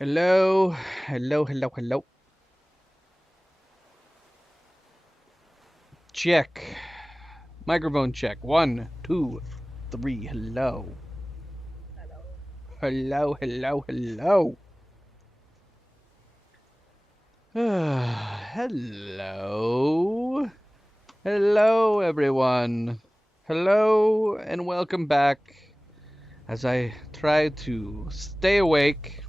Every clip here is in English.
Hello, hello, hello, hello. Check. Microphone check. 1, 2, 3. Hello. Hello, hello, hello. Hello. Hello, everyone. Hello, and welcome back as I try to stay awake.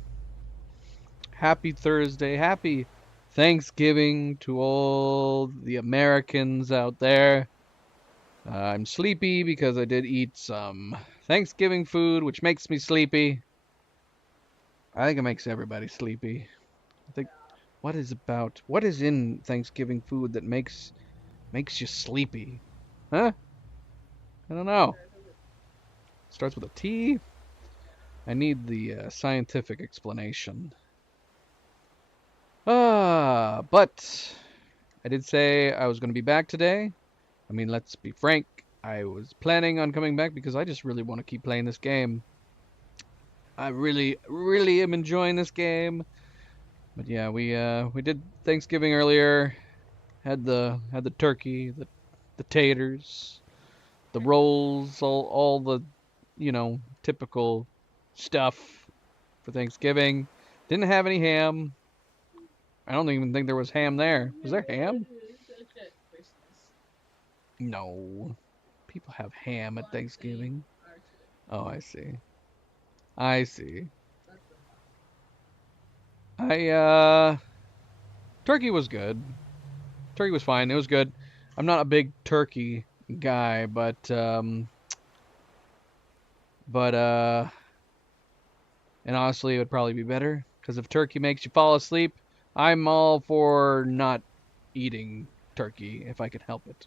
Happy Thursday. Happy Thanksgiving to all the Americans out there. I'm sleepy because I did eat some Thanksgiving food, which makes me sleepy. I think it makes everybody sleepy. I think what is in Thanksgiving food that makes you sleepy? Huh? I don't know. Starts with a T. I need the scientific explanation. But I did say I was going to be back today. I mean, let's be frank. I was planning on coming back because I just really want to keep playing this game. I really, really am enjoying this game. But yeah, we did Thanksgiving earlier. Had the turkey, the taters, the rolls, all the typical stuff for Thanksgiving. Didn't have any ham. I don't even think there was ham there. Was there ham? No. People have ham at Thanksgiving. Oh, I see. I see. I turkey was good. Turkey was fine. It was good. I'm not a big turkey guy, but and honestly, it would probably be better because if turkey makes you fall asleep, I'm all for not eating turkey if I can help it.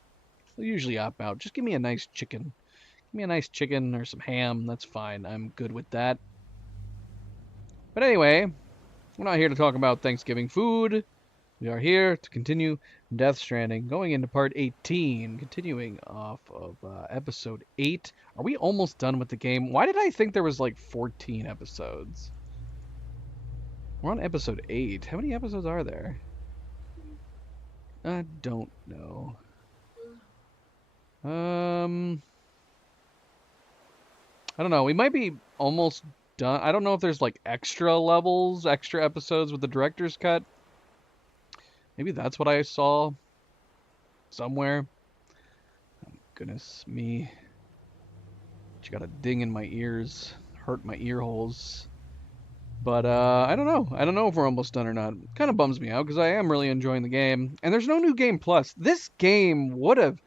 I usually opt out. Just give me a nice chicken. Give me a nice chicken or some ham. That's fine. I'm good with that. But anyway, we're not here to talk about Thanksgiving food. We are here to continue Death Stranding, going into part 18, continuing off of episode 8. Are we almost done with the game? Why did I think there was like 14 episodes? We're on episode 8. How many episodes are there? I don't know. I don't know. We might be almost done. I don't know if there's like extra levels, extra episodes with the director's cut. Maybe that's what I saw somewhere. Oh, goodness me. She got a ding in my ears. Hurt my ear holes. But I don't know. I don't know if we're almost done or not. Kind of bums me out because I am really enjoying the game. And there's no new game plus. This game would have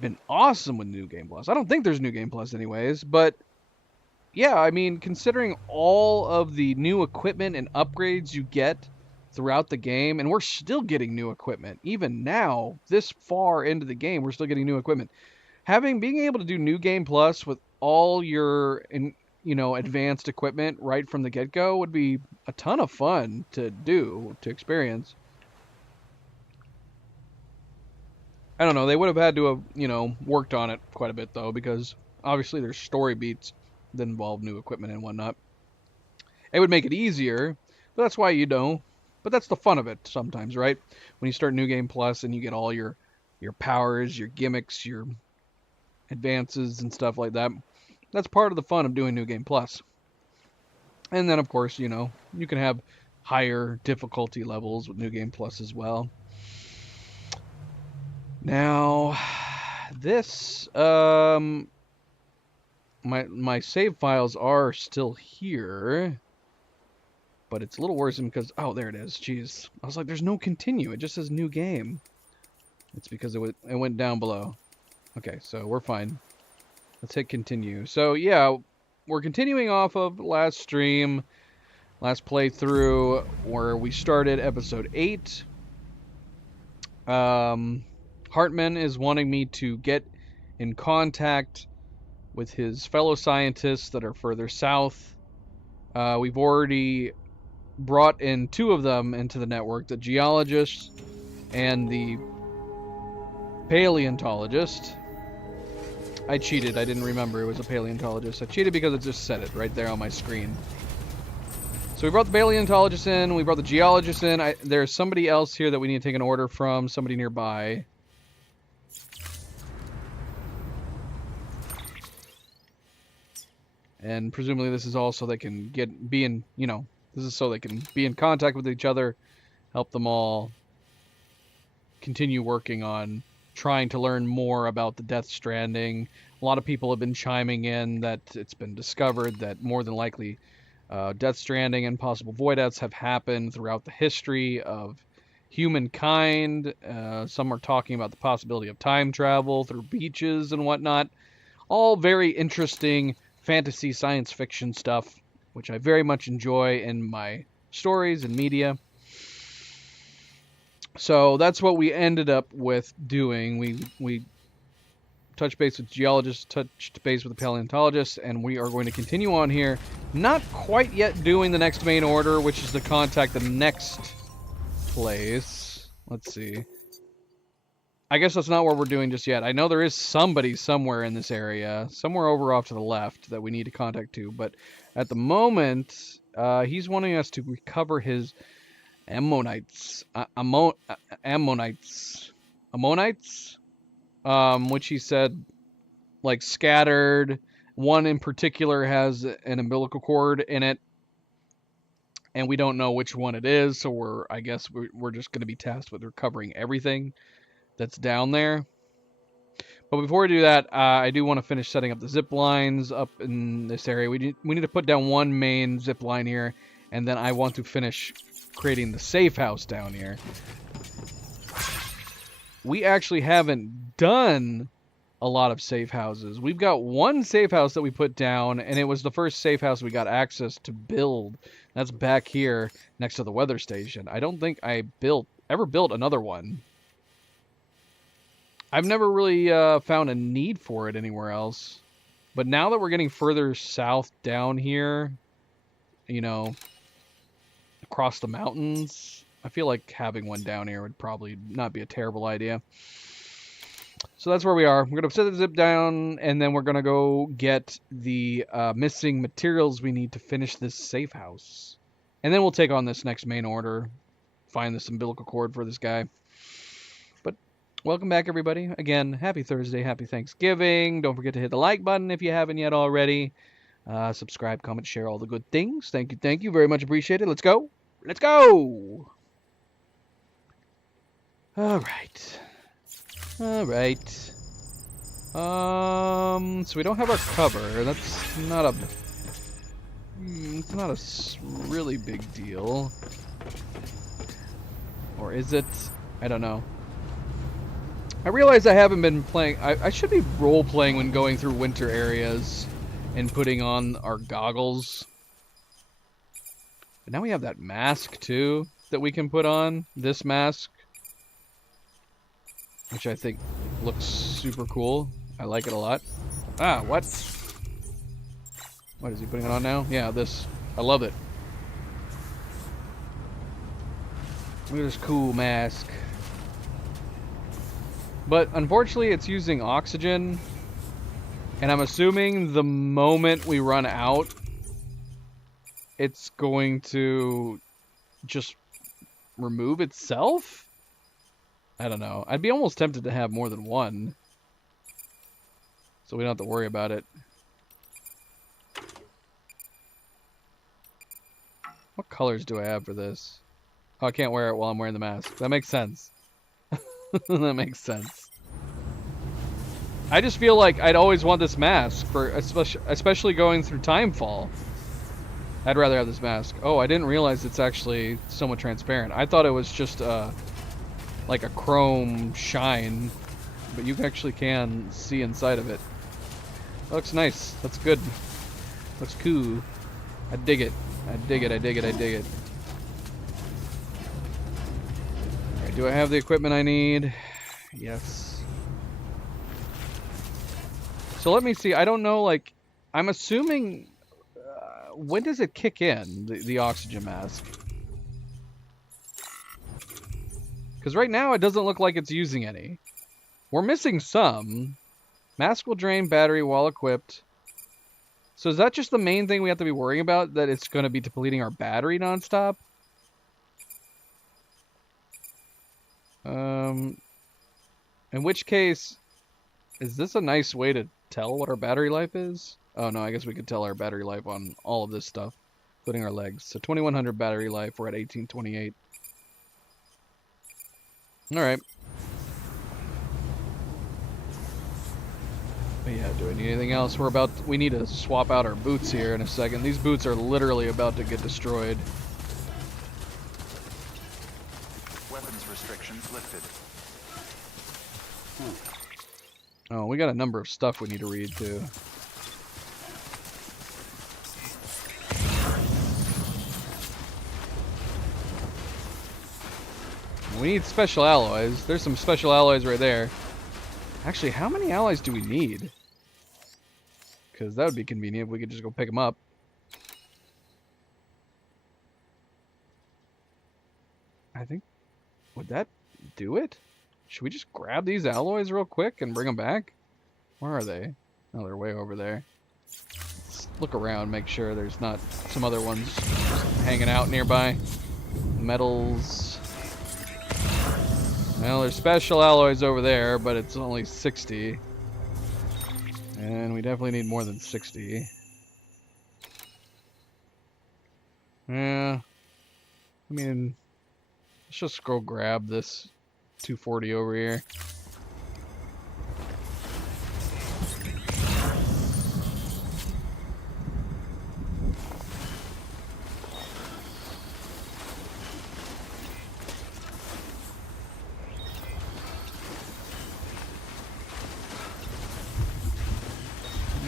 been awesome with new game plus. I don't think there's new game plus anyways, but yeah, I mean, considering all of the new equipment and upgrades you get throughout the game, and we're still getting new equipment. Even now, this far into the game, we're still getting new equipment. Being able to do New Game Plus with all your advanced equipment right from the get-go would be a ton of fun to experience. I don't know, they would have had to have, worked on it quite a bit though, because obviously there's story beats that involve new equipment and whatnot. It would make it easier, but that's why but that's the fun of it sometimes, right? When you start New Game Plus and you get all your powers, your gimmicks, your advances and stuff like that. That's part of the fun of doing New Game Plus. And then of course, you can have higher difficulty levels with New Game Plus as well. Now, this my save files are still here, but it's a little worrisome because there it is. Jeez, I was like, there's no continue. It just says new game. It's because it went down below. Okay, so we're fine. Let's hit continue. So yeah, we're continuing off of last stream, last playthrough, where we started episode 8. Hartman is wanting me to get in contact with his fellow scientists that are further south. We've already brought in 2 of them into the network, the geologist and the paleontologist. I cheated. I didn't remember it was a paleontologist. I cheated because it just said it right there on my screen. So we brought the paleontologist in, we brought the geologist in. There's somebody else here that we need to take an order from, somebody nearby. And presumably this is all so they can be in, this is so they can be in contact with each other, help them all continue working on trying to learn more about the Death Stranding. A lot of people have been chiming in that it's been discovered that more than likely Death Stranding and possible void outs have happened throughout the history of humankind. Some are talking about the possibility of time travel through beaches and whatnot. All very interesting fantasy science fiction stuff, which I very much enjoy in my stories and media. So that's what we ended up with doing. We touched base with geologists, touched base with the paleontologists, and we are going to continue on here. Not quite yet doing the next main order, which is to contact the next place. Let's see. I guess that's not what we're doing just yet. I know there is somebody somewhere in this area, somewhere over off to the left that we need to contact to, but at the moment, he's wanting us to recover his ammonites, which he said, like, scattered. One in particular has an umbilical cord in it, and we don't know which one it is, so I guess we're just going to be tasked with recovering everything that's down there. But before we do that, I do want to finish setting up the zip lines up in this area. We need to put down one main zip line here, and then I want to finish creating the safe house down here. We actually haven't done a lot of safe houses. We've got one safe house that we put down, and it was the first safe house we got access to build. That's back here next to the weather station. I don't think I ever built another one. I've never really found a need for it anywhere else. But now that we're getting further south down here, across the mountains, I feel like having one down here would probably not be a terrible idea. So that's where we are. We're going to set the zip down, and then we're going to go get the missing materials we need to finish this safe house. And then we'll take on this next main order, find this umbilical cord for this guy. But welcome back, everybody. Again, happy Thursday, happy Thanksgiving. Don't forget to hit the like button if you haven't yet already. Subscribe, comment, share all the good things. Thank you. Very much appreciated. Let's go. Let's go! Alright. So we don't have our cover. That's not a... it's not a really big deal. Or is it? I don't know. I realize I haven't been playing... I should be role-playing when going through winter areas and putting on our goggles. But now we have that mask, too, that we can put on. This mask. Which I think looks super cool. I like it a lot. Ah, what? What, is he putting it on now? Yeah, this. I love it. Look at this cool mask. But unfortunately, it's using oxygen. And I'm assuming the moment we run out, it's going to just remove itself? I don't know. I'd be almost tempted to have more than one, so we don't have to worry about it. What colors do I have for this? Oh, I can't wear it while I'm wearing the mask. That makes sense. That makes sense. I just feel like I'd always want this mask, for especially going through Timefall. I'd rather have this mask. Oh, I didn't realize it's actually somewhat transparent. I thought it was just like a chrome shine, but you actually can see inside of it. That looks nice. That's good. Looks cool. I dig it. I dig it. I dig it. I dig it. Alright, do I have the equipment I need? Yes. So let me see. I don't know, like, I'm assuming... when does it kick in, the oxygen mask? Because right now it doesn't look like it's using any. We're missing some. Mask will drain battery while equipped. So is that just the main thing we have to be worrying about? That it's going to be depleting our battery nonstop? In which case, is this a nice way to tell what our battery life is? Oh no, I guess we could tell our battery life on all of this stuff, including our legs. So 2100 battery life, we're at 1828. Alright. But yeah, do I need anything else? We need to swap out our boots here in a second. These boots are literally about to get destroyed. Weapons restrictions lifted. Oh, we got a number of stuff we need to read too. We need special alloys. There's some special alloys right there. Actually, how many alloys do we need? Because that would be convenient if we could just go pick them up. I think... Would that do it? Should we just grab these alloys real quick and bring them back? Where are they? Oh, they're way over there. Let's look around, make sure there's not some other ones just hanging out nearby. Metals... Well, there's special alloys over there, but it's only 60. And we definitely need more than 60. Yeah. I mean, let's just go grab this 240 over here.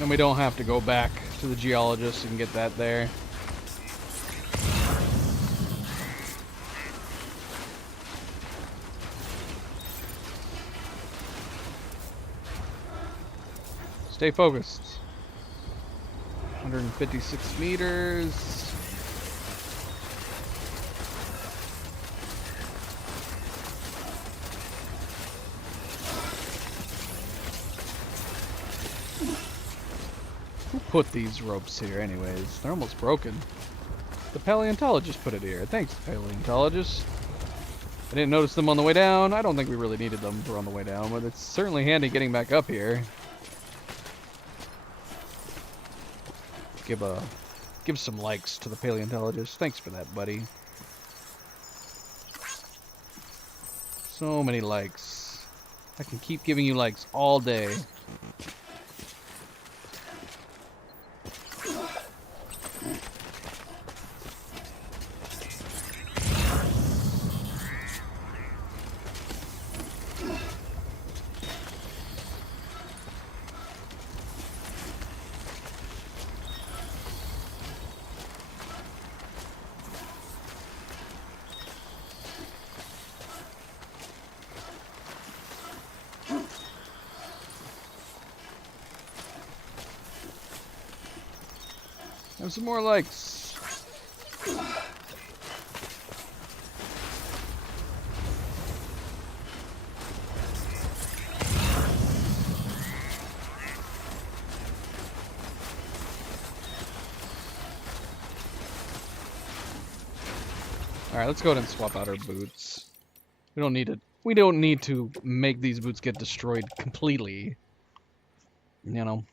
And we don't have to go back to the geologist and get that there. Stay focused. 156 meters. Who put these ropes here anyways? They're almost broken. The paleontologist put it here. Thanks, paleontologist. I didn't notice them on the way down. I don't think we really needed them for on the way down, but it's certainly handy getting back up here. Give some likes to the paleontologist. Thanks for that, buddy. So many likes. I can keep giving you likes all day. Have some more likes. Alright, let's go ahead and swap out our boots. We don't need to make these boots get destroyed completely. You know.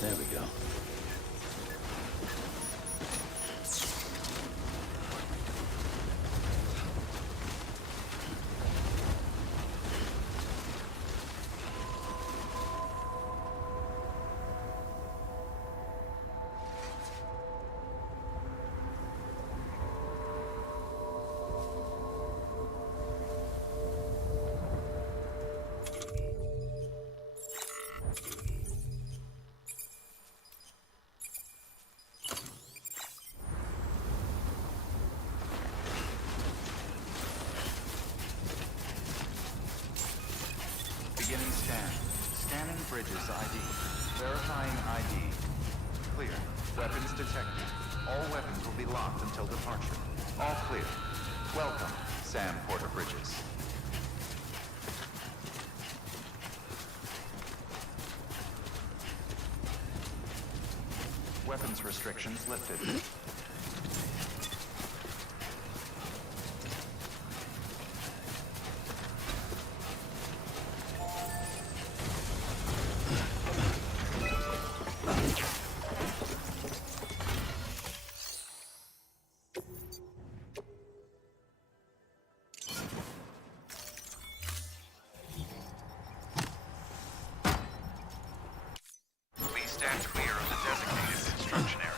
There we go. Beginning scan. Scanning bridges ID. Verifying ID. Clear. Weapons detected. All weapons will be locked until departure. All clear. Welcome, Sam Porter Bridges. Weapons restrictions lifted. Please stand clear of the designated construction area.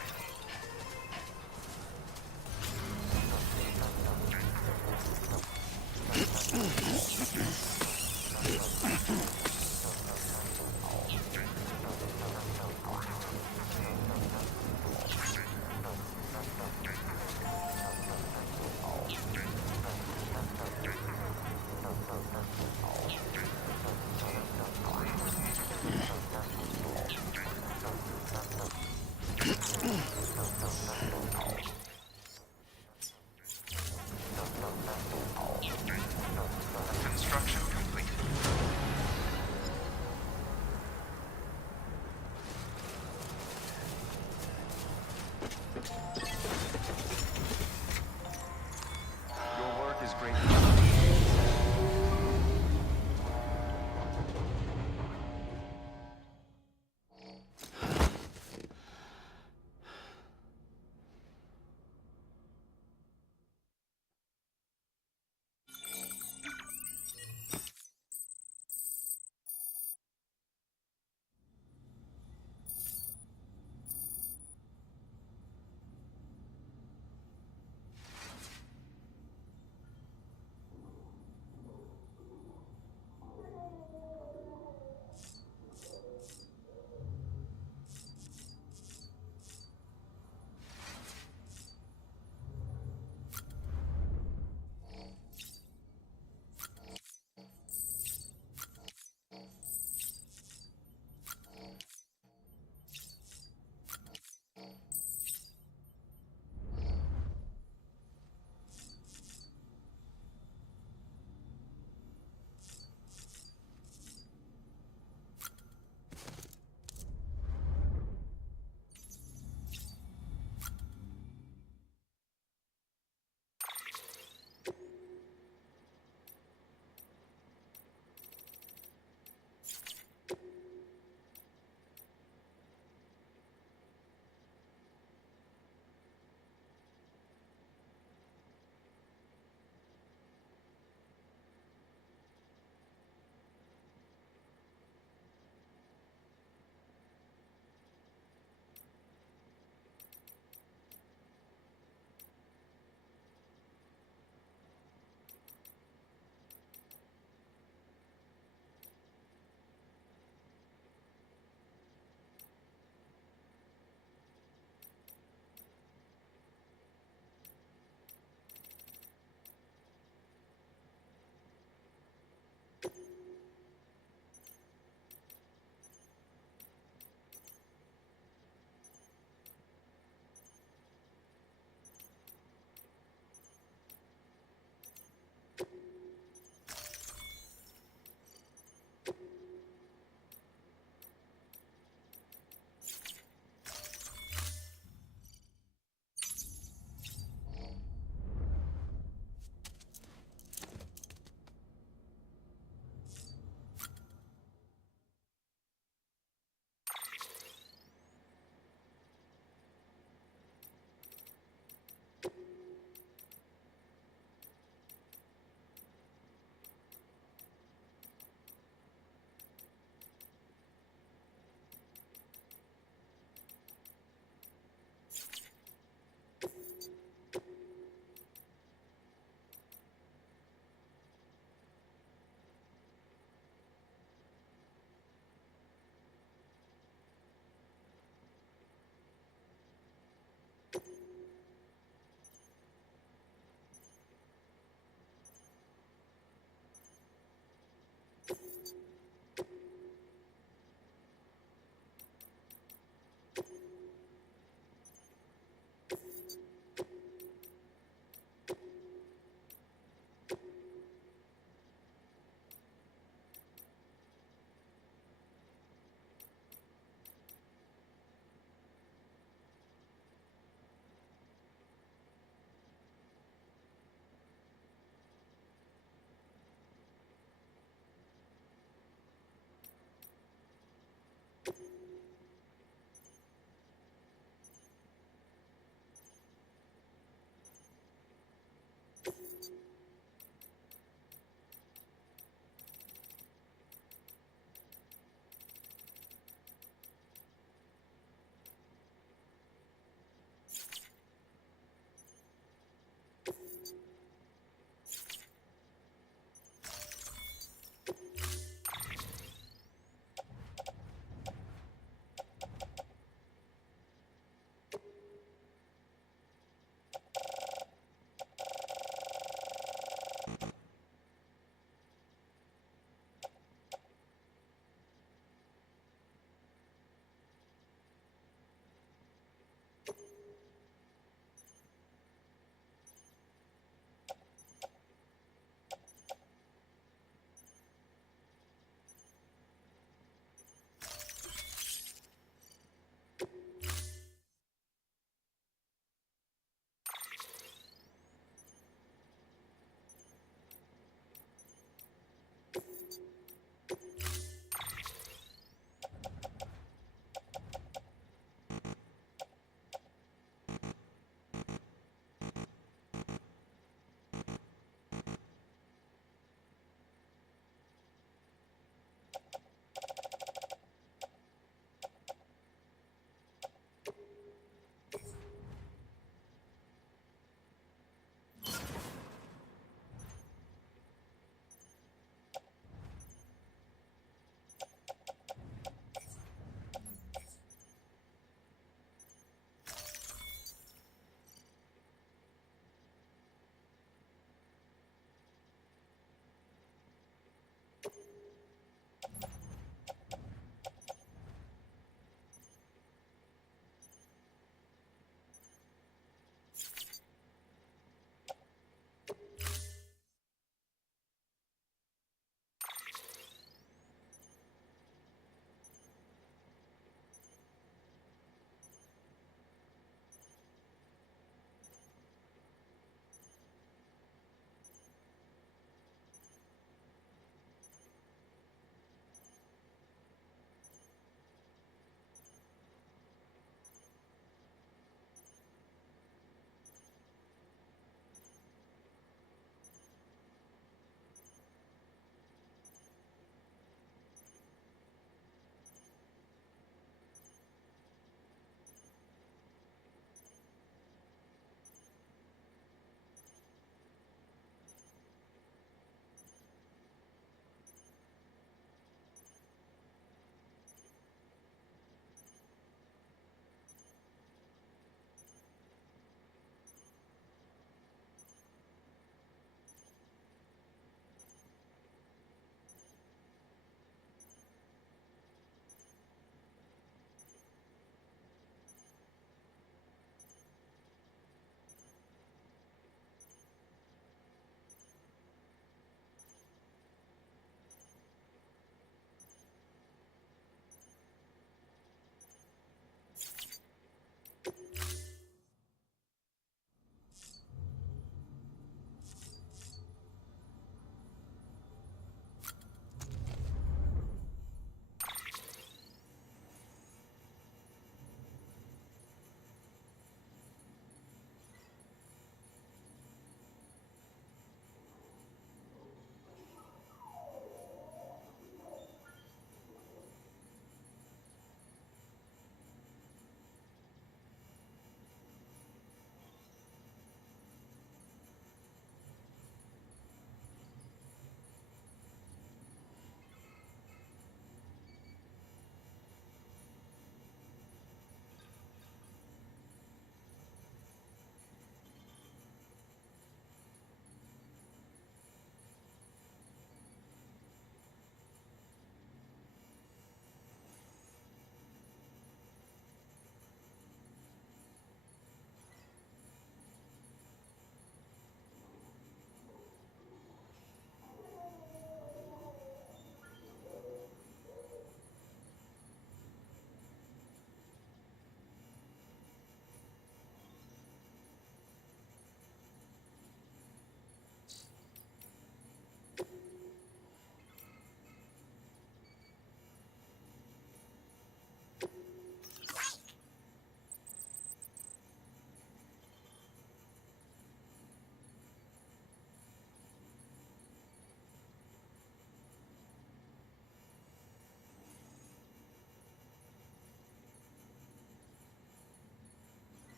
Construction complete. Your work is greatly appreciated.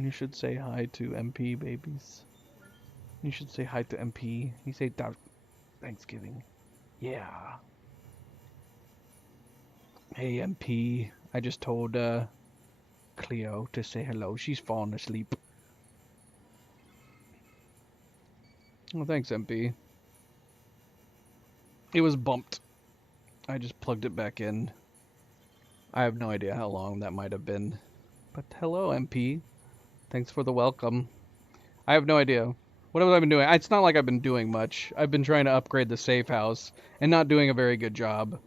And you should say hi to MP, babies. You should say hi to MP. You say Thanksgiving. Yeah. Hey, MP. I just told Cleo to say hello. She's falling asleep. Well, thanks, MP. It was bumped. I just plugged it back in. I have no idea how long that might have been. But hello, MP. Thanks for the welcome. I have no idea. What have I been doing? It's not like I've been doing much. I've been trying to upgrade the safe house and not doing a very good job.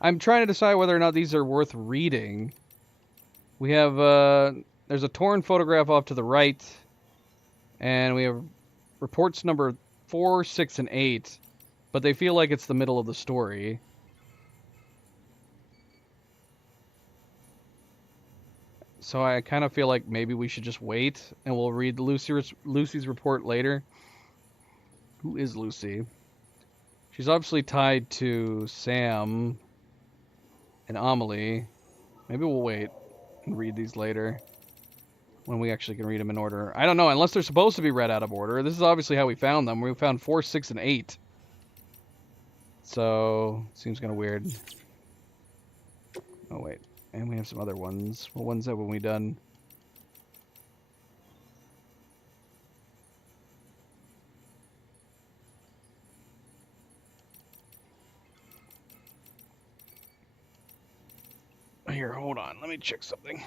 I'm trying to decide whether or not these are worth reading. We have, there's a torn photograph off to the right, and we have reports number 4, 6, and 8, but they feel like it's the middle of the story. So I kind of feel like maybe we should just wait, and we'll read Lucy's report later. Who is Lucy? She's obviously tied to Sam and Amelie. Maybe we'll wait and read these later when we actually can read them in order. I don't know, unless they're supposed to be read out of order. This is obviously how we found them. We found 4, 6, and 8. So, seems kind of weird. Oh, wait. And we have some other ones. What ones have we done? Here, hold on. Let me check something.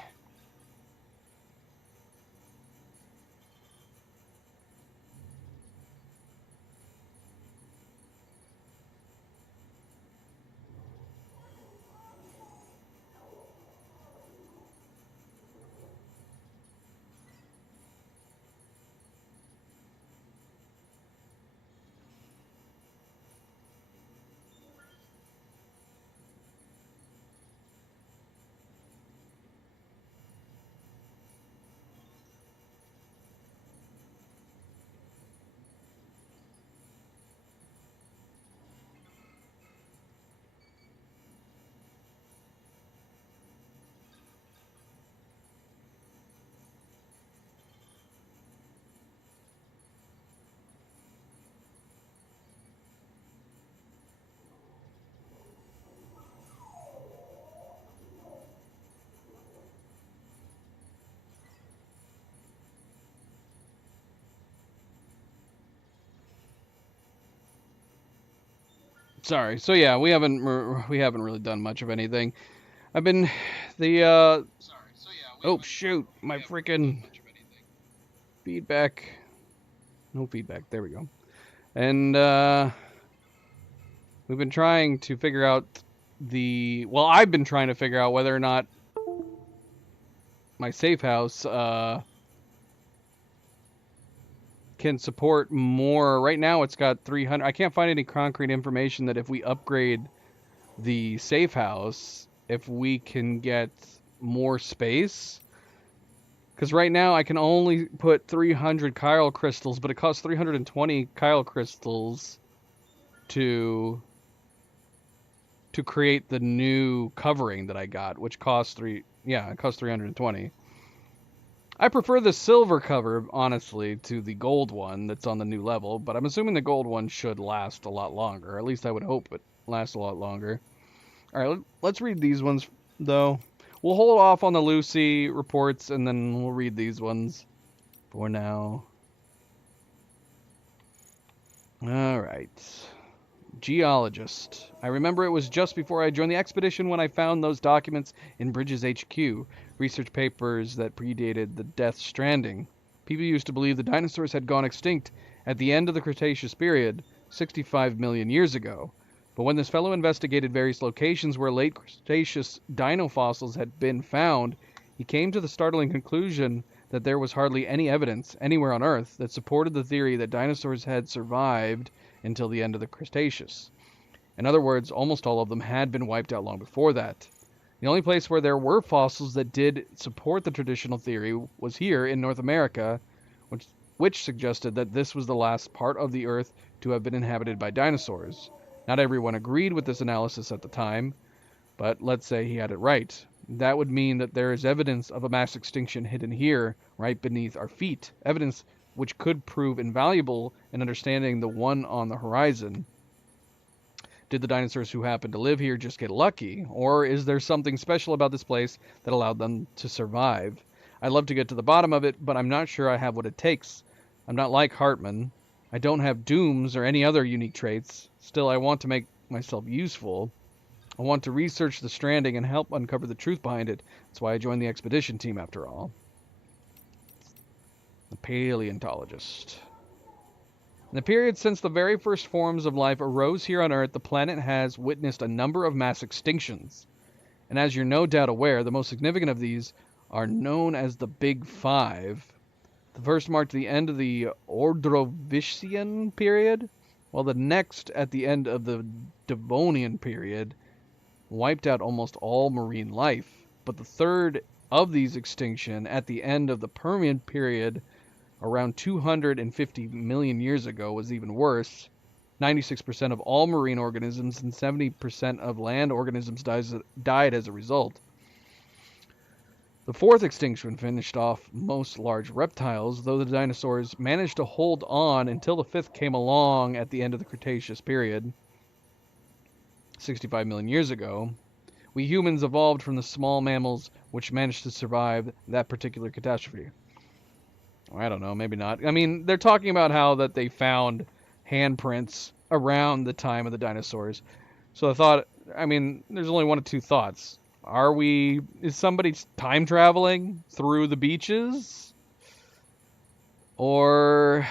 Sorry. So yeah, we haven't really done much of anything. I've been the oh shoot, my freaking feedback. No feedback. There we go. And we've been trying to figure out I've been trying to figure out whether or not my safe house can support more. Right now it's got 300. I can't find any concrete information that if we upgrade the safe house, if we can get more space. Because right now I can only put 300 chiral crystals, but it costs 320 chiral crystals to create the new covering that I got, which costs it costs 320. I prefer the silver cover, honestly, to the gold one that's on the new level, but I'm assuming the gold one should last a lot longer. At least I would hope it lasts a lot longer. Alright, let's read these ones, though. We'll hold off on the Lucy reports, and then we'll read these ones for now. Alright. Geologist. I remember it was just before I joined the expedition when I found those documents in Bridges HQ, research papers that predated the Death Stranding. People used to believe the dinosaurs had gone extinct at the end of the Cretaceous period, 65 million years ago. But when this fellow investigated various locations where late Cretaceous dino fossils had been found, he came to the startling conclusion that there was hardly any evidence anywhere on Earth that supported the theory that dinosaurs had survived until the end of the Cretaceous. In other words, almost all of them had been wiped out long before that. The only place where there were fossils that did support the traditional theory was here in North America, which suggested that this was the last part of the Earth to have been inhabited by dinosaurs. Not everyone agreed with this analysis at the time, but let's say he had it right. That would mean that there is evidence of a mass extinction hidden here, right beneath our feet. Evidence which could prove invaluable in understanding the one on the horizon. Did the dinosaurs who happened to live here just get lucky? Or is there something special about this place that allowed them to survive? I'd love to get to the bottom of it, but I'm not sure I have what it takes. I'm not like Hartman. I don't have dooms or any other unique traits. Still, I want to make myself useful. I want to research the stranding and help uncover the truth behind it. That's why I joined the expedition team, after all. The paleontologist. In the period since the very first forms of life arose here on Earth, the planet has witnessed a number of mass extinctions. And as you're no doubt aware, the most significant of these are known as the Big Five. The first marked the end of the Ordovician period, while the next, at the end of the Devonian period, wiped out almost all marine life. But the third of these extinction, at the end of the Permian period, around 250 million years ago, was even worse. 96% of all marine organisms and 70% of land organisms died as a result. The fourth extinction finished off most large reptiles, though the dinosaurs managed to hold on until the fifth came along at the end of the Cretaceous period, 65 million years ago. We humans evolved from the small mammals which managed to survive that particular catastrophe. I don't know, maybe not. I mean, they're talking about how that they found handprints around the time of the dinosaurs. So I thought, I mean, there's only one of two thoughts. Is somebody time traveling through the beaches? Or,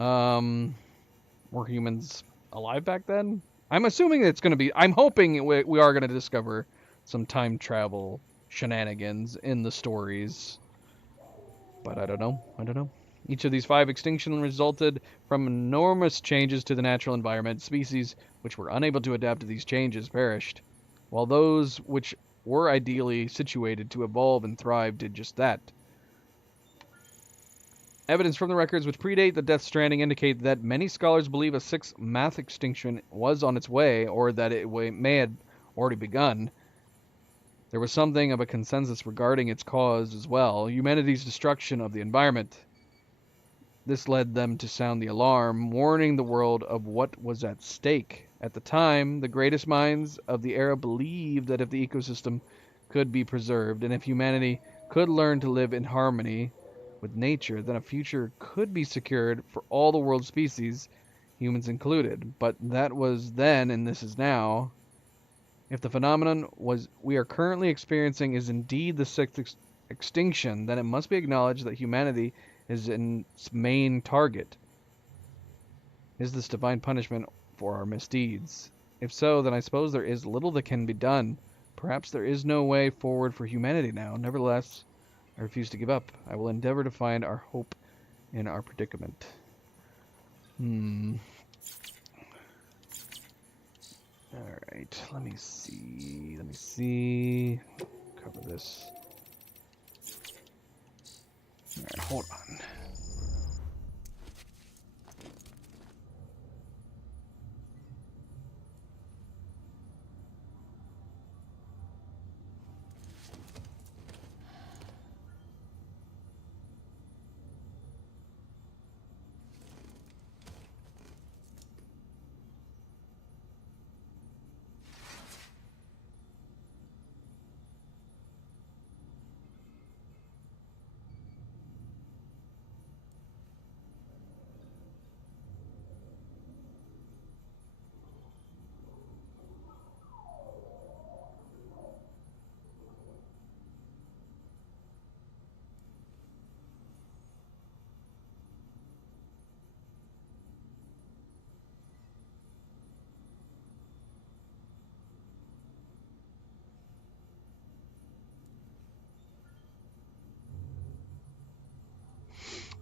were humans alive back then? I'm assuming it's going to be, I'm hoping we are going to discover some time travel shenanigans in the stories. But I don't know. Each of these five extinctions resulted from enormous changes to the natural environment. Species which were unable to adapt to these changes perished, while those which were ideally situated to evolve and thrive did just that. Evidence from the records which predate the Death Stranding indicate that many scholars believe a sixth mass extinction was on its way, or that it may have already begun. There was something of a consensus regarding its cause as well, humanity's destruction of the environment. This led them to sound the alarm, warning the world of what was at stake. At the time, the greatest minds of the era believed that if the ecosystem could be preserved, and if humanity could learn to live in harmony with nature, then a future could be secured for all the world's species, humans included. But that was then, and this is now. If the phenomenon we are currently experiencing is indeed the sixth extinction, then it must be acknowledged that humanity is its main target. Is this divine punishment for our misdeeds? If so, then I suppose there is little that can be done. Perhaps there is no way forward for humanity now. Nevertheless, I refuse to give up. I will endeavor to find our hope in our predicament. Alright, let me see. Cover this. Alright, hold on.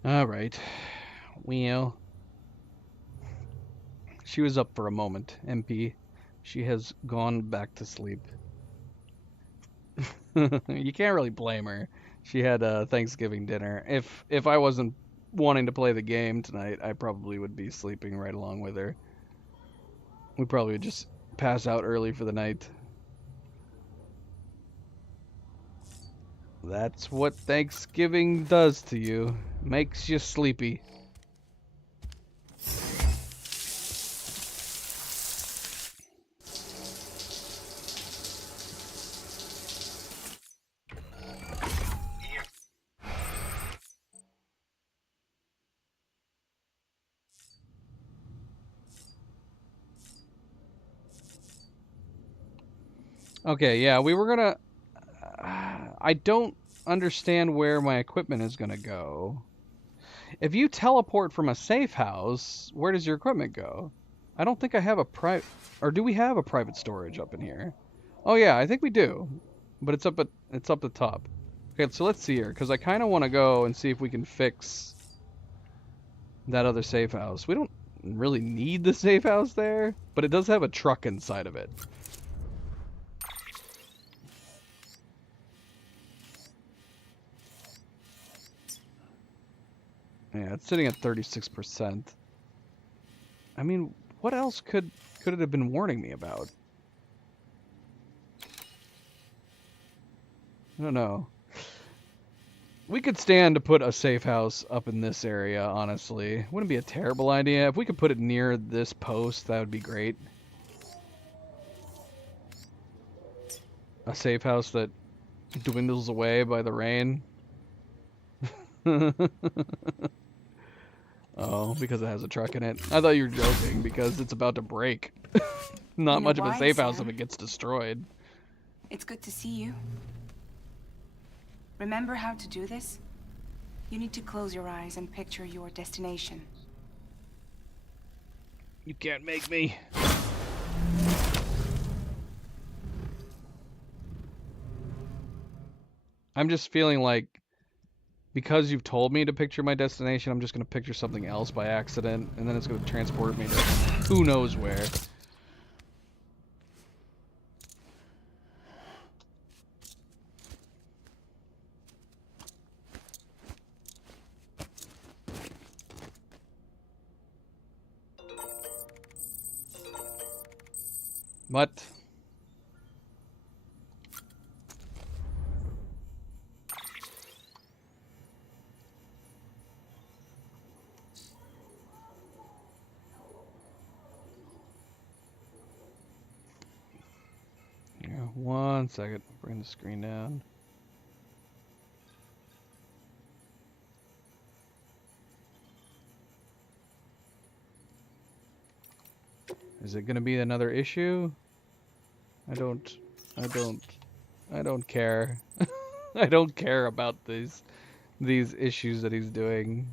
Alright. Well, she was up for a moment, MP. She has gone back to sleep. You can't really blame her. She had a Thanksgiving dinner. If I wasn't wanting to play the game tonight, I probably would be sleeping right along with her. We probably would just pass out early for the night. That's what Thanksgiving does to you. Makes you sleepy. Okay, yeah, we were gonna... I don't understand where my equipment is gonna go. If you teleport from a safe house, where does your equipment go? I don't think I have a private... Or do we have a private storage up in here? Oh yeah, I think we do. But it's up the top. Okay, so let's see here, because I kind of want to go and see if we can fix that other safe house. We don't really need the safe house there, but it does have a truck inside of it. Yeah, it's sitting at 36%. I mean, what else could it have been warning me about? I don't know. We could stand to put a safe house up in this area, honestly. Wouldn't be a terrible idea. If we could put it near this post, that would be great. A safe house that dwindles away by the rain. Oh, because it has a truck in it. I thought you were joking because it's about to break. Not much of a safe house if it gets destroyed. It's good to see you. Remember how to do this? You need to close your eyes and picture your destination. You can't make me. I'm just feeling like because you've told me to picture my destination, I'm just going to picture something else by accident, and then it's going to transport me to who knows where. What? Yeah, 1 second. Bring the screen down. Is it going to be another issue? I don't care. I don't care about these issues that he's doing.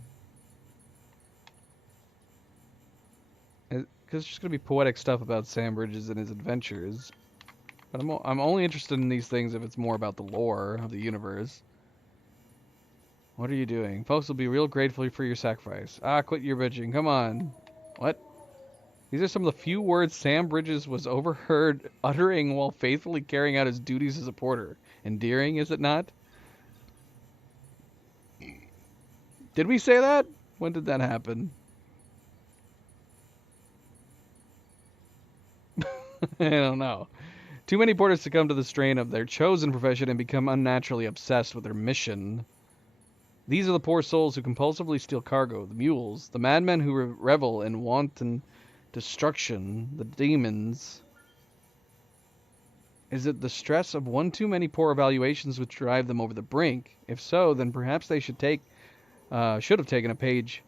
Because it's just gonna be poetic stuff about Sam Bridges and his adventures. But I'm only interested in these things if it's more about the lore of the universe. What are you doing? Folks will be real grateful for your sacrifice. Ah, quit your bitching. Come on. What? These are some of the few words Sam Bridges was overheard uttering while faithfully carrying out his duties as a porter. Endearing, is it not? Did we say that? When did that happen? I don't know. Too many porters succumb to the strain of their chosen profession and become unnaturally obsessed with their mission. These are the poor souls who compulsively steal cargo, the mules, the madmen who revel in wanton destruction, the demons. Is it the stress of one too many poor evaluations which drive them over the brink? If so, then perhaps they should have taken a page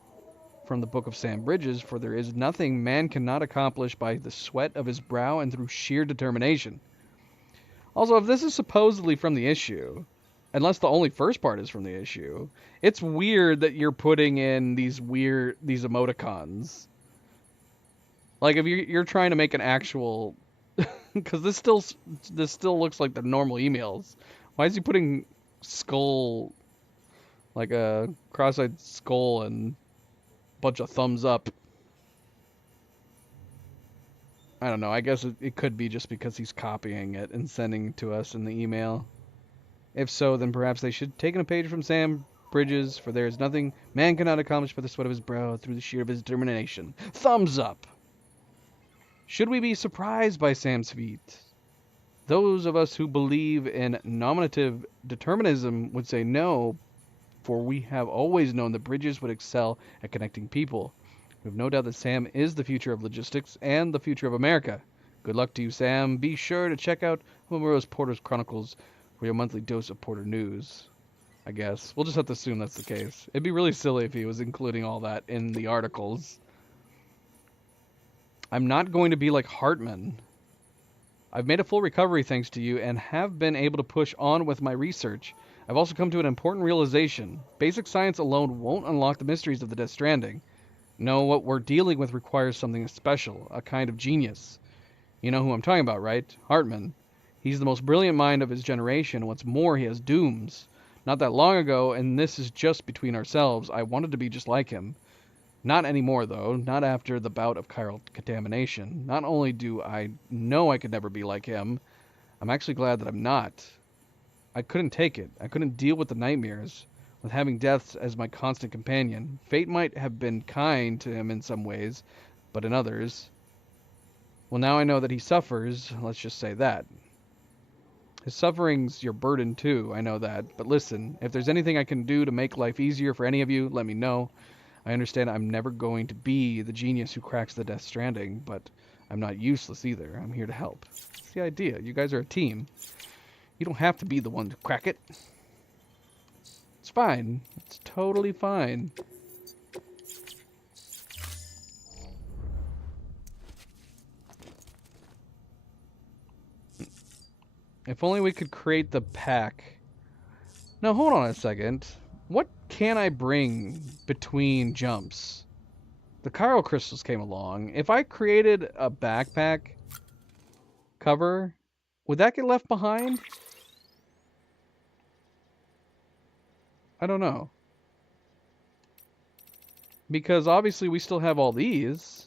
from the Book of Sam Bridges, for there is nothing man cannot accomplish by the sweat of his brow and through sheer determination. Also, if this is supposedly from the issue, unless the only first part is from the issue, it's weird that you're putting in these emoticons. Like if you're trying to make an actual, because this still looks like the normal emails. Why is he putting skull, like a cross-eyed skull and bunch of thumbs up? I don't know. I guess it could be just because he's copying it and sending it to us in the email. If so, then perhaps they should take a page from Sam bridges, for there is nothing man cannot accomplish by the sweat of his brow through the sheer of his determination. Thumbs up! Should we be surprised by Sam's feat? Those of us who believe in nominative determinism would say no, for we have always known that bridges would excel at connecting people. We have no doubt that Sam is the future of logistics and the future of America. Good luck to you, Sam. Be sure to check out Homero's Porter's Chronicles for your monthly dose of Porter news. I guess. We'll just have to assume that's the case. It'd be really silly if he was including all that in the articles. I'm not going to be like Hartman. I've made a full recovery thanks to you and have been able to push on with my research. I've also come to an important realization. Basic science alone won't unlock the mysteries of the Death Stranding. No, what we're dealing with requires something special, a kind of genius. You know who I'm talking about, right? Hartman. He's the most brilliant mind of his generation. What's more, he has dooms. Not that long ago, and this is just between ourselves, I wanted to be just like him. Not anymore, though. Not after the bout of chiral contamination. Not only do I know I could never be like him, I'm actually glad that I'm not. I couldn't take it. I couldn't deal with the nightmares, with having death as my constant companion. Fate might have been kind to him in some ways, but in others... Well, now I know that he suffers, let's just say that. His suffering's your burden, too, I know that. But listen, if there's anything I can do to make life easier for any of you, let me know. I understand I'm never going to be the genius who cracks the Death Stranding, but I'm not useless either. I'm here to help. That's the idea. You guys are a team. You don't have to be the one to crack it. It's fine. It's totally fine. If only we could create the pack. Now, hold on a second. What can I bring between jumps? The chiral crystals came along. If I created a backpack cover, would that get left behind? I don't know. Because obviously we still have all these.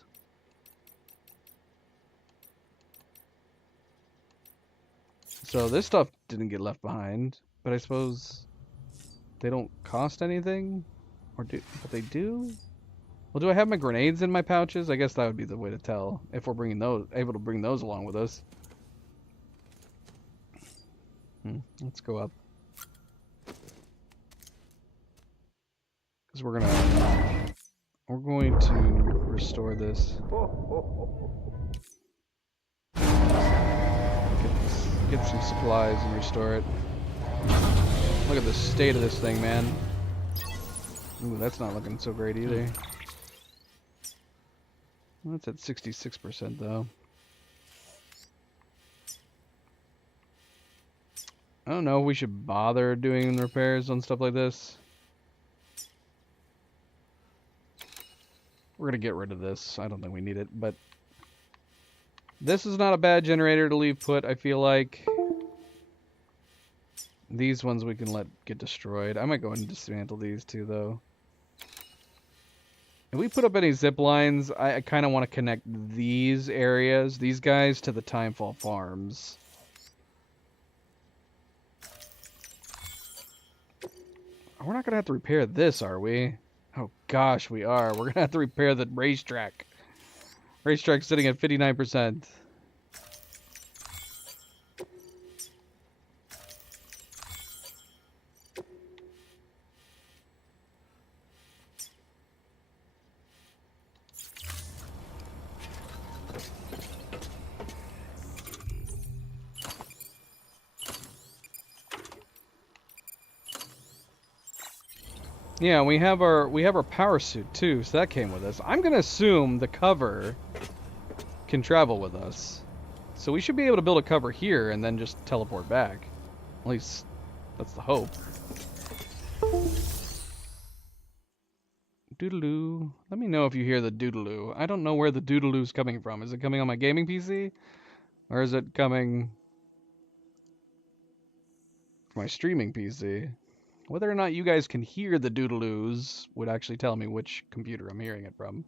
So this stuff didn't get left behind. But I suppose they don't cost anything? Or do, but they do? Well, do I have my grenades in my pouches? I guess that would be the way to tell if we're bringing those, able to bring those along with us. Let's go up. Because we're going to restore this. Get some supplies and restore it. Look at the state of this thing, man. Ooh, that's not looking so great either. That's at 66% though. I don't know if we should bother doing repairs on stuff like this. We're gonna get rid of this. I don't think we need it, but this is not a bad generator to leave put, I feel like. These ones we can let get destroyed. I might go and dismantle these too, though. If we put up any zip lines, I kind of want to connect these areas, these guys, to the Timefall Farms. We're not going to have to repair this, are we? Oh gosh, we are. We're going to have to repair the racetrack. Racetrack's sitting at 59%. Yeah, we have our power suit too, so that came with us. I'm gonna assume the cover can travel with us. So we should be able to build a cover here and then just teleport back. At least that's the hope. Doodaloo. Let me know if you hear the doodaloo. I don't know where the doodaloo's coming from. Is it coming on my gaming PC? Or is it coming from my streaming PC? Whether or not you guys can hear the doodaloos would actually tell me which computer I'm hearing it from.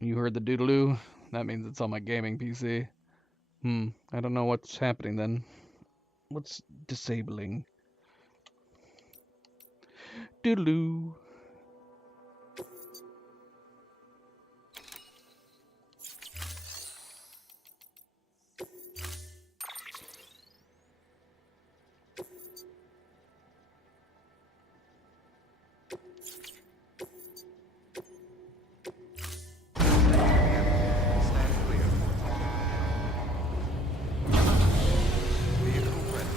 You heard the doodaloo? That means it's on my gaming PC. I don't know what's happening then. What's disabling? Doodaloo. Stand clear. Vehicle ready.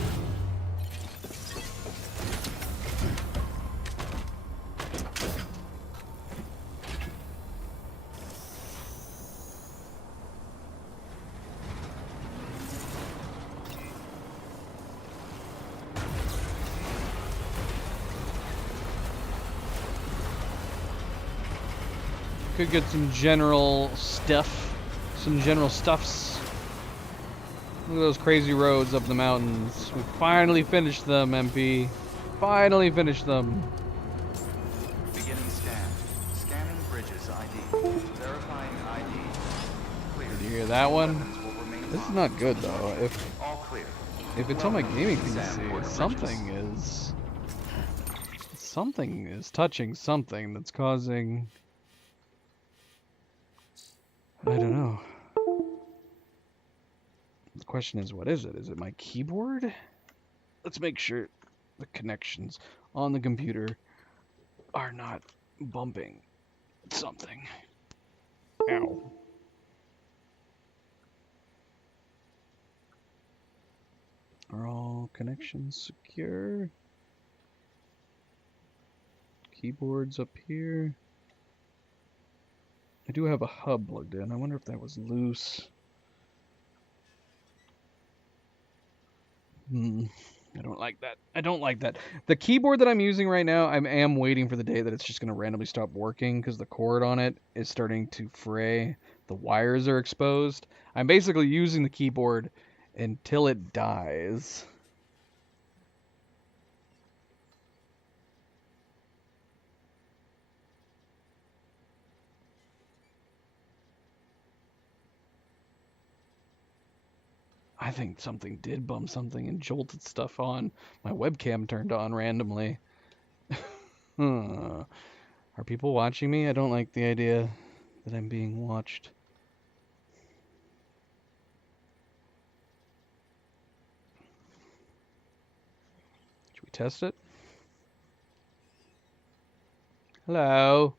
Could get some general stuff. Some general stuffs. Look at those crazy roads up the mountains. We finally finished them, MP. Finally finished them. Beginning scan. Scanning bridges ID. Verifying ID. Clear. Did you hear that one? Weapons will remain This is locked not until good though. departure. All clear. If it's on my Welcome gaming to Sam Porter PC, Bridges. something is touching something that's causing, I don't know. The question is, what is it? Is it my keyboard? Let's make sure the connections on the computer are not bumping something. Ow. Are all connections secure? Keyboards up here. I do have a hub plugged in. I wonder if that was loose. I don't like that. I don't like that. The keyboard that I'm using right now, I am waiting for the day that it's just going to randomly stop working because the cord on it is starting to fray. The wires are exposed. I'm basically using the keyboard until it dies. I think something did bump something and jolted stuff on. My webcam turned on randomly. Are people watching me? I don't like the idea that I'm being watched. Should we test it? Hello?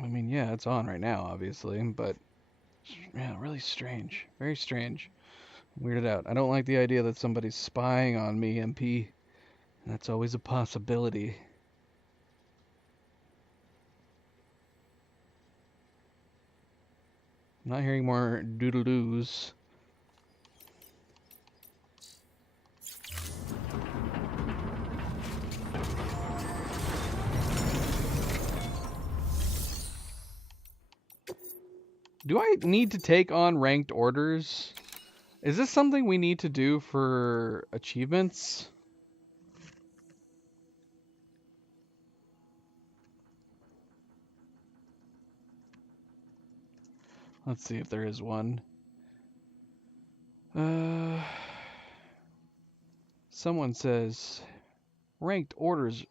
I mean, yeah, it's on right now, obviously, but yeah, really strange. Very strange. Weirded out. I don't like the idea that somebody's spying on me, MP. That's always a possibility. I'm not hearing more doodle-doos. Do I need to take on ranked orders? Is this something we need to do for achievements? Let's see if there is one. Someone says ranked orders,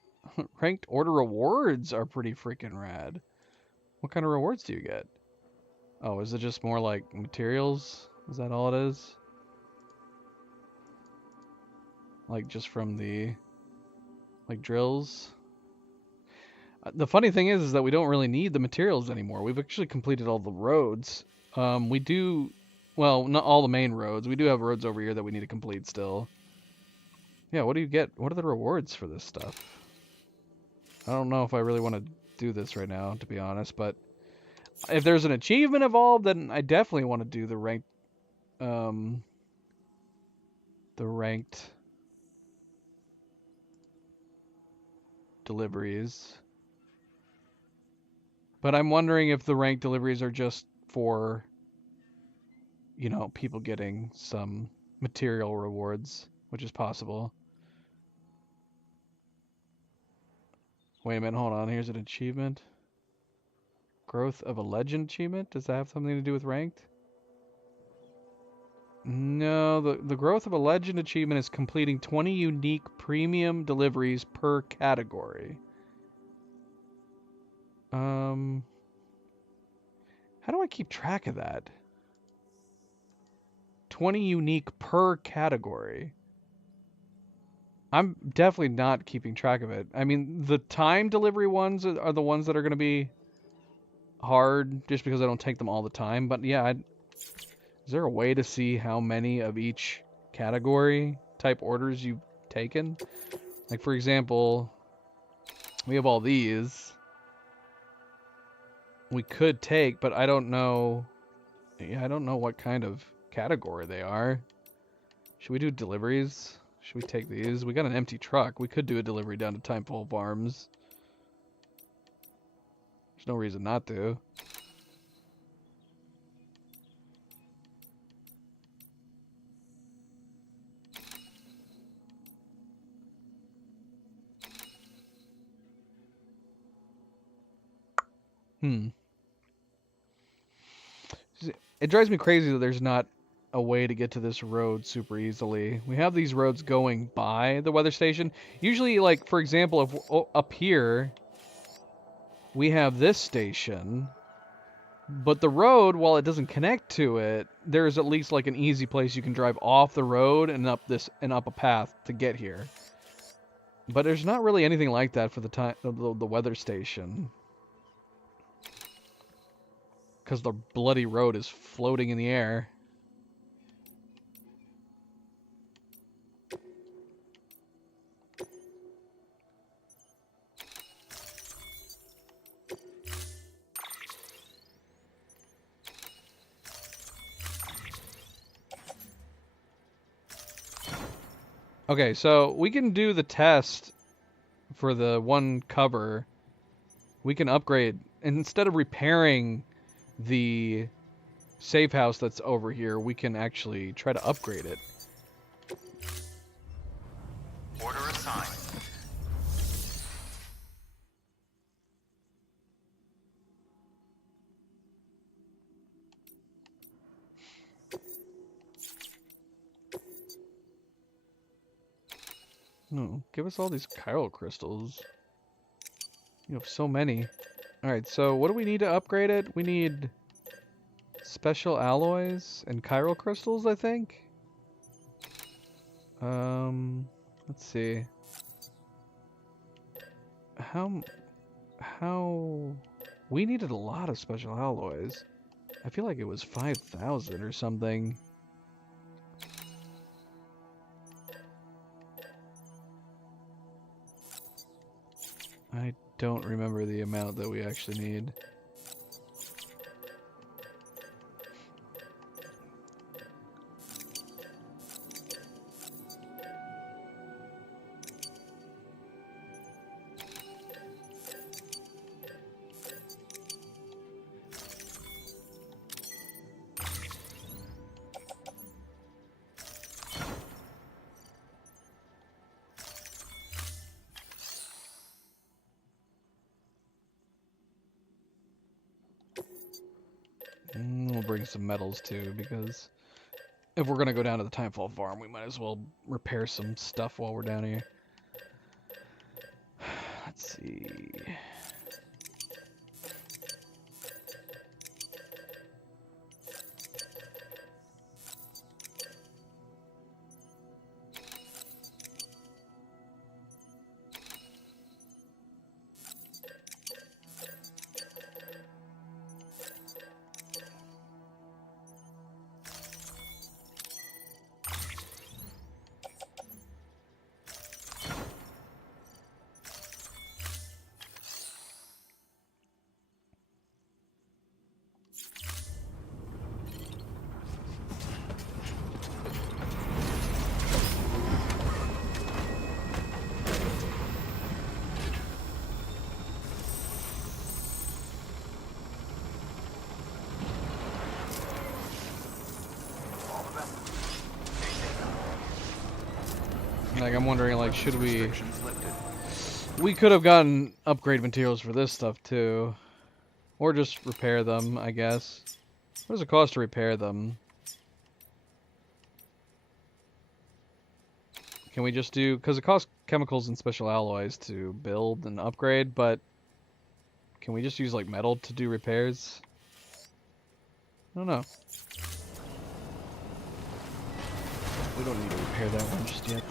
ranked order rewards are pretty freaking rad. What kind of rewards do you get? Oh, is it just more like materials? Is that all it is? Like just from the, like drills? The funny thing is that we don't really need the materials anymore. We've actually completed all the roads. We do, well, not all the main roads. We do have roads over here that we need to complete still. Yeah, what do you get? What are the rewards for this stuff? I don't know if I really want to do this right now, to be honest, but if there's an achievement involved, then I definitely want to do the ranked deliveries. But I'm wondering if the ranked deliveries are just for, you know, people getting some material rewards, which is possible. Wait a minute, hold on. Here's an achievement. Growth of a legend achievement? Does that have something to do with ranked? No, the growth of a legend achievement is completing 20 unique premium deliveries per category. How do I keep track of that? 20 unique per category. I'm definitely not keeping track of it. I mean, the time delivery ones are the ones that are going to be hard just because I don't take them all the time. But yeah, is there a way to see how many of each category type orders you've taken? Like, for example, we have all these we could take, but I don't know. Yeah, I don't know what kind of category they are. Should we do deliveries? Should we take these? We got an empty truck. We could do a delivery down to Timefall Farms. There's no reason not to. It drives me crazy that there's not a way to get to this road super easily. We have these roads going by the weather station. Usually, like, for example, if up here, we have this station, but the road, while it doesn't connect to it, there's at least like an easy place you can drive off the road and up a path to get here. But there's not really anything like that for the weather station. Because the bloody road is floating in the air. Okay, so we can do the test for the one cover. We can upgrade. Instead of repairing the safe house that's over here, we can actually try to upgrade it. Order assigned. No, give us all these chiral crystals. You have so many. Alright, so what do we need to upgrade it? We need special alloys and chiral crystals, I think? Let's see. How... We needed a lot of special alloys. I feel like it was 5,000 or something. I don't remember the amount that we actually need. We'll bring some metals too, because if we're gonna go down to the Timefall Farm, we might as well repair some stuff while we're down here. Let's see. Like, I'm wondering, like, should we... We could have gotten upgrade materials for this stuff, too. Or just repair them, I guess. What does it cost to repair them? Can we just do, because it costs chemicals and special alloys to build and upgrade, but can we just use like metal to do repairs? I don't know. We don't need to repair that one just yet.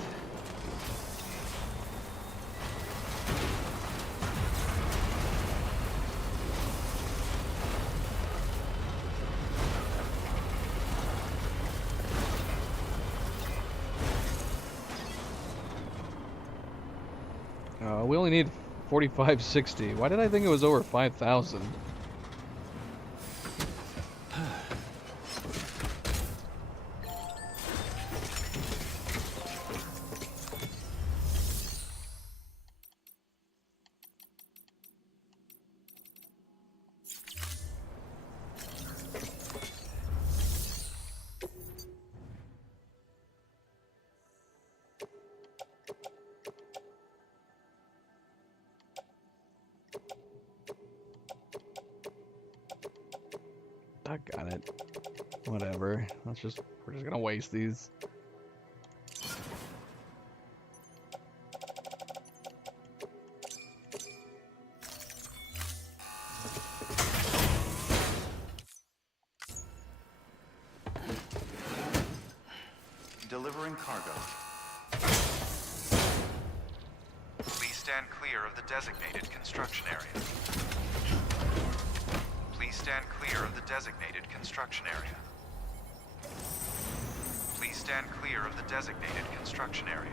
We only need 4560. Why did I think it was over 5,000? I got it. Whatever. We're just gonna waste these. Delivering cargo. Please stand clear of the designated construction area. Please stand clear of the designated construction area. Please stand clear of the designated construction area.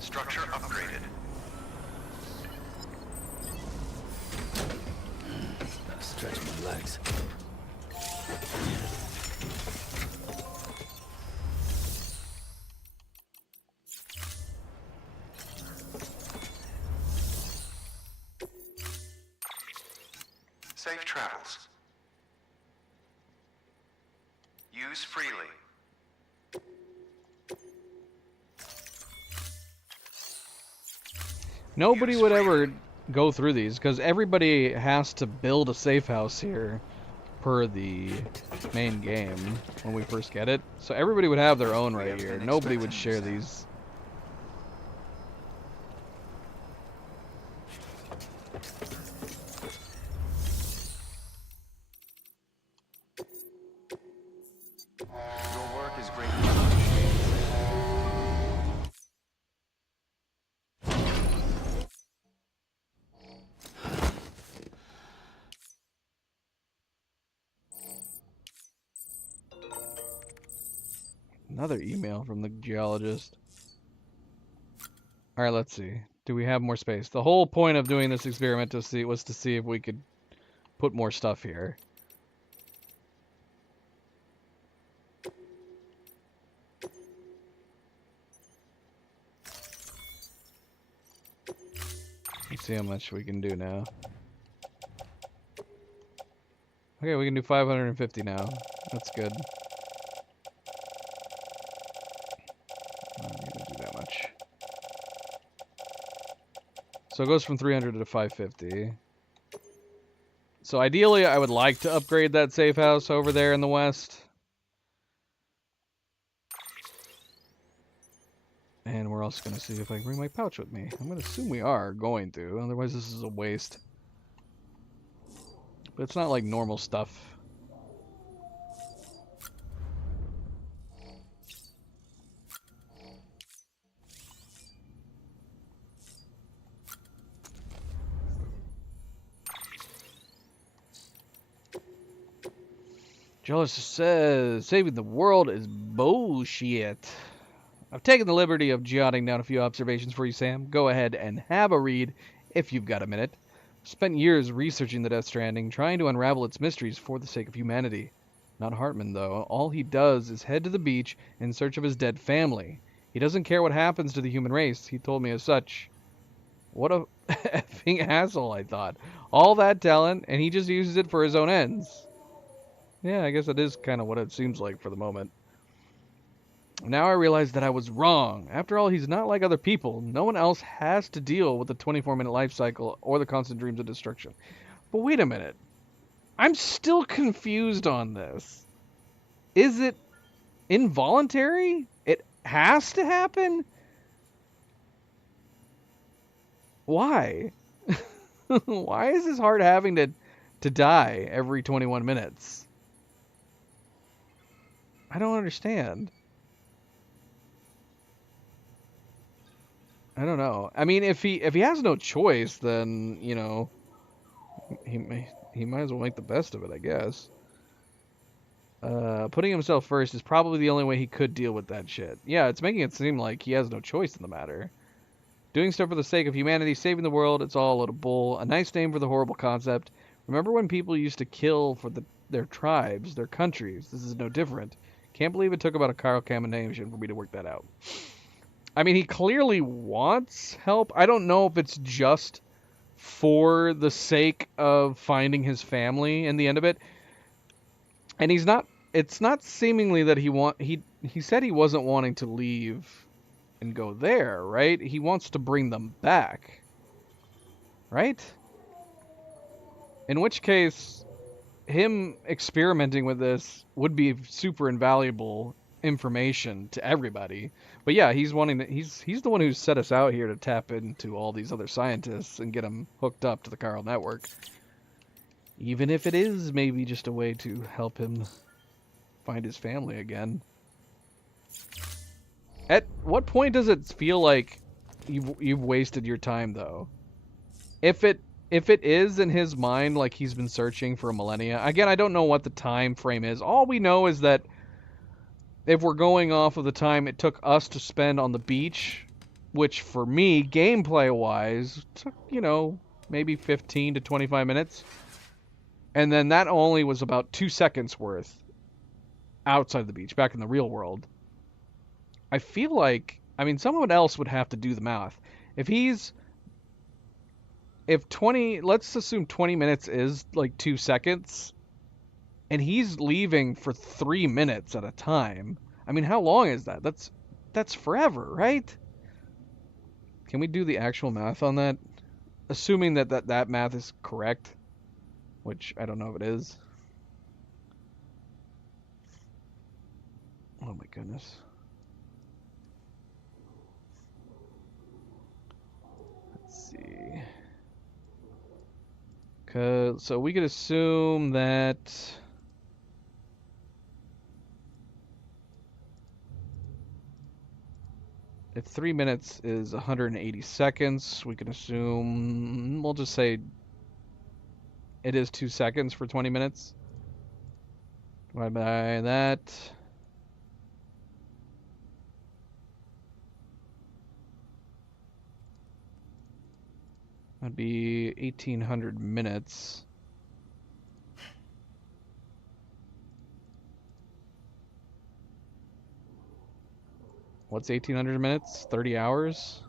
Structure upgraded. Stretch my legs. Safe travels. Use freely. Nobody would ever go through these because everybody has to build a safe house here per the main game when we first get it. So everybody would have their own right here. Nobody would share these. Your work is greatly appreciated. Another email from the geologist. Alright, let's see. Do we have more space? The whole point of doing this experiment was to see if we could put more stuff here. Let's see how much we can do now. Okay, we can do 550 now. That's good. I don't need to do that much. So it goes from 300 to 550. So ideally, I would like to upgrade that safe house over there in the west. And we're also going to see if I can bring my pouch with me. I'm going to assume we are going to, otherwise this is a waste. But it's not like normal stuff. Geologist says, saving the world is bullshit. I've taken the liberty of jotting down a few observations for you, Sam. Go ahead and have a read if you've got a minute. Spent years researching the Death Stranding, trying to unravel its mysteries for the sake of humanity. Not Hartman, though. All he does is head to the beach in search of his dead family. He doesn't care what happens to the human race. He told me as such. What a effing asshole, I thought. All that talent, and he just uses it for his own ends. Yeah, I guess that is kind of what it seems like for the moment. Now I realize that I was wrong. After all, he's not like other people. No one else has to deal with the 24-minute life cycle or the constant dreams of destruction. But wait a minute. I'm still confused on this. Is it involuntary? It has to happen? Why? Why is his heart having to die every 21 minutes? I don't understand. I don't know. I mean, if he has no choice, then, you know, he might as well make the best of it, I guess. Putting himself first is probably the only way he could deal with that shit. Yeah, it's making it seem like he has no choice in the matter. Doing stuff for the sake of humanity, saving the world, it's all a load of bull. A nice name for the horrible concept. Remember when people used to kill for their tribes, their countries? This is no different. Can't believe it took about a chiral combination for me to work that out. I mean, he clearly wants help. I don't know if it's just for the sake of finding his family in the end of it. And it's not seemingly that he said he wasn't wanting to leave and go there, right? He wants to bring them back. Right? In which case, him experimenting with this would be super invaluable information to everybody. But yeah, he's the one who set us out here to tap into all these other scientists and get them hooked up to the chiral network. Even if it is maybe just a way to help him find his family again. At what point does it feel like you've wasted your time, though? If it is in his mind like he's been searching for a millennia, again, I don't know what the time frame is. All we know is that if we're going off of the time it took us to spend on the beach, which for me, gameplay-wise, took, you know, maybe 15 to 25 minutes. And then that only was about 2 seconds worth outside the beach, back in the real world. I feel like, I mean, someone else would have to do the math. Let's assume 20 minutes is like 2 seconds, and he's leaving for 3 minutes at a time. I mean, how long is that? That's forever, right? Can we do the actual math on that? Assuming that math is correct, which I don't know if it is. Oh my goodness. Let's see. So we could assume that if 3 minutes is 180 seconds, we can assume, we'll just say it is 2 seconds for 20 minutes. Divided by that. That'd be 1,800 minutes. What's 1,800 minutes? 30 hours?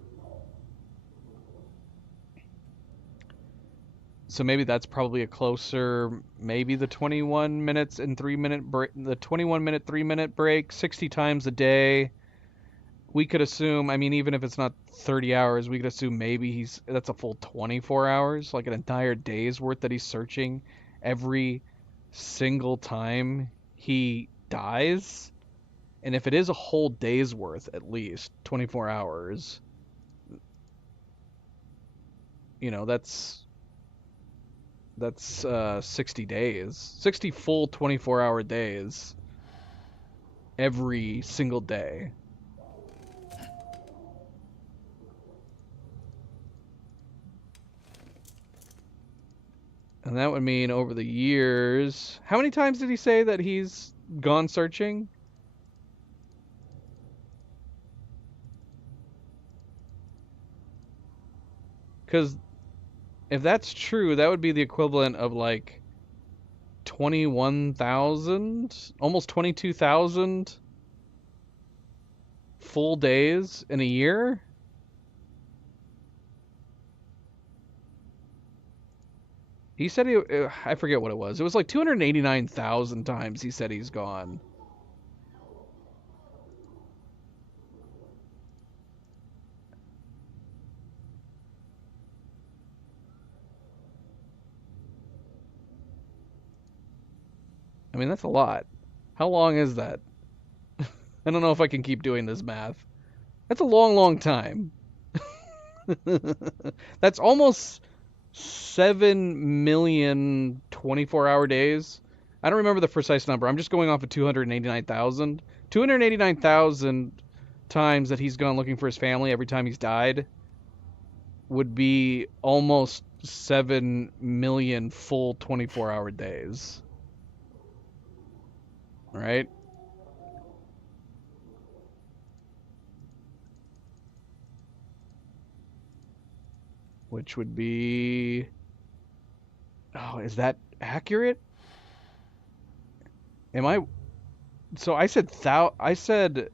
So maybe that's probably a closer, maybe the 21 minutes and 3 minute break, the 21 minute, 3 minute break, 60 times a day. We could assume, I mean, even if it's not 30 hours, we could assume maybe that's a full 24 hours, like an entire day's worth that he's searching every single time he dies. And if it is a whole day's worth, at least 24 hours, you know, that's 60 days, 60 full 24-hour days every single day. And that would mean over the years, how many times did he say that he's gone searching? Because if that's true, that would be the equivalent of like 21,000, almost 22,000 full days in a year. He said I forget what it was. It was like 289,000 times he said he's gone. I mean, that's a lot. How long is that? I don't know if I can keep doing this math. That's a long, long time. That's almost 7 million 24-hour days. I don't remember the precise number. I'm just going off of 289,000. 289,000 times that he's gone looking for his family every time he's died would be almost 7 million full 24-hour days. Right? Which would be... Oh, is that accurate? Am I... So I said I said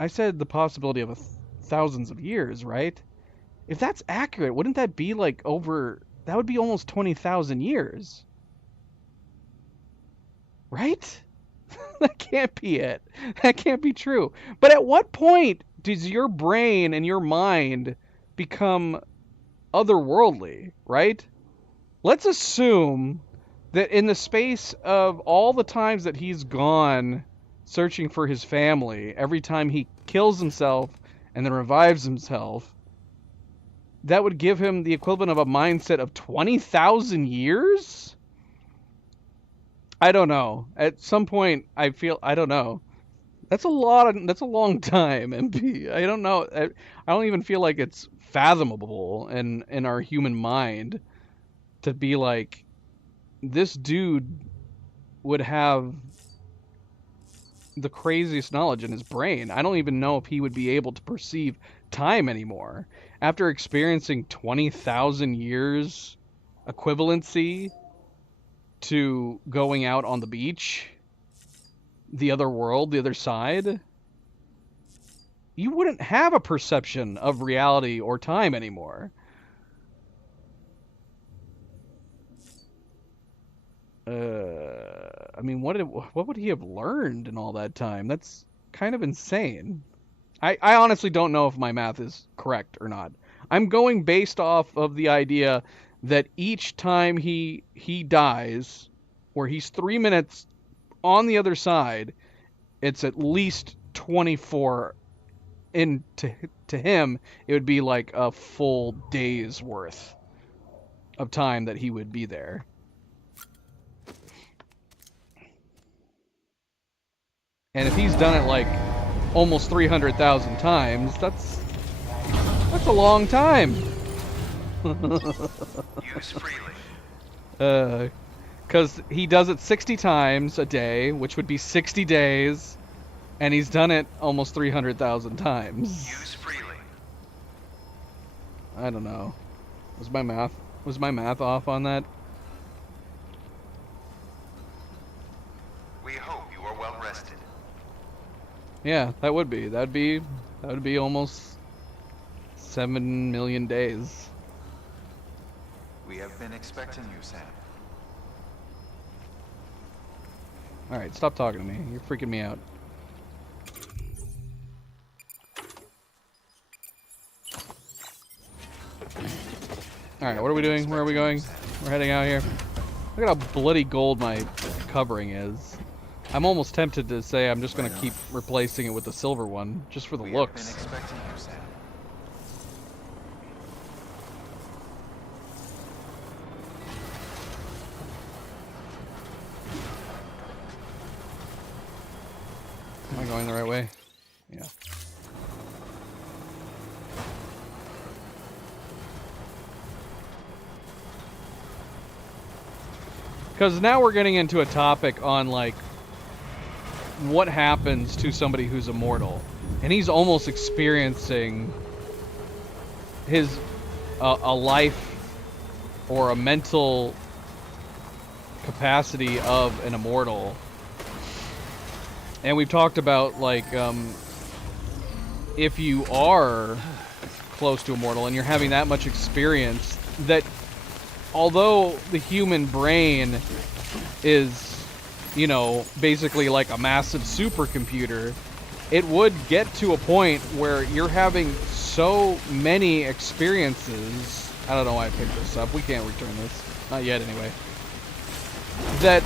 the possibility of thousands of years, right? If that's accurate, wouldn't that be like over... That would be almost 20,000 years. Right? That can't be it. That can't be true. But at what point does your brain and your mind become otherworldly, right? Let's assume that in the space of all the times that he's gone searching for his family, every time he kills himself and then revives himself, that would give him the equivalent of a mindset of 20,000 years? I don't know. At some point, I don't know. That's a long time, MP. I don't know. I don't even feel like it's fathomable in our human mind to be like, this dude would have the craziest knowledge in his brain. I don't even know if he would be able to perceive time anymore. After experiencing 20,000 years equivalency to going out on the beach, the other world, the other side, you wouldn't have a perception of reality or time anymore. I mean, what would he have learned in all that time? That's kind of insane. I honestly don't know if my math is correct or not. I'm going based off of the idea that each time he dies, where he's 3 minutes on the other side, it's at least 24. And to him, it would be like a full day's worth of time that he would be there. And if he's done it like almost 300,000 times, that's a long time. Use freely. Because he does it 60 times a day, which would be 60 days, and he's done it almost 300,000 times. Use freely. I don't know. Was my math off on that? We hope you are well rested. Yeah, that would be almost 7 million days. We have been expecting you, Sam. All right, stop talking to me. You're freaking me out. All right, what are we doing? Where are we going? We're heading out here. Look at how bloody gold my covering is. I'm almost tempted to say I'm just going to keep replacing it with the silver one, just for the We looks. have been expecting you, Sam. Am I going the right way? Yeah. Because now we're getting into a topic on, like, what happens to somebody who's immortal. And he's almost experiencing a life or a mental capacity of an immortal. And we've talked about, like, if you are close to immortal and you're having that much experience, that although the human brain is, you know, basically like a massive supercomputer, it would get to a point where you're having so many experiences. I don't know why I picked this up. We can't return this. Not yet, anyway. That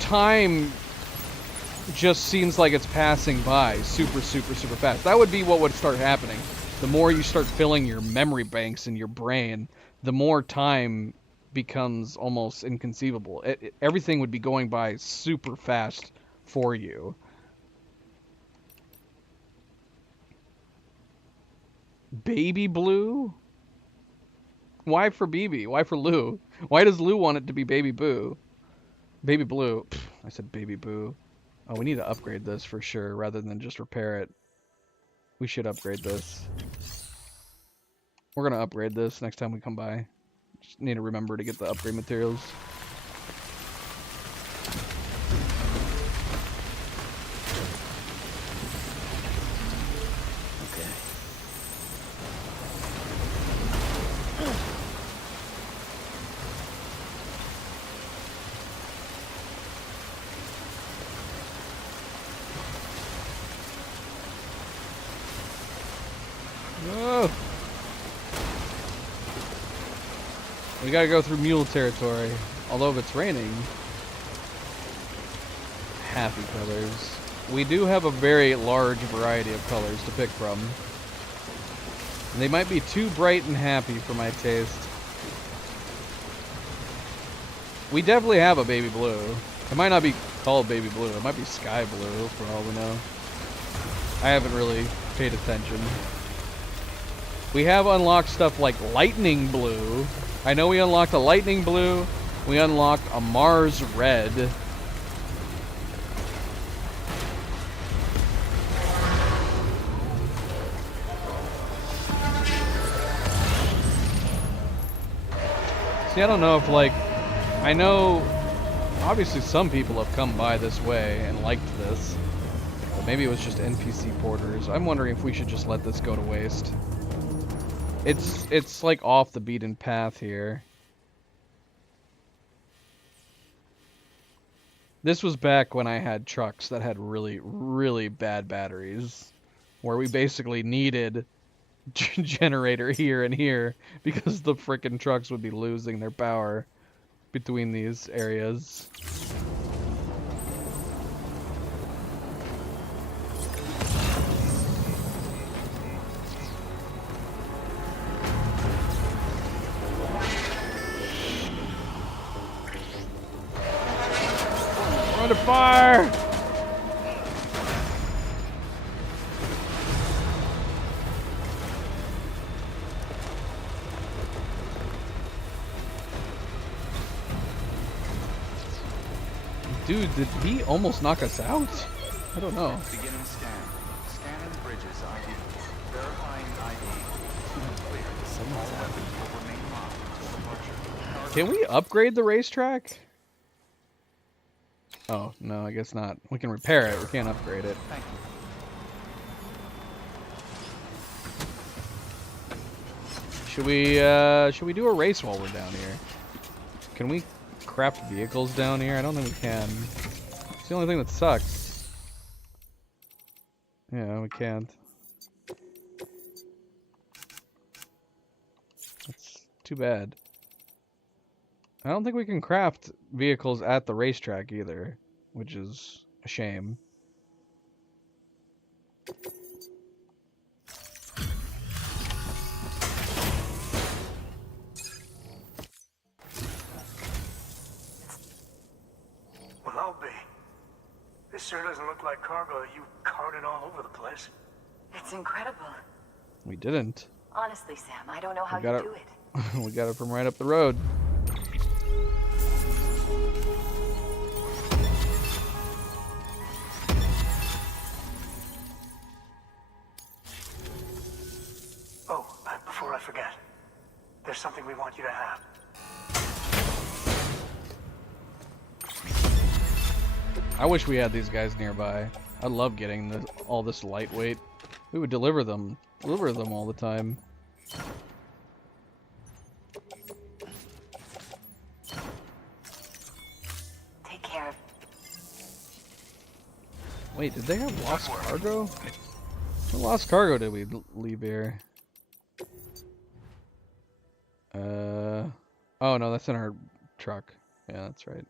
time just seems like it's passing by super, super, super fast. That would be what would start happening. The more you start filling your memory banks in your brain, the more time becomes almost inconceivable. Everything would be going by super fast for you. Baby Blue? Why for BB? Why for Lou? Why does Lou want it to be Baby Boo? Baby Blue. Pfft, I said Baby Boo. Oh, we need to upgrade this for sure, rather than just repair it. We should upgrade this. We're gonna upgrade this next time we come by. Just need to remember to get the upgrade materials. Okay. Whoa! We gotta go through mule territory. Although if it's raining, happy colors. We do have a very large variety of colors to pick from. And they might be too bright and happy for my taste. We definitely have a baby blue. It might not be called baby blue. It might be sky blue for all we know. I haven't really paid attention. We have unlocked stuff like lightning blue. I know we unlocked a lightning blue. We unlocked a Mars red. See, I don't know if, like, I know obviously some people have come by this way and liked this, but maybe it was just NPC porters. I'm wondering if we should just let this go to waste. It's like off the beaten path here. This was back when I had trucks that had really, really bad batteries, where we basically needed generator here and here because the frickin' trucks would be losing their power between these areas. Run to fire! Dude, did he almost knock us out? I don't know. Beginning scan. Scanning bridges ID. Verifying ID. Clear. All weapons will remain locked until departure. Can we upgrade the racetrack? Oh, no, I guess not. We can repair it. We can't upgrade it. Thank you. Should we do a race while we're down here? Can we craft vehicles down here? I don't think we can. It's the only thing that sucks. Yeah, we can't. That's too bad. I don't think we can craft vehicles at the racetrack either, which is a shame. Well, I'll be. This sure doesn't look like cargo that you carted all over the place. It's incredible. We didn't. Honestly, Sam, I don't know how We got you it. do it. We got it from right up the road. Oh, before I forget, there's something we want you to have. I wish we had these guys nearby. I love getting all this lightweight. We would deliver them all the time. Take care of. Wait, did they have lost cargo? What lost cargo did we leave here? Oh no, that's in our truck. Yeah, that's right.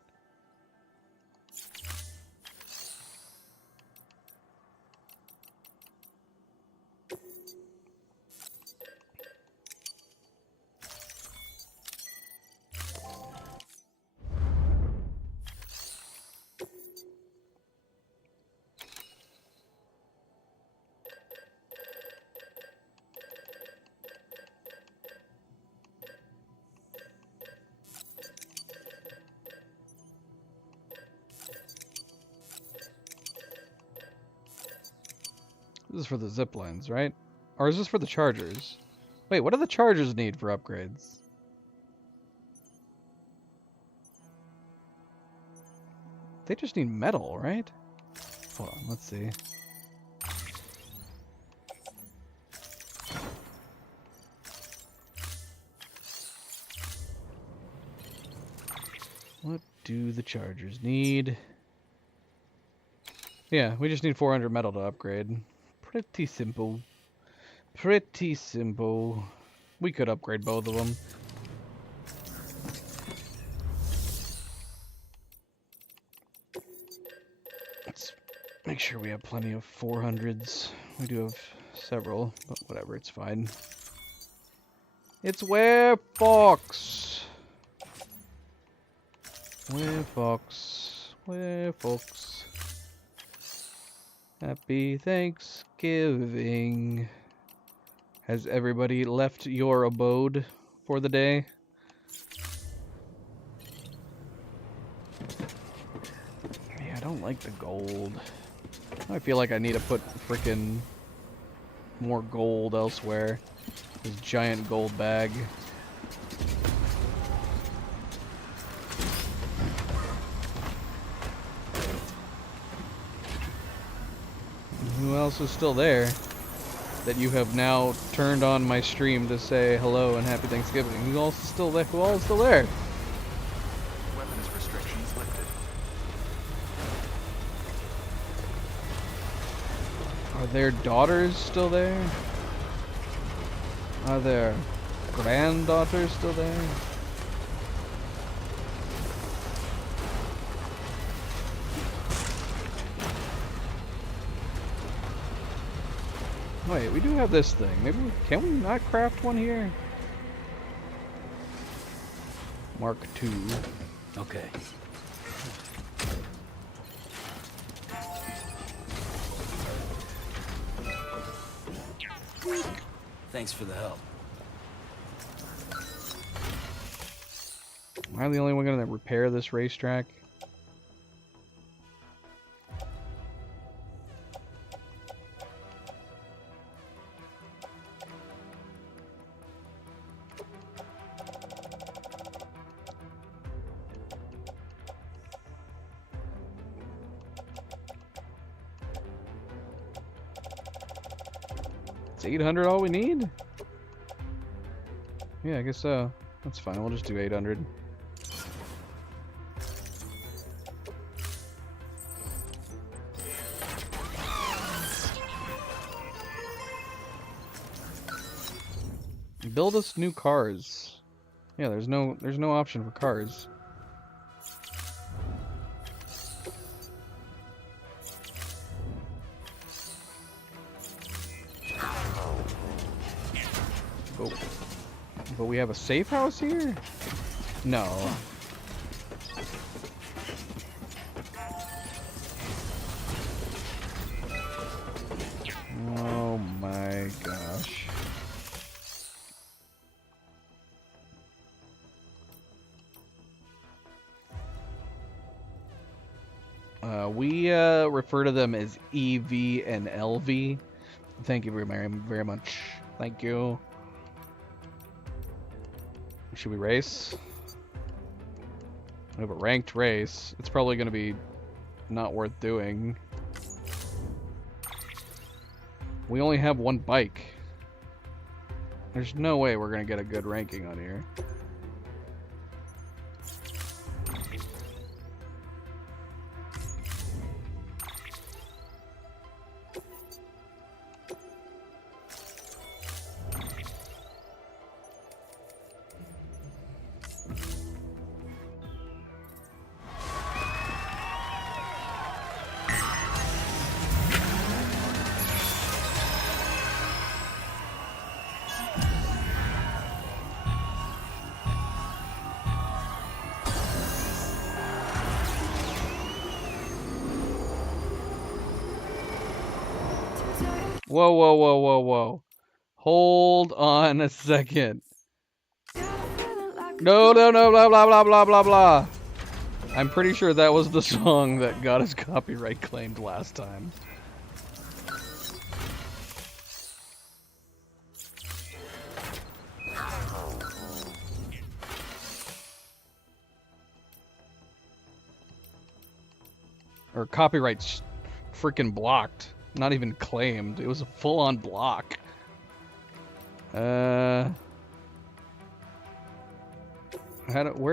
This is for the zip lines, right? Or is this for the chargers? Wait, what do the chargers need for upgrades? They just need metal, right? Hold on, let's see. What do the chargers need? Yeah, we just need 400 metal to upgrade. Pretty simple. Pretty simple. We could upgrade both of them. Let's make sure we have plenty of 400s. We do have several, but whatever, it's fine. It's where Fox. Where Fox. Where Fox. Happy Thanksgiving. Has everybody left your abode for the day? Yeah, I don't like the gold. I feel like I need to put frickin' more gold elsewhere. This giant gold bag. Who else is still there that you have now turned on my stream to say hello and happy Thanksgiving? Who else is still there? Who all is still there? Weapons restrictions lifted. Are their daughters still there? Are their granddaughters still there? Wait, we do have this thing. Maybe, can we not craft one here? Mark II. Okay. Thanks for the help. Am I the only one gonna repair this racetrack? Is 800 all we need? Yeah, I guess so. That's fine. We'll just do 800. Build us new cars. Yeah, there's no option for cars. But we have a safe house here? No. Oh my gosh. We refer to them as EV and LV. Thank you very much. Thank you. Should we race? We have a ranked race. It's probably going to be not worth doing. We only have one bike. There's no way we're gonna get a good ranking on here. Whoa, whoa, whoa, whoa, whoa. Hold on a second. No, no, no, blah, blah, blah, blah, blah, blah. I'm pretty sure that was the song that got us copyright claimed last time. Or copyright's freaking blocked. Not even claimed. It was a full-on block. Where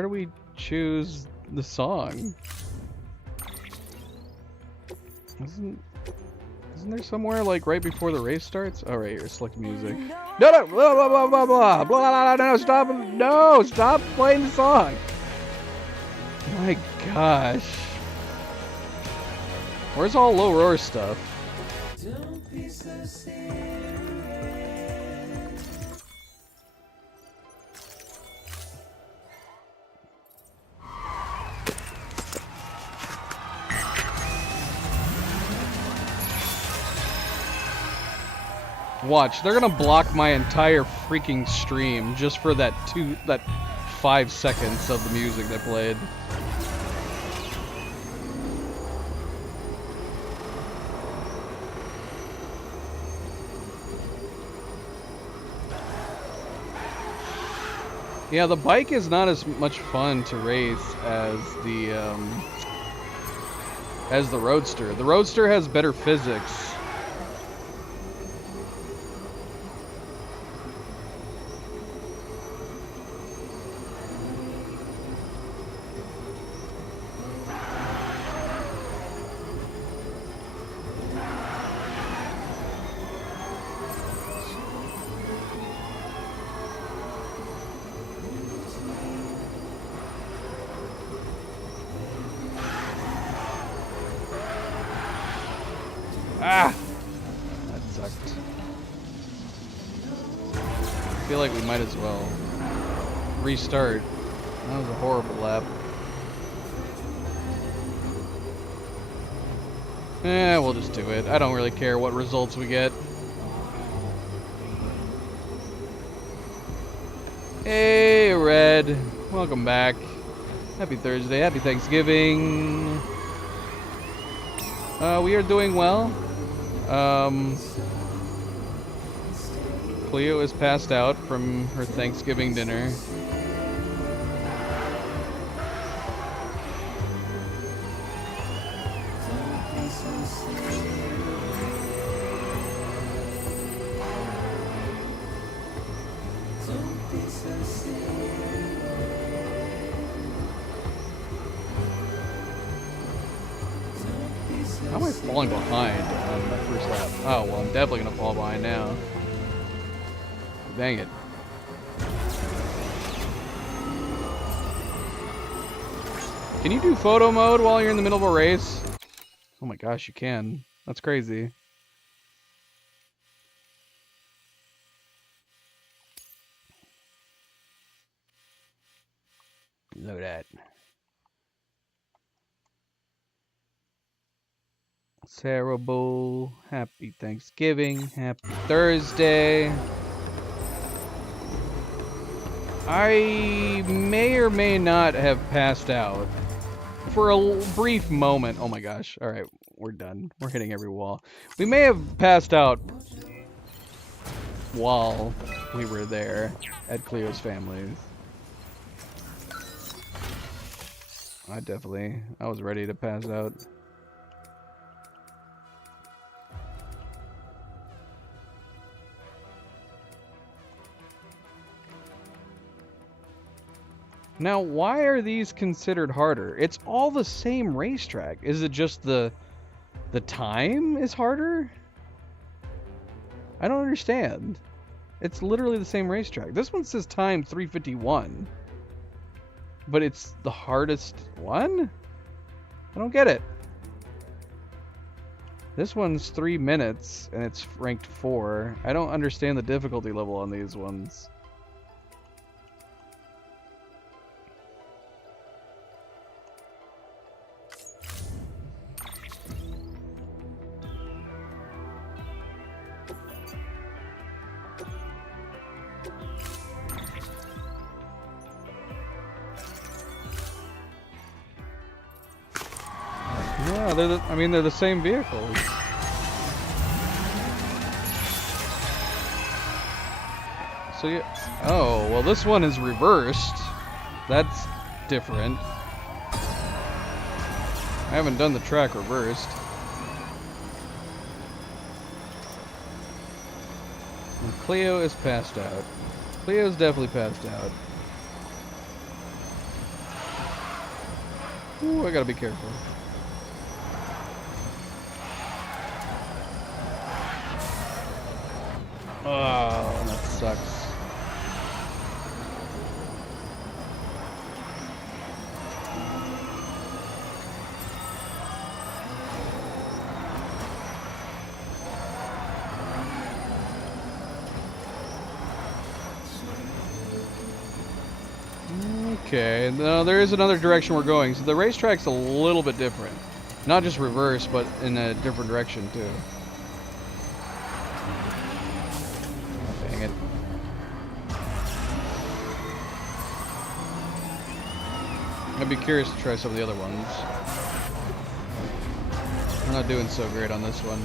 do we choose the song? Isn't there somewhere like right before the race starts? Oh, right here, select music. No, no, blah, blah, blah, blah, blah, blah, blah, no, stop, no, stop playing the song. My gosh. Where's all low roar stuff? Don't be so serious. Watch, they're gonna block my entire freaking stream just for that 5 seconds of the music they played. Yeah, the bike is not as much fun to race as the Roadster. The Roadster has better physics. Ah! That sucked. I feel like we might as well restart. That was a horrible lap. We'll just do it. I don't really care what results we get. Hey, Red. Welcome back. Happy Thursday. Happy Thanksgiving. We are doing well. Cleo is passed out from her Thanksgiving dinner. How am I falling behind on my first lap? Oh, well, I'm definitely going to fall behind now. Dang it. Can you do photo mode while you're in the middle of a race? Oh my gosh, you can. That's crazy. Look at that. Terrible. Happy Thanksgiving. Happy Thursday. I may or may not have passed out for a brief moment. Oh my gosh. All right, we're done. We're hitting every wall. We may have passed out while we were there at Cleo's family. I was ready to pass out. Now, why are these considered harder? It's all the same racetrack. Is it just the time is harder? I don't understand. It's literally the same racetrack. This one says time 3:51. But it's the hardest one? I don't get it. This one's 3 minutes and it's ranked 4. I don't understand the difficulty level on these ones. Yeah, they're the same vehicles. So yeah. Oh, well, this one is reversed. That's different. I haven't done the track reversed. And Cleo is passed out. Cleo's definitely passed out. Ooh, I gotta be careful. Oh, that sucks. Okay, no, there is another direction we're going. So the racetrack's a little bit different. Not just reverse, but in a different direction too. Dang it. I'd be curious to try some of the other ones. I'm not doing so great on this one.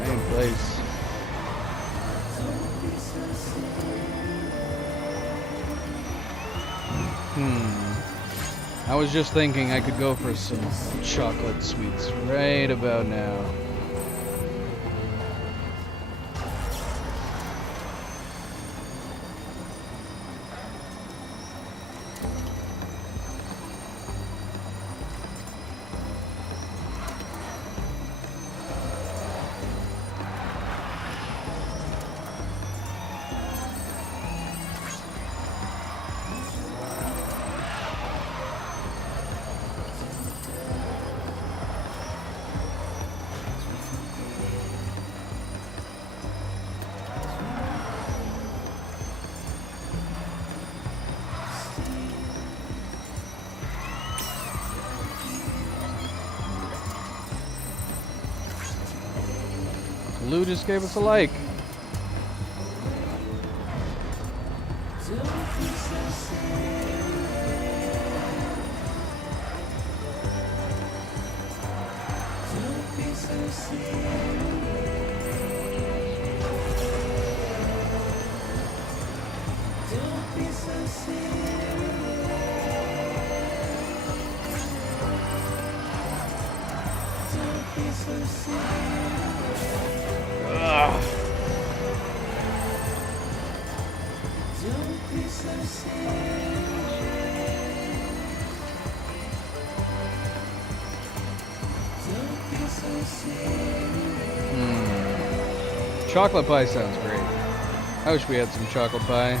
Same place. I was just thinking I could go for some chocolate sweets right about now. Lou just gave us a like. Chocolate pie sounds great. I wish we had some chocolate pie.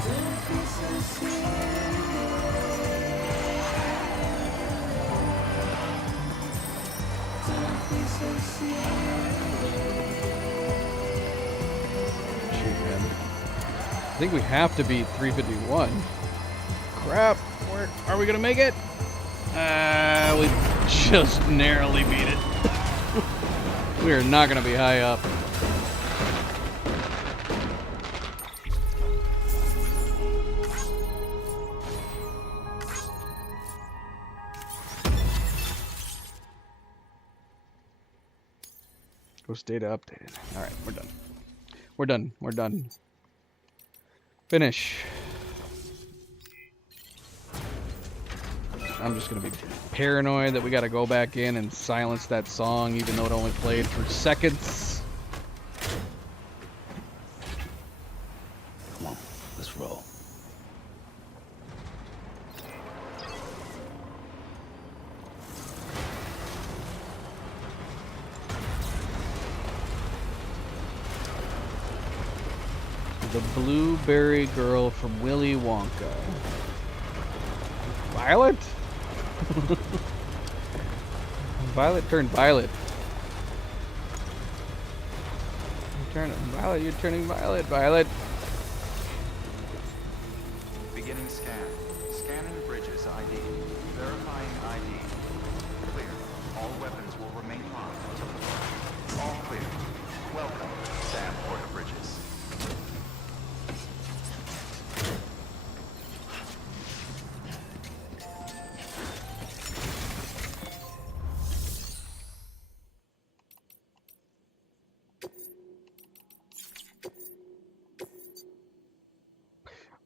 Shoot, man. I think we have to beat 351. Crap. Where are we gonna make it? We just narrowly beat it. We are not gonna be high up. Post data updated. Alright, we're done. We're done. We're done. Finish. I'm just gonna be paranoid that we gotta go back in and silence that song even though it only played for seconds. Come on, let's roll. The Blueberry Girl from Willy Wonka. Violet? Violet turned violet. Violet, you're turning violet, Violet. Beginning scan. Scanning bridges ID. Verifying ID. Clear. All weapons will remain locked until departure. All clear. Welcome, Sam Porter Bridges.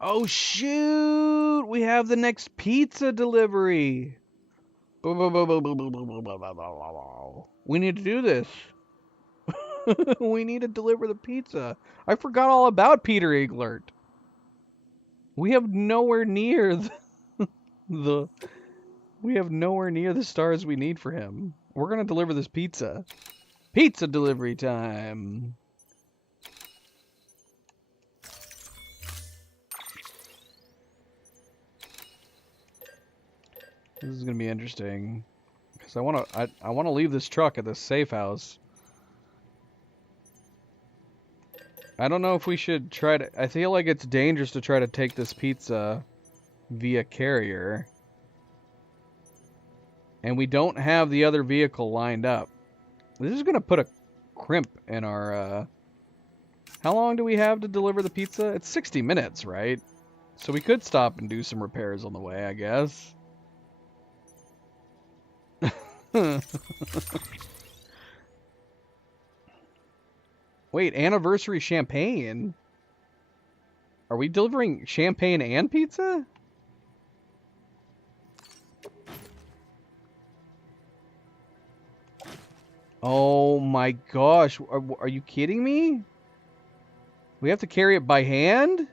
Oh shoot! We have the next pizza delivery. We need to do this. We need to deliver the pizza. I forgot all about Peter Eglert. We have nowhere near the we have nowhere near the stars we need for him. We're gonna deliver this pizza. Pizza delivery time. This is gonna be interesting because I wanna leave this truck at this safe house. I don't know if we should try to. I feel like it's dangerous to try to take this pizza via carrier, and we don't have the other vehicle lined up. This is gonna put a crimp in our. How long do we have to deliver the pizza? It's 60 minutes, right? So we could stop and do some repairs on the way, I guess. Wait, anniversary champagne? Are we delivering champagne and pizza? Oh my gosh, are you kidding me? We have to carry it by hand?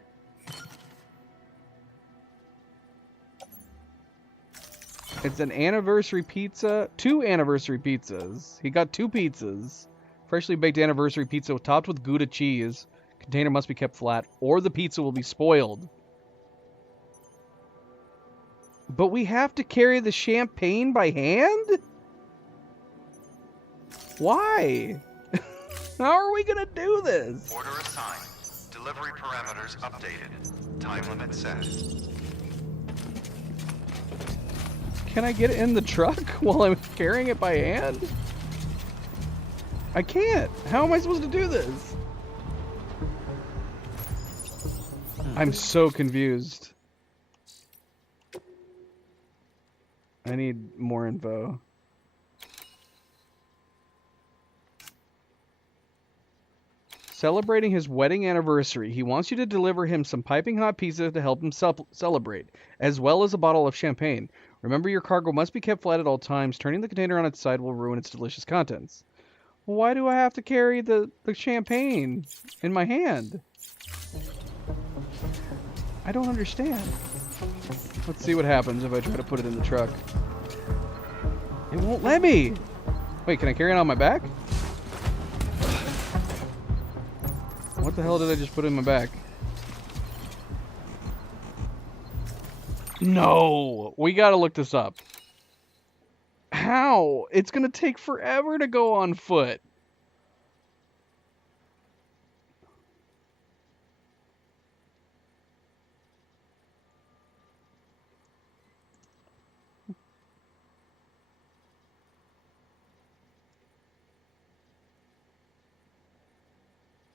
It's an anniversary pizza. 2 anniversary pizzas. He got 2 pizzas. Freshly baked anniversary pizza topped with Gouda cheese. Container must be kept flat or the pizza will be spoiled. But we have to carry the champagne by hand? Why? How are we gonna do this? Order assigned. Delivery parameters updated. Time limit set. Can I get it in the truck while I'm carrying it by hand? I can't. How am I supposed to do this? I'm so confused. I need more info. Celebrating his wedding anniversary, he wants you to deliver him some piping hot pizza to help him celebrate, as well as a bottle of champagne. Remember, your cargo must be kept flat at all times. Turning the container on its side will ruin its delicious contents. Why do I have to carry the champagne in my hand? I don't understand. Let's see what happens if I try to put it in the truck. It won't let me. Wait, can I carry it on my back? What the hell did I just put in my back? No! We gotta look this up. How? It's gonna take forever to go on foot.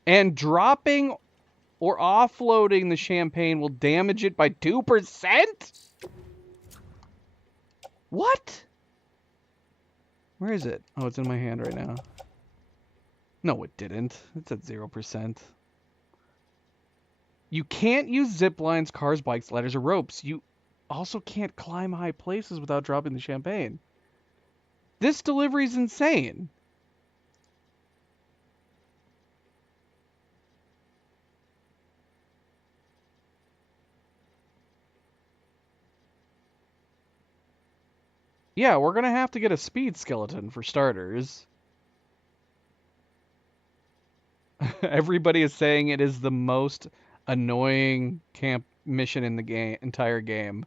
And dropping or offloading the champagne will damage it by 2%? What? Where is it? Oh, it's in my hand right now. No, it didn't. It's at 0%. You can't use zip lines, cars, bikes, ladders, or ropes. You also can't climb high places without dropping the champagne. This delivery's insane. Yeah, we're gonna have to get a speed skeleton for starters. Everybody is saying it is the most annoying camp mission in the entire game.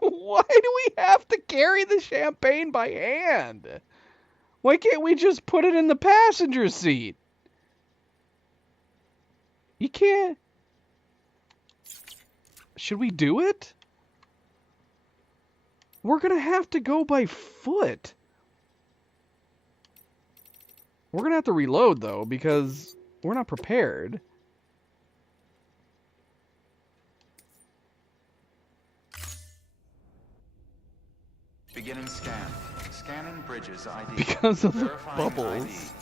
Why do we have to carry the champagne by hand? Why can't we just put it in the passenger seat? You can't. Should we do it? We're gonna have to go by foot. We're gonna have to reload though because we're not prepared. Beginning scan. Scanning bridges ID. Because of the Verifying bubbles.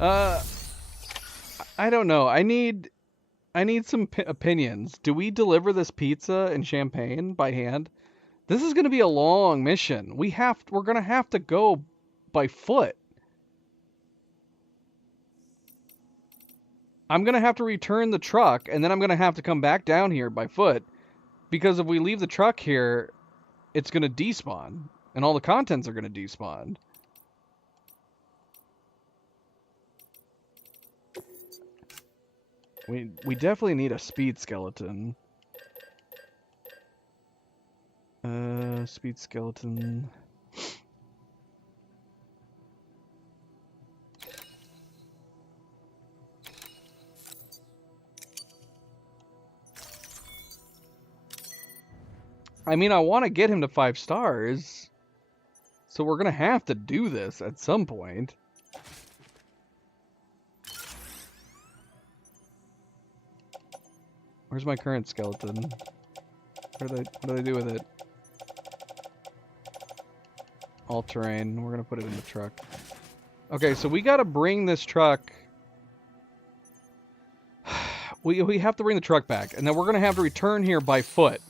ID. I don't know. I need some opinions. Do we deliver this pizza and champagne by hand? This is going to be a long mission. We're going to have to go by foot. I'm going to have to return the truck and then I'm going to have to come back down here by foot because if we leave the truck here, it's going to despawn and all the contents are going to despawn. We definitely need a speed skeleton. Speed skeleton. I mean, I want to get him to 5 stars. So we're going to have to do this at some point. Where's my current skeleton? What do they do with it? All terrain. We're gonna put it in the truck. Okay, so we gotta bring this truck. We have to bring the truck back, and then we're gonna have to return here by foot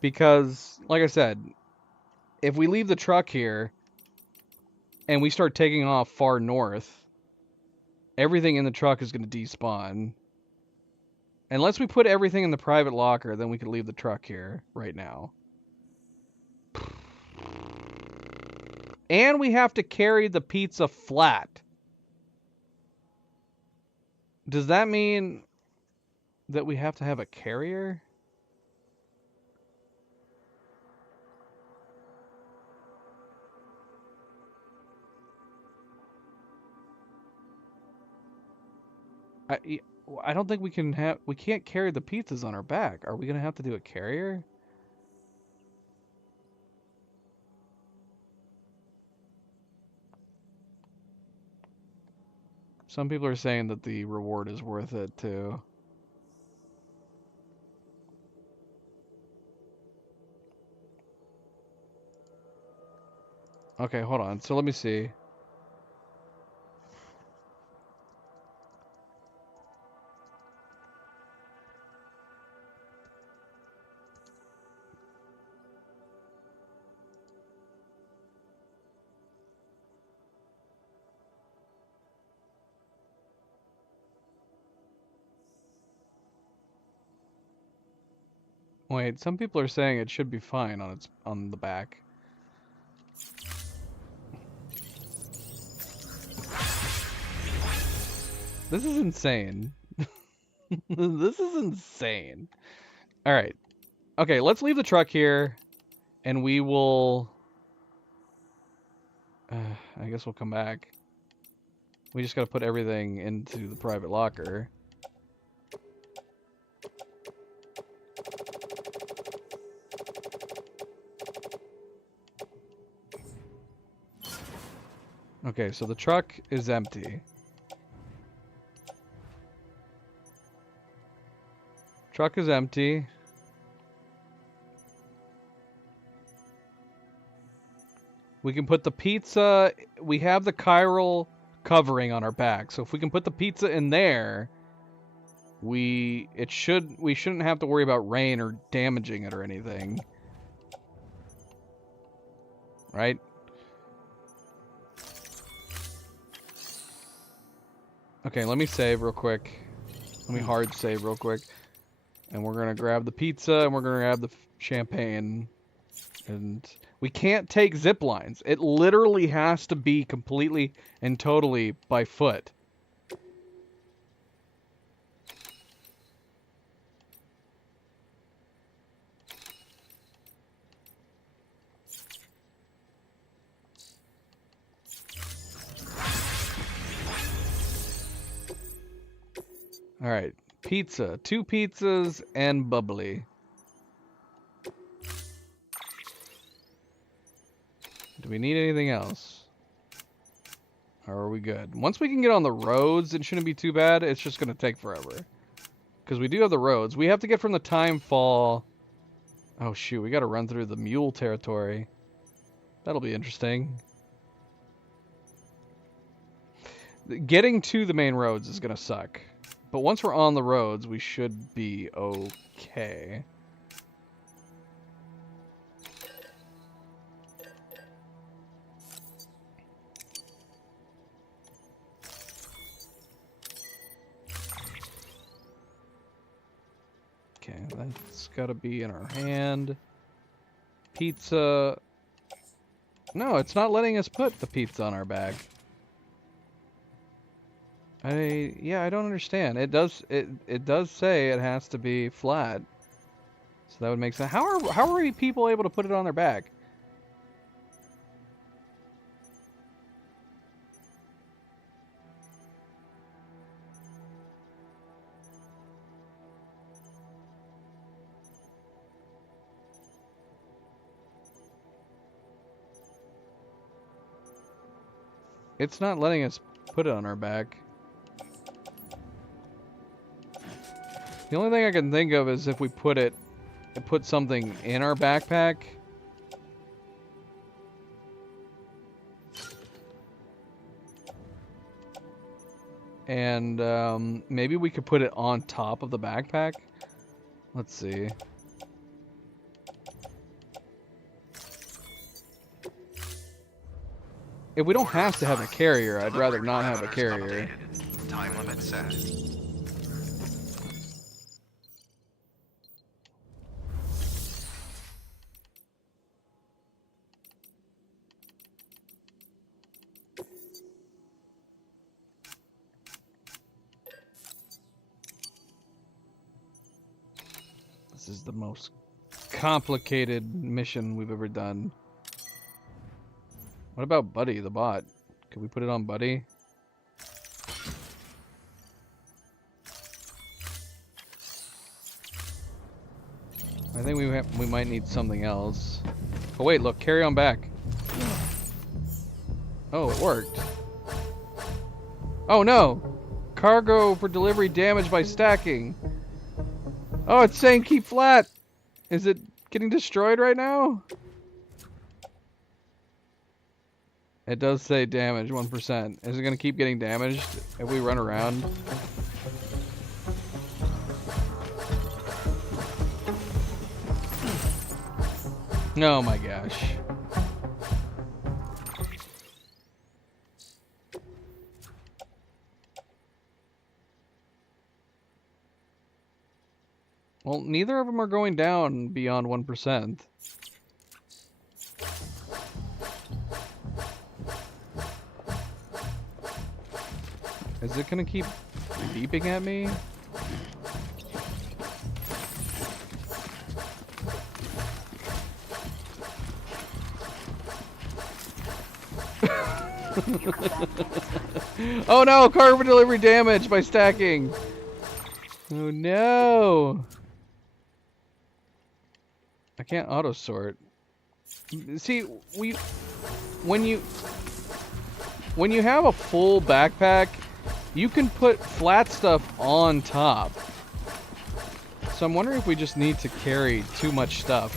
because, like I said, if we leave the truck here and we start taking off far north, everything in the truck is gonna despawn. Unless we put everything in the private locker, then we could leave the truck here right now. And we have to carry the pizza flat. Does that mean that we have to have a carrier? I don't think we can't carry the pizzas on our back. Are we gonna have to do a carrier? Some people are saying that the reward is worth it too. Okay, hold on. So let me see. Wait, some people are saying it should be fine on the back. This is insane. This is insane. All right. Okay, let's leave the truck here and we will I guess we'll come back. We just got to put everything into the private locker. Okay, so the truck is empty. Truck is empty. We can put the pizza. We have the chiral covering on our back. So if we can put the pizza in there, we shouldn't have to worry about rain or damaging it or anything. Right? Okay, let me save real quick. Let me hard save real quick. And we're going to grab the pizza and we're going to grab the champagne. And we can't take zip lines. It literally has to be completely and totally by foot. All right, pizza, 2 pizzas and bubbly. Do we need anything else? Or are we good? Once we can get on the roads, it shouldn't be too bad. It's just going to take forever. Because we do have the roads. We have to get from the Timefall. Oh, shoot. We got to run through the mule territory. That'll be interesting. Getting to the main roads is going to suck. But once we're on the roads, we should be okay. Okay, that's got to be in our hand. Pizza. No, it's not letting us put the pizza on our back. Yeah, I don't understand. It does say it has to be flat. So that would make sense. How are people able to put it on their back? It's not letting us put it on our back. The only thing I can think of is if we put something in our backpack. And maybe we could put it on top of the backpack. Let's see. If we don't have to have a carrier, I'd rather not have a carrier. Time limit set. This is the most complicated mission we've ever done. What about Buddy, the bot? Could we put it on Buddy? I think we might need something else. Oh wait, look, carry on back. Oh, it worked. Oh no! Cargo for delivery damaged by stacking. Oh, it's saying keep flat. Is it getting destroyed right now? It does say damage 1%. Is it going to keep getting damaged if we run around? Oh my gosh. Well, neither of them are going down beyond 1%. Is it gonna keep beeping at me? Oh no! Cargo delivery damage by stacking! Oh no! I can't auto sort. See, when you have a full backpack, you can put flat stuff on top. So I'm wondering if we just need to carry too much stuff.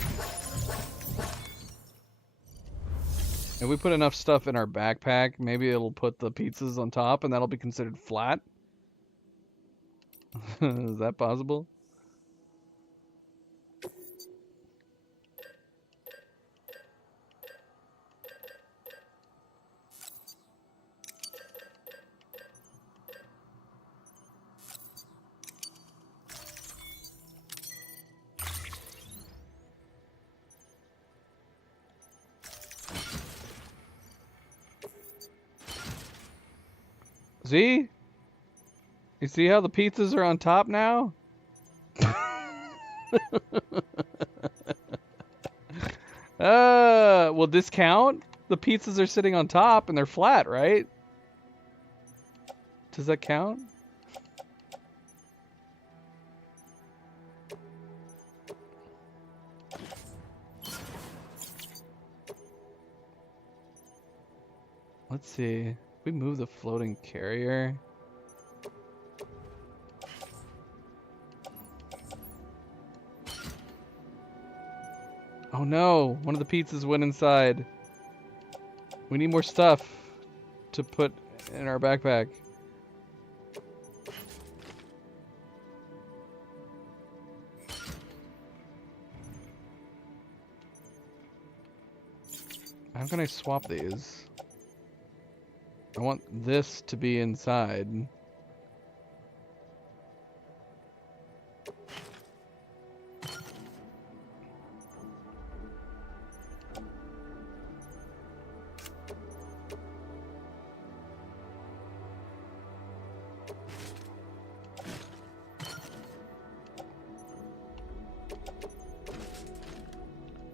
If we put enough stuff in our backpack, maybe it'll put the pizzas on top and that'll be considered flat. Is that possible? See? You see how the pizzas are on top now? Will this count? The pizzas are sitting on top and they're flat, right? Does that count? Let's see. We move the floating carrier. Oh no, one of the pizzas went inside. We need more stuff to put in our backpack. How can I swap these? I want this to be inside.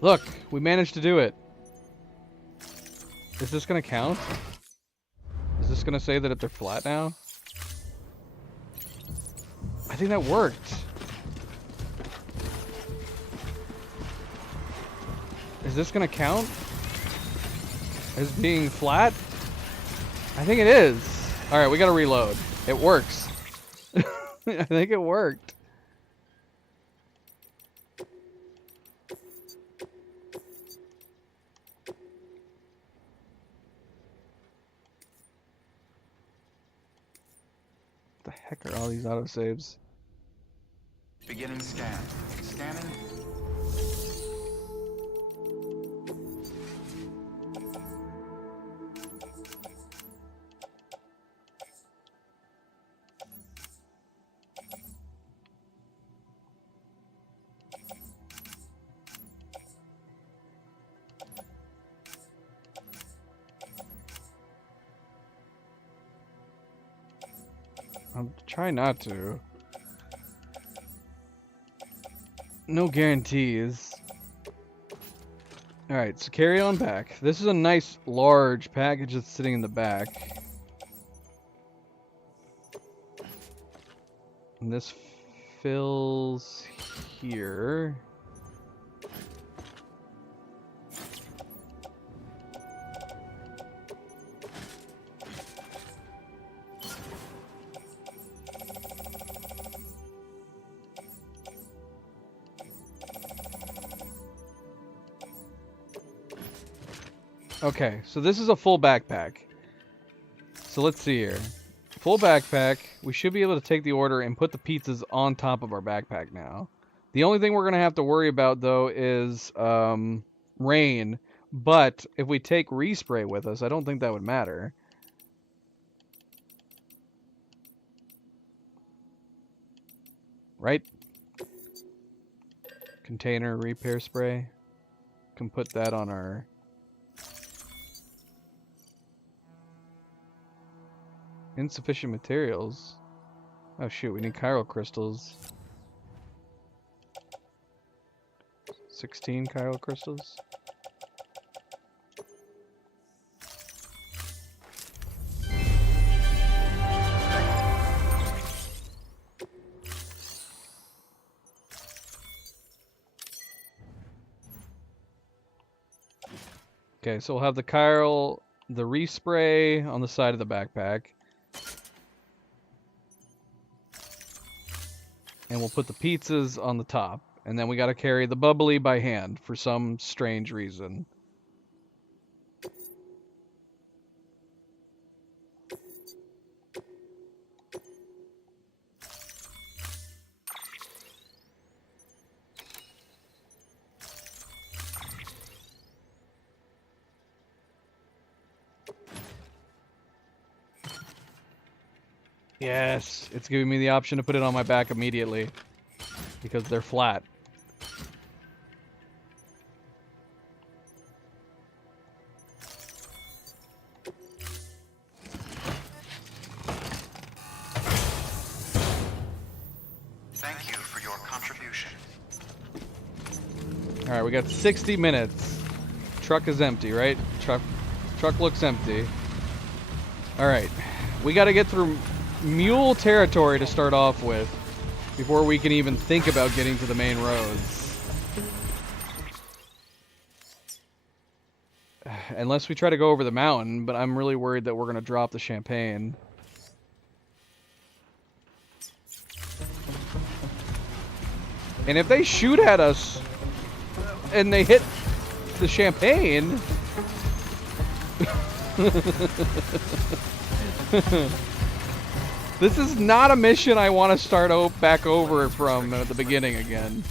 Look, we managed to do it. Is this gonna count? Is this gonna say that they're flat now? I think that worked. Is this gonna count as being flat? I think it is. Alright, we gotta reload. It works. I think it worked. The heck are all these autosaves? Beginning scan. Scanning. I'm trying not to. No guarantees. Alright, so carry on back. This is a nice large package that's sitting in the back. And this fills here. Okay, so this is a full backpack. So let's see here. Full backpack. We should be able to take the order and put the pizzas on top of our backpack now. The only thing we're going to have to worry about, though, is rain. But if we take respray with us, I don't think that would matter. Right? Container repair spray. Can put that on our... Insufficient materials. Oh shoot, we need chiral crystals. 16 chiral crystals. Okay, so we'll have the chiral, the respray on the side of the backpack. And we'll put the pizzas on the top. And then we gotta carry the bubbly by hand for some strange reason. Yes, it's giving me the option to put it on my back immediately because they're flat. Thank you for your contribution. All right, we got 60 minutes. Truck is empty, right? Truck looks empty. All right, we got to get through mule territory to start off with before we can even think about getting to the main roads. Unless we try to go over the mountain, but I'm really worried that we're going to drop the champagne. And if they shoot at us and they hit the champagne... This is not a mission I want to start back over from at the beginning again.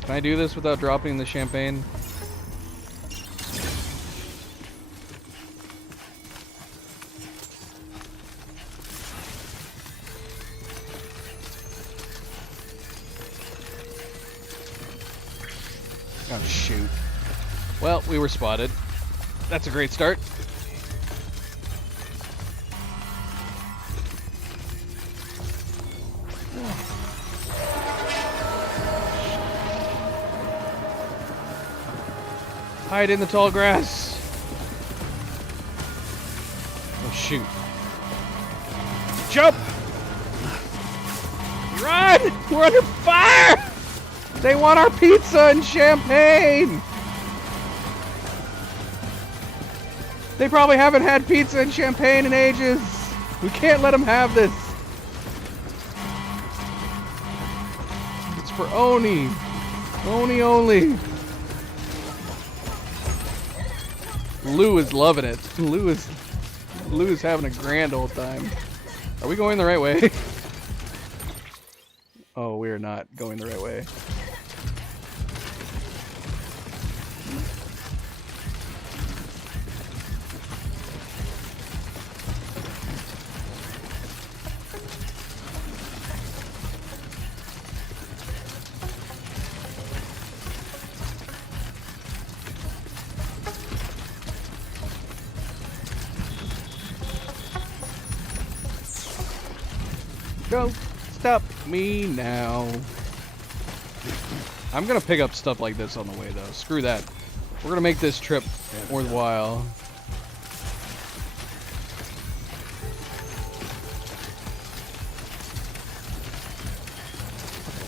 Can I do this without dropping the champagne? Oh, shoot. Well, we were spotted. That's a great start. Hide in the tall grass. Oh, shoot. Jump! Run! We're under fire! They want our pizza and champagne! They probably haven't had pizza and champagne in ages. We can't let them have this. It's for Oni. Oni only. Lou is loving it. Lou is having a grand old time. Are we going the right way? Oh, we are not going the right way. Don't stop me now. I'm gonna pick up stuff like this on the way though. Screw that. We're gonna make this trip worthwhile.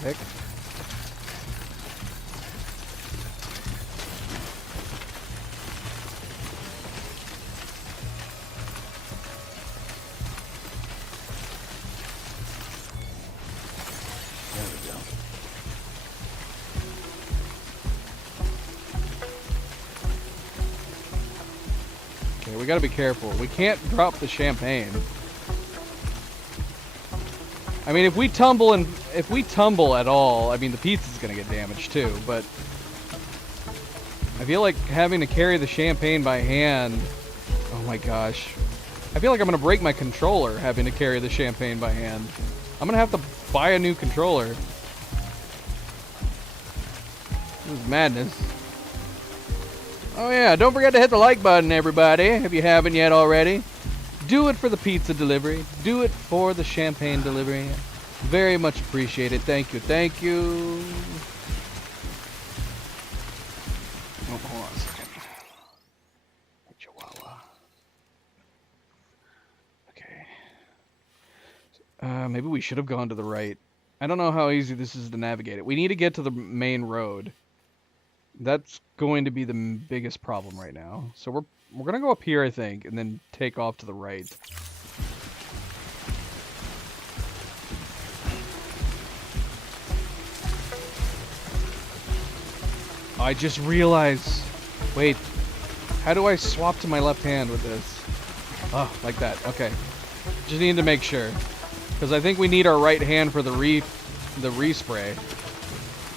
Heck. We gotta be careful. We can't drop the champagne. I mean, if we tumble at all, I mean, the pizza's gonna get damaged too, but I feel like having to carry the champagne by hand, oh my gosh. I feel like I'm gonna break my controller having to carry the champagne by hand. I'm gonna have to buy a new controller. This is madness. Oh yeah, don't forget to hit the like button, everybody, if you haven't yet already. Do it for the pizza delivery. Do it for the champagne delivery. Very much appreciated. Thank you, thank you. Oh, hold on a second. Chihuahua. Okay. Maybe we should have gone to the right. I don't know how easy this is to navigate it. We need to get to the main road. That's going to be the biggest problem right now. So we're gonna go up here, I think, and then take off to the right. I just realized. Wait, how do I swap to my left hand with this? Oh, like that. Okay. Just need to make sure. Because I think we need our right hand for the respray.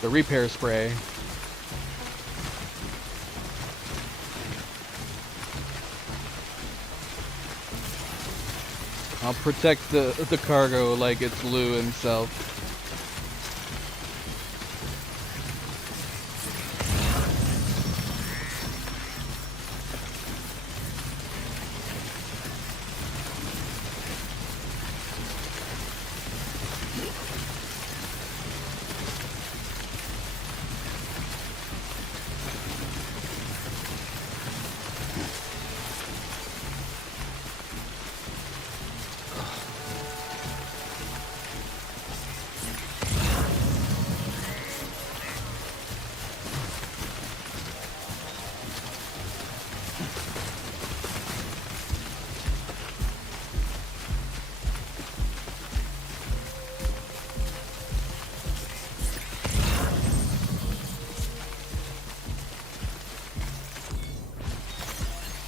The repair spray. I'll protect the cargo like it's Lou himself.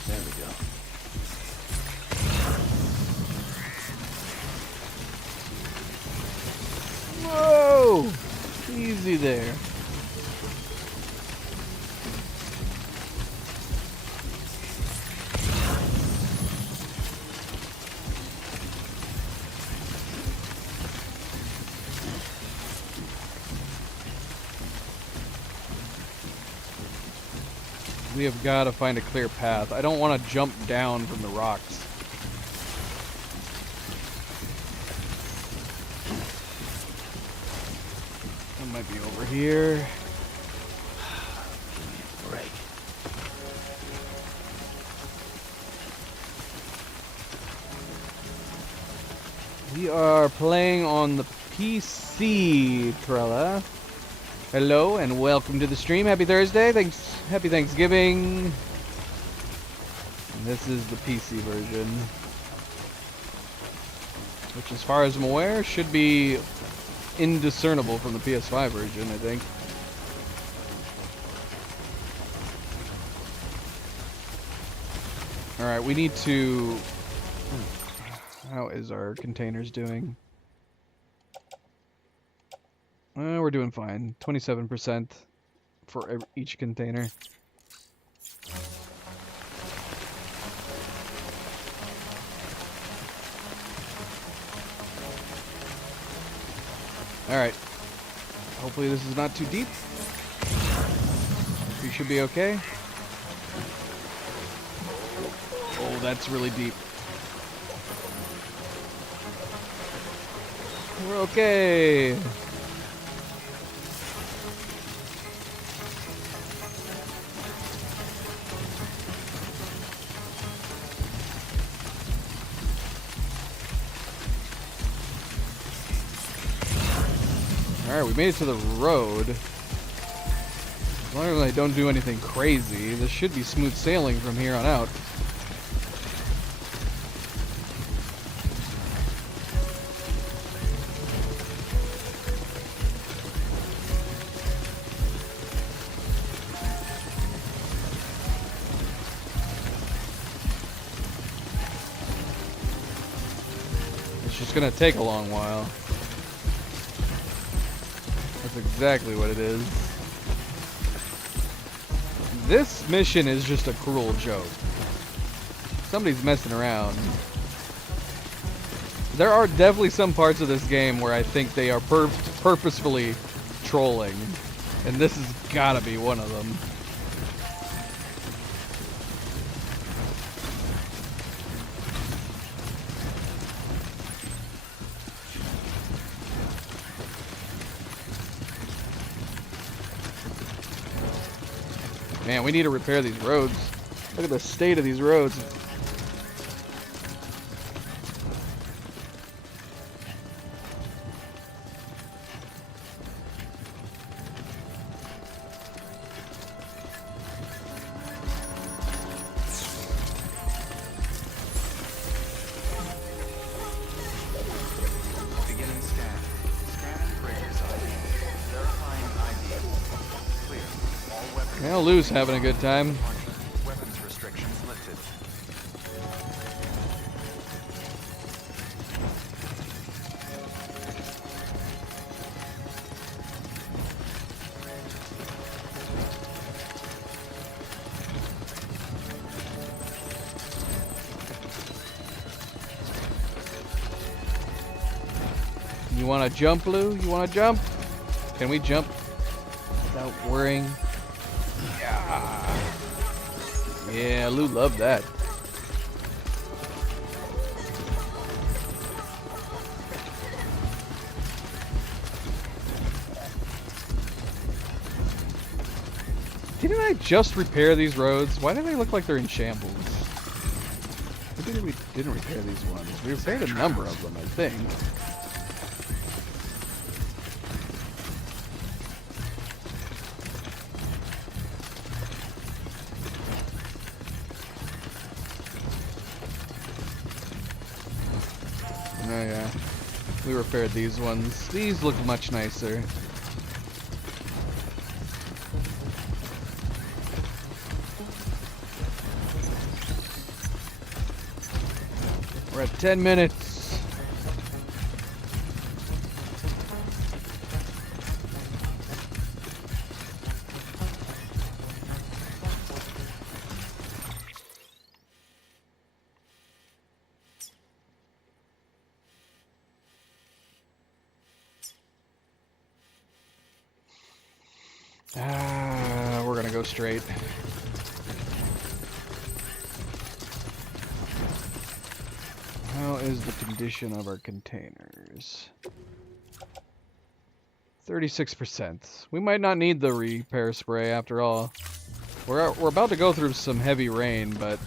There we go. Whoa! Easy there. We have got to find a clear path. I don't want to jump down from the rocks. It might be over here. Break. We are playing on the PC, Trella. Hello and welcome to the stream. Happy Thursday. Happy Thanksgiving. And this is the PC version. Which, as far as I'm aware, should be indiscernible from the PS5 version, I think. Alright, we need to... How is our containers doing? We're doing fine. 27% for each container. Alright. Hopefully this is not too deep. We should be okay. Oh, that's really deep. We're okay. Alright, we made it to the road. As long as I don't do anything crazy, this should be smooth sailing from here on out. It's just gonna take a long while. That's exactly what it is. This mission is just a cruel joke. Somebody's messing around. There are definitely some parts of this game where I think they are purposefully trolling. And this has gotta be one of them. Man, we need to repair these roads. Look at the state of these roads. Beginning scan. Scanning bridges ID. Verifying ID. Clear. All weapons. Well, Lou's having a good time. Weapons restrictions lifted. wanna jump, Lou? You wanna jump? Can we jump without worrying? Yeah. Yeah, Lou loved that. Didn't I just repair these roads? Why do they look like they're in shambles? Maybe we didn't repair these ones. We repaired a number of them, I think. Oh yeah, we repaired these ones. These look much nicer. We're at 10 minutes. We're gonna go straight. How is the condition of our containers? 36%. We might not need the repair spray after all. We're about to go through some heavy rain, but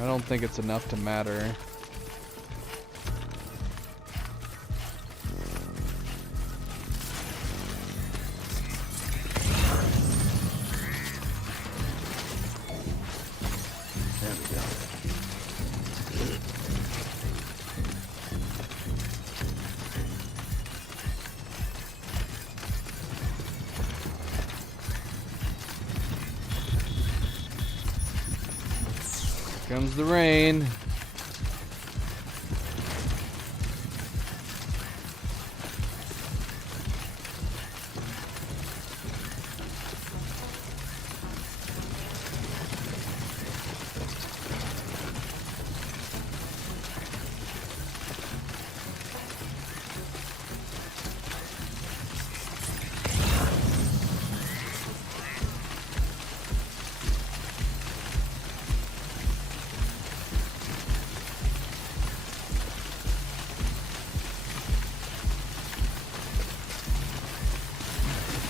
I don't think it's enough to matter. There we go. Comes the rain.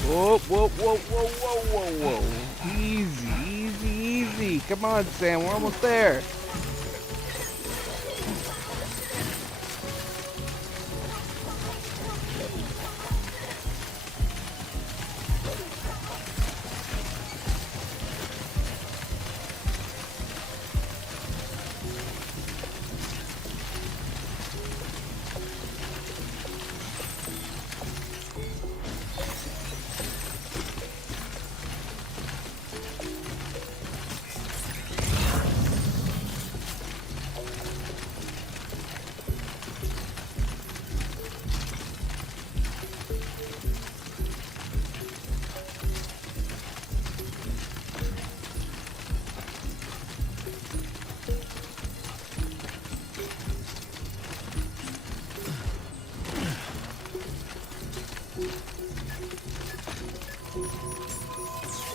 Whoa, whoa, whoa, whoa, whoa, whoa, whoa. Easy, easy, easy. Come on, Sam, we're almost there.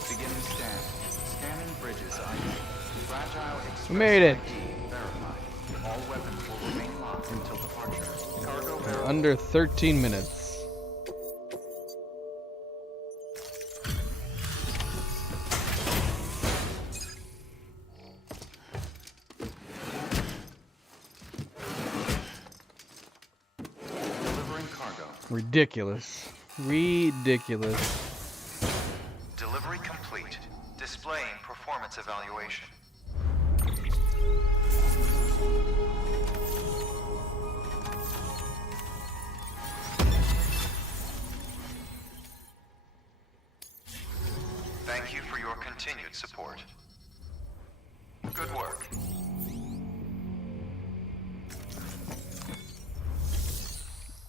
Beginning scan. Scanning bridges ID. Fragile Express We made it. ID verified. All weapons will remain locked until departure. Cargo verified. Under 13 minutes. Delivering cargo. Ridiculous. Ridiculous. Delivery complete. Displaying performance evaluation. Thank you for your continued support. Good work.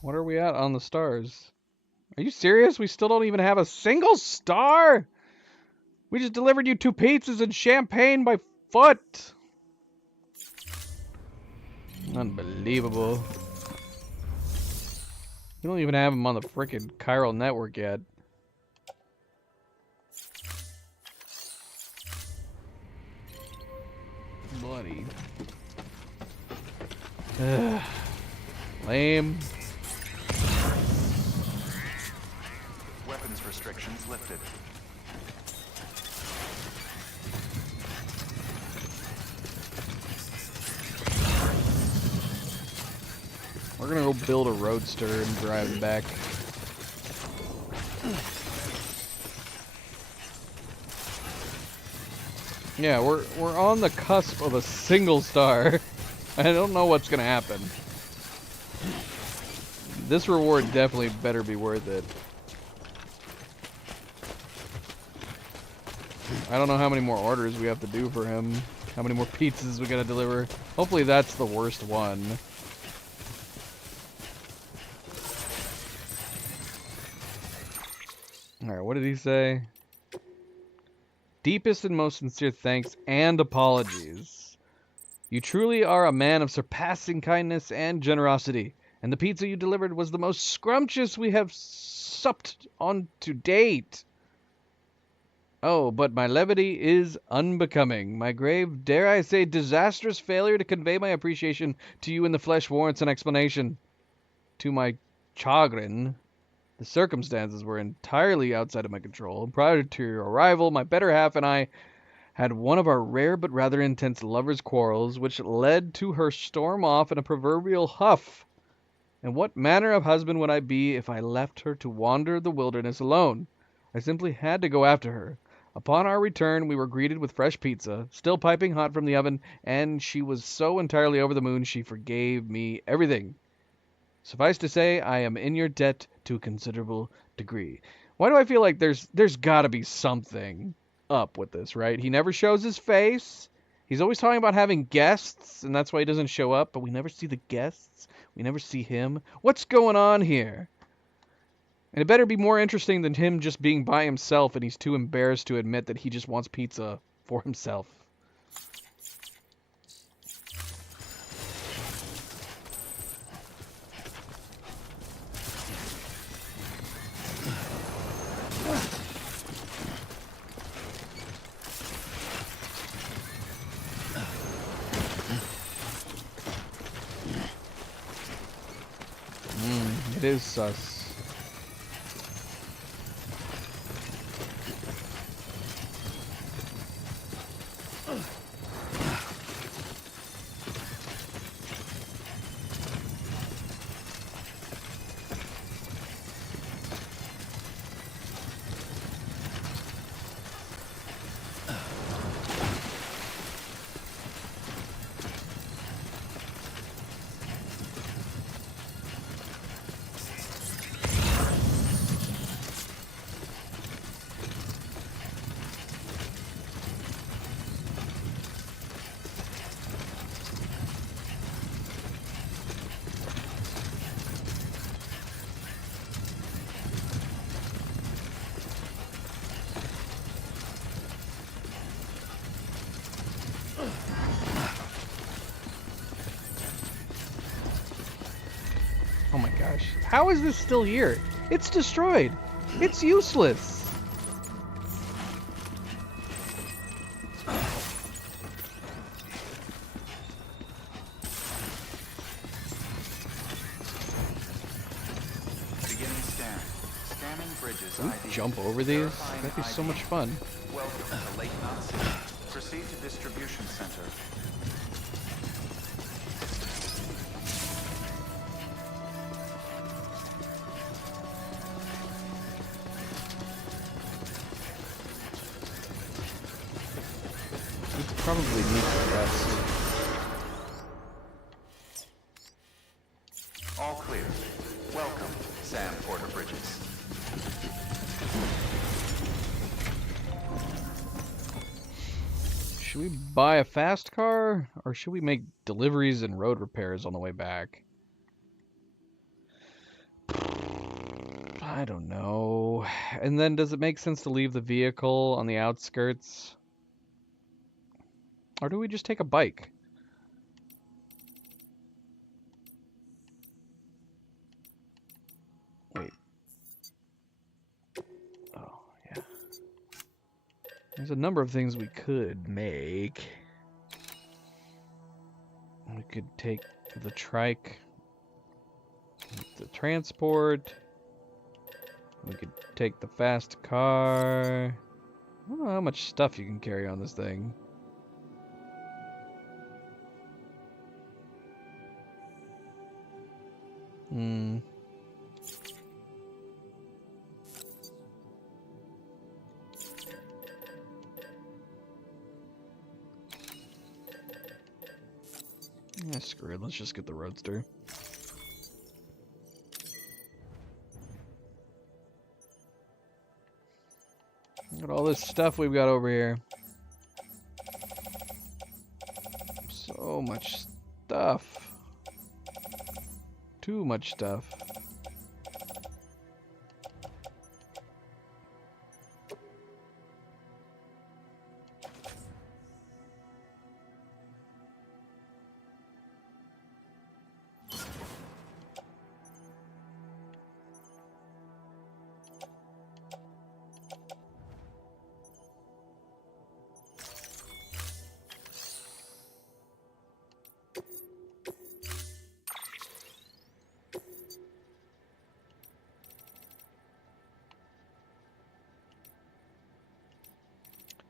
What are we at on the stars? Are you serious? We still don't even have a single star? We just delivered you 2 pizzas and champagne by foot. Unbelievable. We don't even have him on the frickin' chiral network yet. Bloody. Ugh. Lame. Weapons restrictions lifted. We're gonna go build a roadster and drive it back. Yeah, we're on the cusp of a single star. I don't know what's gonna happen. This reward definitely better be worth it. I don't know how many more orders we have to do for him. How many more pizzas we gotta deliver. Hopefully that's the worst one. Alright, what did he say? Deepest and most sincere thanks and apologies. You truly are a man of surpassing kindness and generosity, and the pizza you delivered was the most scrumptious we have supped on to date. Oh, but my levity is unbecoming. My grave, dare I say, disastrous failure to convey my appreciation to you in the flesh warrants an explanation. To my chagrin, the circumstances were entirely outside of my control. Prior to your arrival, my better half and I had one of our rare but rather intense lovers' quarrels, which led to her storm off in a proverbial huff. And what manner of husband would I be if I left her to wander the wilderness alone? I simply had to go after her. Upon our return, we were greeted with fresh pizza, still piping hot from the oven, and she was so entirely over the moon she forgave me everything. Suffice to say, I am in your debt to a considerable degree. Why do I feel like there's got to be something up with this, right? He never shows his face. He's always talking about having guests, and that's why he doesn't show up, but we never see the guests. We never see him. What's going on here? And it better be more interesting than him just being by himself and he's too embarrassed to admit that he just wants pizza for himself. It is sus. Oh my gosh. How is this still here? It's destroyed. It's useless. Beginning scan. Scanning bridges Can we ID. jump over these? Verifying That'd be so ID. much fun. Welcome to Lake Knot City. Proceed to distribution center. We probably need to rest. All clear. Welcome, Sam Porter Bridges. Should we buy a fast car, or should we make deliveries and road repairs on the way back? I don't know. And then does it make sense to leave the vehicle on the outskirts? Or do we just take a bike? There's a number of things we could make. We could take the trike, the transport. We could take the fast car. I don't know how much stuff you can carry on this thing. Hmm. Yeah, screw it. Let's just get the Roadster. Look at all this stuff we've got over here. So much stuff. Too much stuff.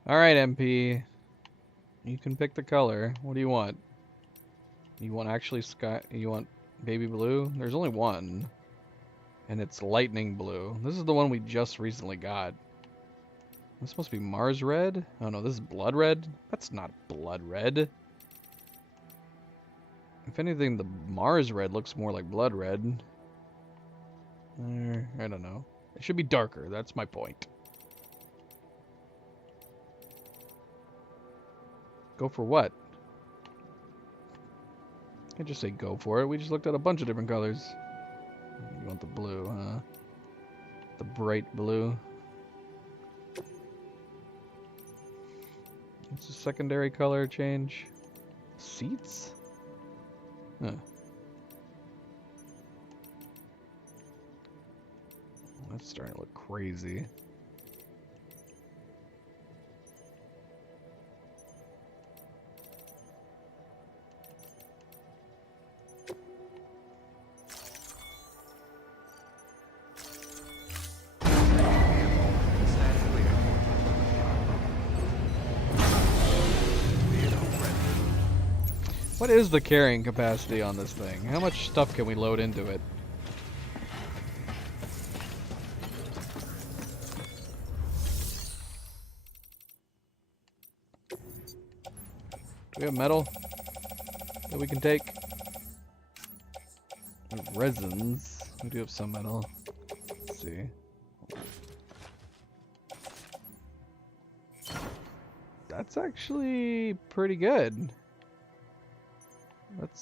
Alright, MP. You can pick the color. What do you want? You want actually sky... You want baby blue? There's only one. And it's lightning blue. This is the one we just recently got. This supposed to be Mars red? Oh no, this is blood red? That's not blood red. If anything, the Mars red looks more like blood red. I don't know. It should be darker, that's my point. Go for what? Can't just say go for it. We just looked at a bunch of different colors. You want the blue, huh? The bright blue. What's the secondary color change? Seats? Huh. That's starting to look crazy. What is the carrying capacity on this thing? How much stuff can we load into it? Do we have metal that we can take? We have resins. We do have some metal. Let's see. That's actually pretty good.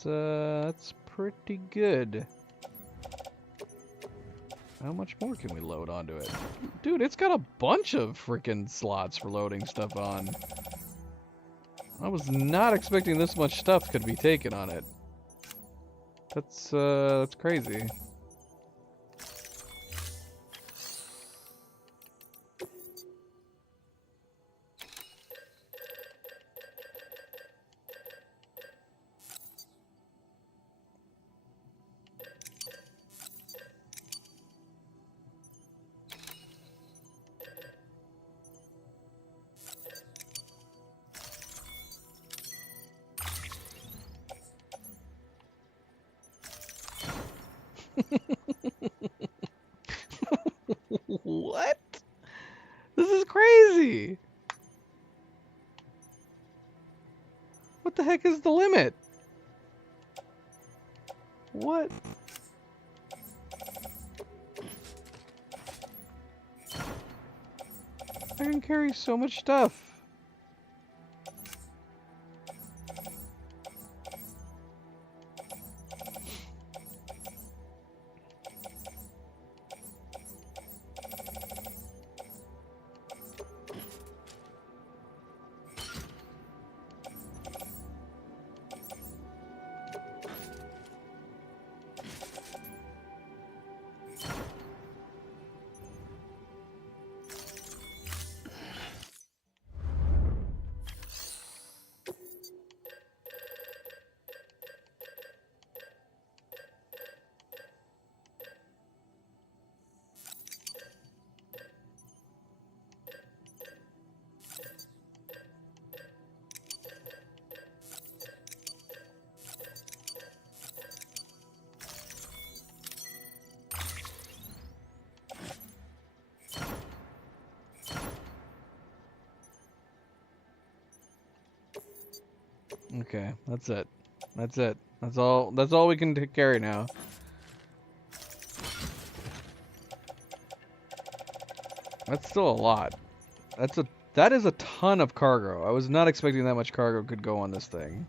That's pretty good. How much more can we load onto it? Dude, it's got a bunch of freaking slots for loading stuff on. I was not expecting this much stuff could be taken on it. That's crazy. What? This is crazy. What the heck is the limit? What? I can carry so much stuff. Okay, that's it. That's it. That's all. That's all we can carry now. That's still a lot. That is a ton of cargo. I was not expecting that much cargo could go on this thing.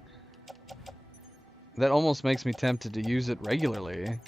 That almost makes me tempted to use it regularly.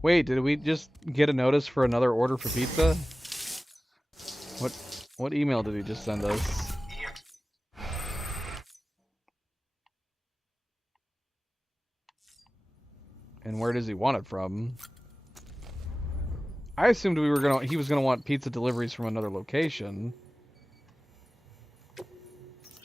Wait, did we just get a notice for another order for pizza? What email did he just send us? And where does he want it from? I assumed he was gonna want pizza deliveries from another location.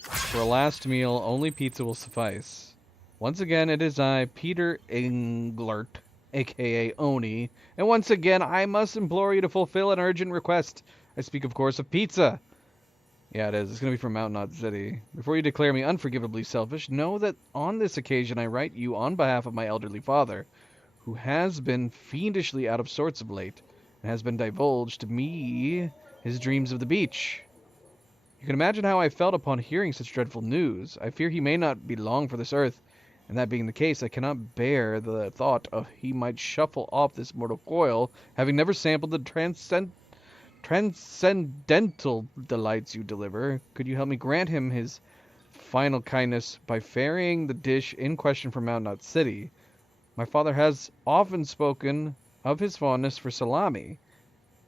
For a last meal, only pizza will suffice. Once again, it is I, Peter Englert, aka Oni, and once again, I must implore you to fulfill an urgent request. I speak, of course, of pizza. Yeah, it is. It's going to be from Mountain Knot City. Before you declare me unforgivably selfish, know that on this occasion I write you on behalf of my elderly father, who has been fiendishly out of sorts of late, and has been divulged to me his dreams of the beach. You can imagine how I felt upon hearing such dreadful news. I fear he may not be long for this earth, and that being the case, I cannot bear the thought of he might shuffle off this mortal coil, having never sampled the transcendental delights you deliver. Could you help me grant him his final kindness by ferrying the dish in question from Mountain Knot City? My father has often spoken of his fondness for salami.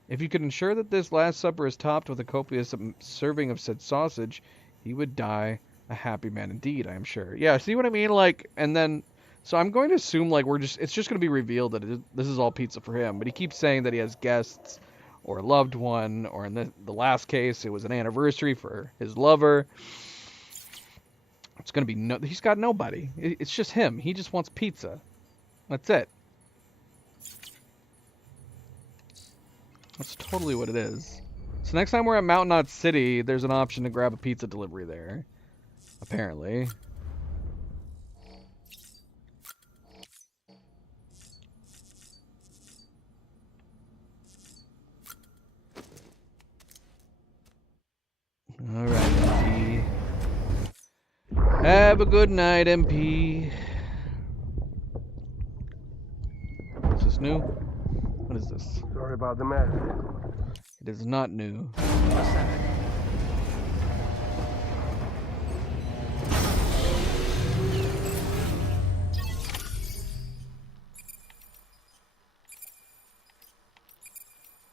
If you could ensure that this last supper is topped with a copious serving of said sausage, he would die a happy man indeed, I am sure. Yeah, see what I mean? Like, and then, so I'm going to assume, like, it's just going to be revealed that this is all pizza for him, but he keeps saying that he has guests, or a loved one, or in the last case, it was an anniversary for his lover. It's going to be he's got nobody. It's just him. He just wants pizza. That's it. That's totally what it is. So next time we're at Mountain Knot City, there's an option to grab a pizza delivery there. Apparently. Alright, MP. Have a good night, MP. Is this new? What is this? Sorry about the mess. It is not new.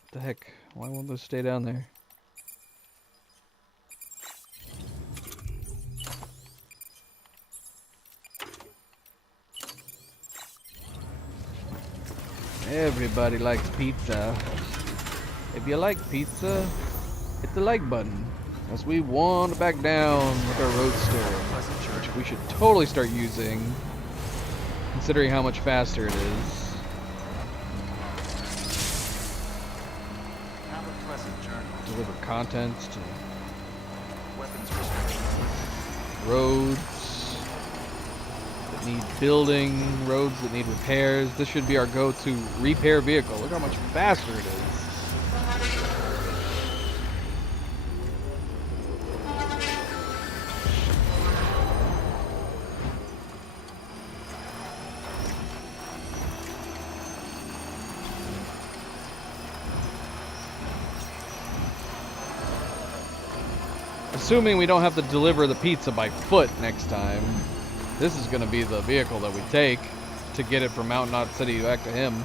What the heck? Why won't this stay down there? Everybody likes pizza. If you like pizza, hit the like button, as we wander back down with our roadster, which we should totally start using, considering how much faster it is. Have a pleasant journey. Deliver content to Weapons restrictions. roads that need building, roads that need repairs. This should be our go-to repair vehicle. Look how much faster it is. Assuming we don't have to deliver the pizza by foot next time, this is going to be the vehicle that we take to get it from Mountain Knot City back to him.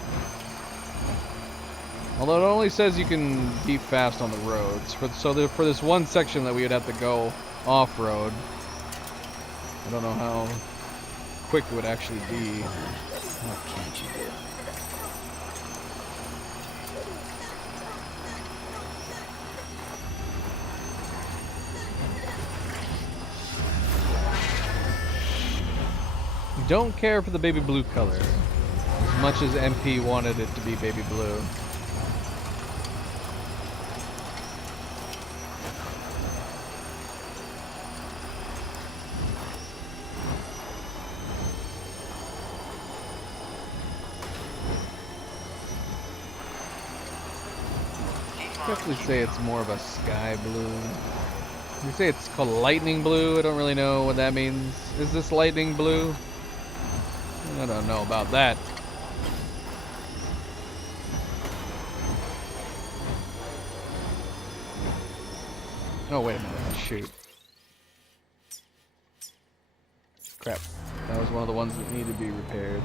Although it only says you can be fast on the roads. For this one section that we would have to go off-road, I don't know how quick it would actually be. What can't you do? Don't care for the baby blue color as much as MP wanted it to be baby blue. Definitely say it's more of a sky blue. You say it's called lightning blue. I don't really know what that means. Is this lightning blue? I don't know about that. Oh, wait a minute. Shoot. Crap. That was one of the ones that needed to be repaired.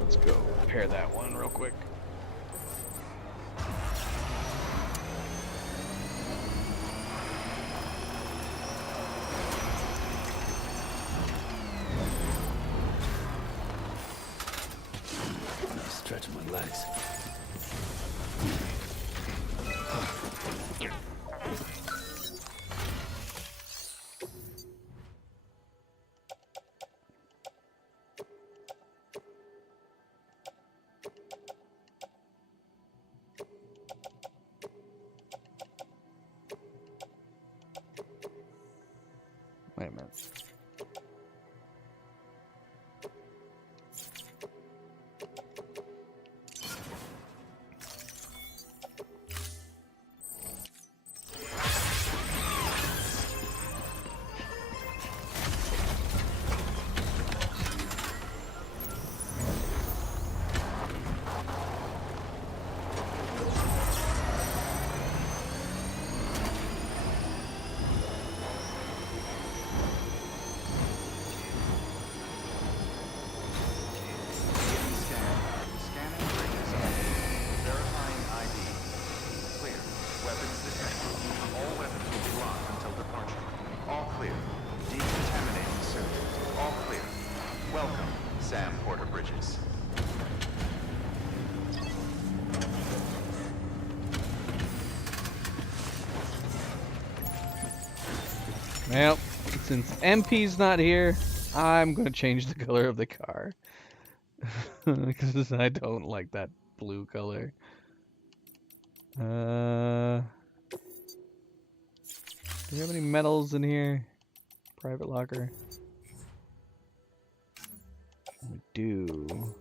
Let's go repair that one real quick. Stretching my legs. Wait a minute. Scanning bridges ID. Verifying ID. Clear. Weapons detected. All weapons will be locked until departure. All clear. Decontaminating soon. All clear. Welcome, Sam Porter Bridges. Well, since MP's not here, I'm gonna change the color of the car. Because I don't like that blue color. Do we have any metals in here? Private locker. We do.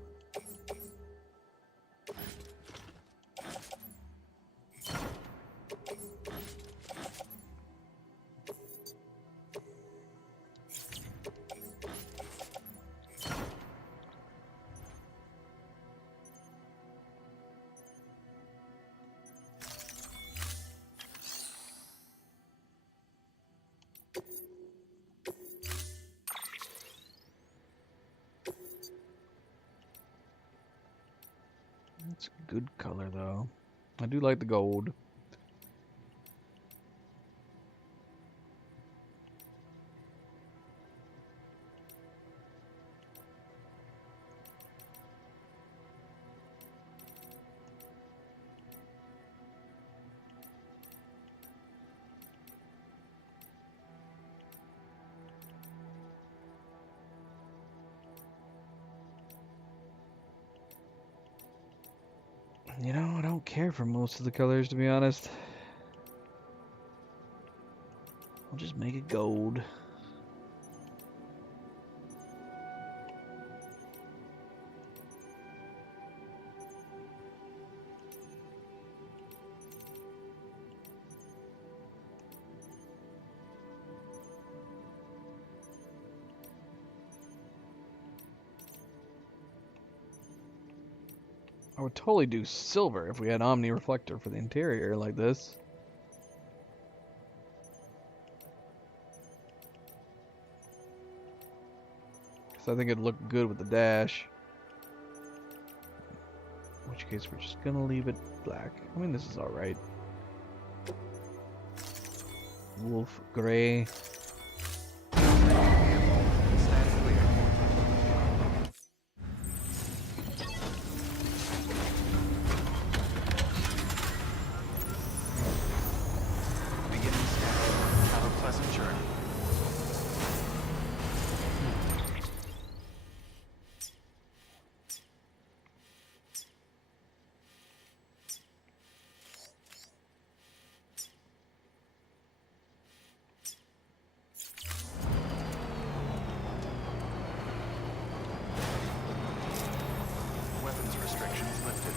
It's a good color though. I do like the gold. You know, I don't care for most of the colors, to be honest. I'll just make it gold. I would totally do silver if we had Omni Reflector for the interior like this. Because I think it'd look good with the dash. which case we're just gonna leave it black. I mean, this is alright. Wolf gray. Stand clear. Beginning scan. Have a pleasant journey. Weapons restrictions lifted.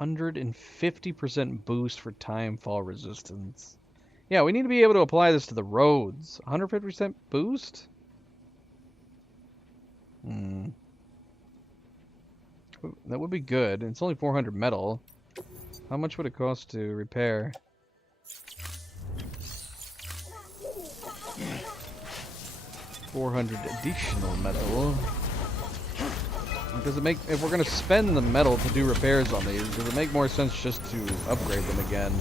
%150% boost for time fall resistance. Yeah, we need to be able to apply this to the roads. 150% boost? Hmm. That would be good. It's only 400 metal. How much would it cost to repair? $400 additional metal. Does it make, if we're gonna spend the metal to do repairs on these, does it make more sense just to upgrade them again?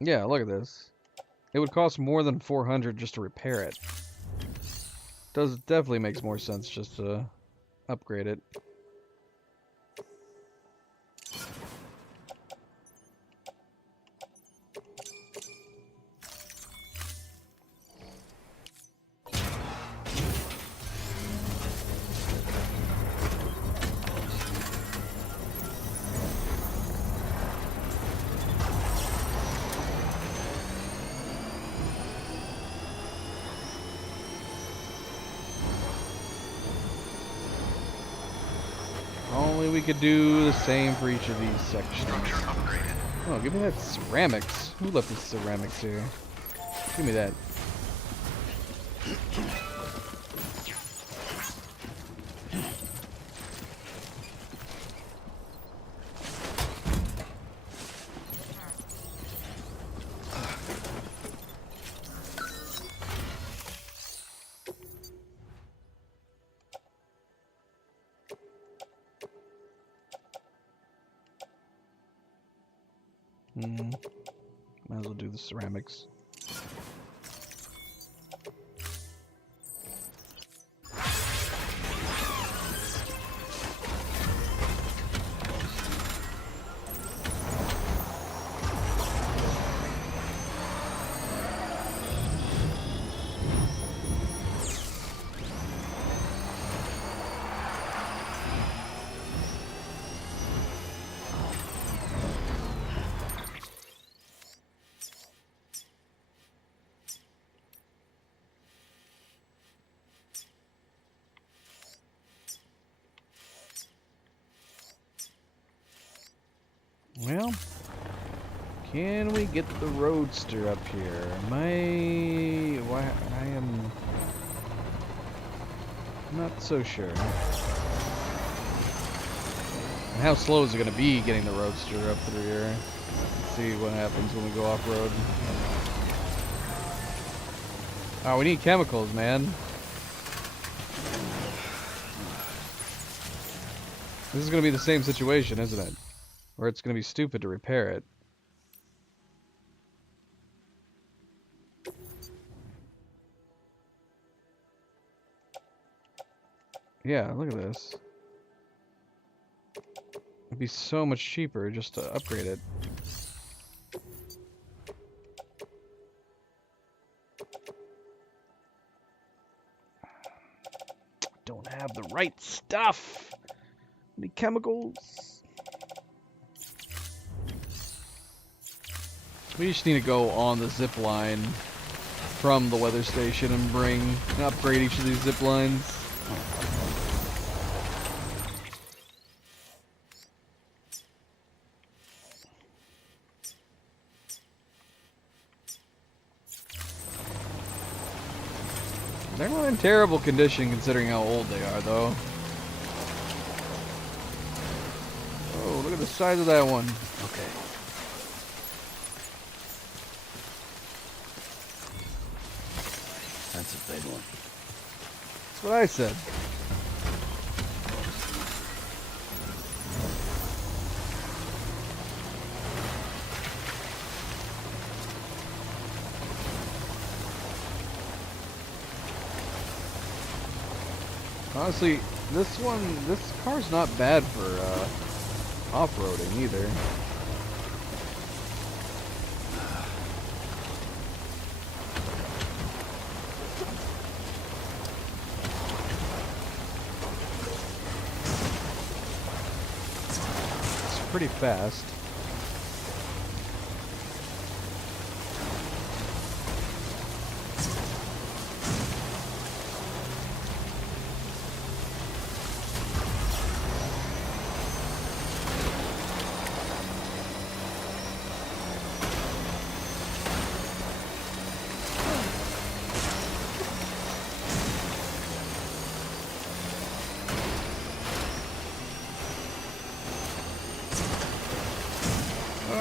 Yeah, look at this. It would cost more than 400 just to repair it. Definitely makes more sense just to upgrade it. Only we could do the same for each of these sections. Oh, give me that ceramics. Who left the ceramics here? Give me that. Might as well do the ceramics. Well, can we get the roadster up here? I am not so sure. And how slow is it going to be getting the roadster up through here? Let's see what happens when we go off-road. Oh, we need chemicals, man. This is going to be the same situation, isn't it? Or it's going to be stupid to repair it. Yeah, look at this. It'd be so much cheaper just to upgrade it. Don't have the right stuff. The chemicals. We just need to go on the zip line from the weather station and upgrade each of these zip lines. They're not in terrible condition considering how old they are, though. Oh, look at the size of that one. Okay. That's a big one. That's what I said. Honestly, this car's not bad for off-roading either. It's pretty fast.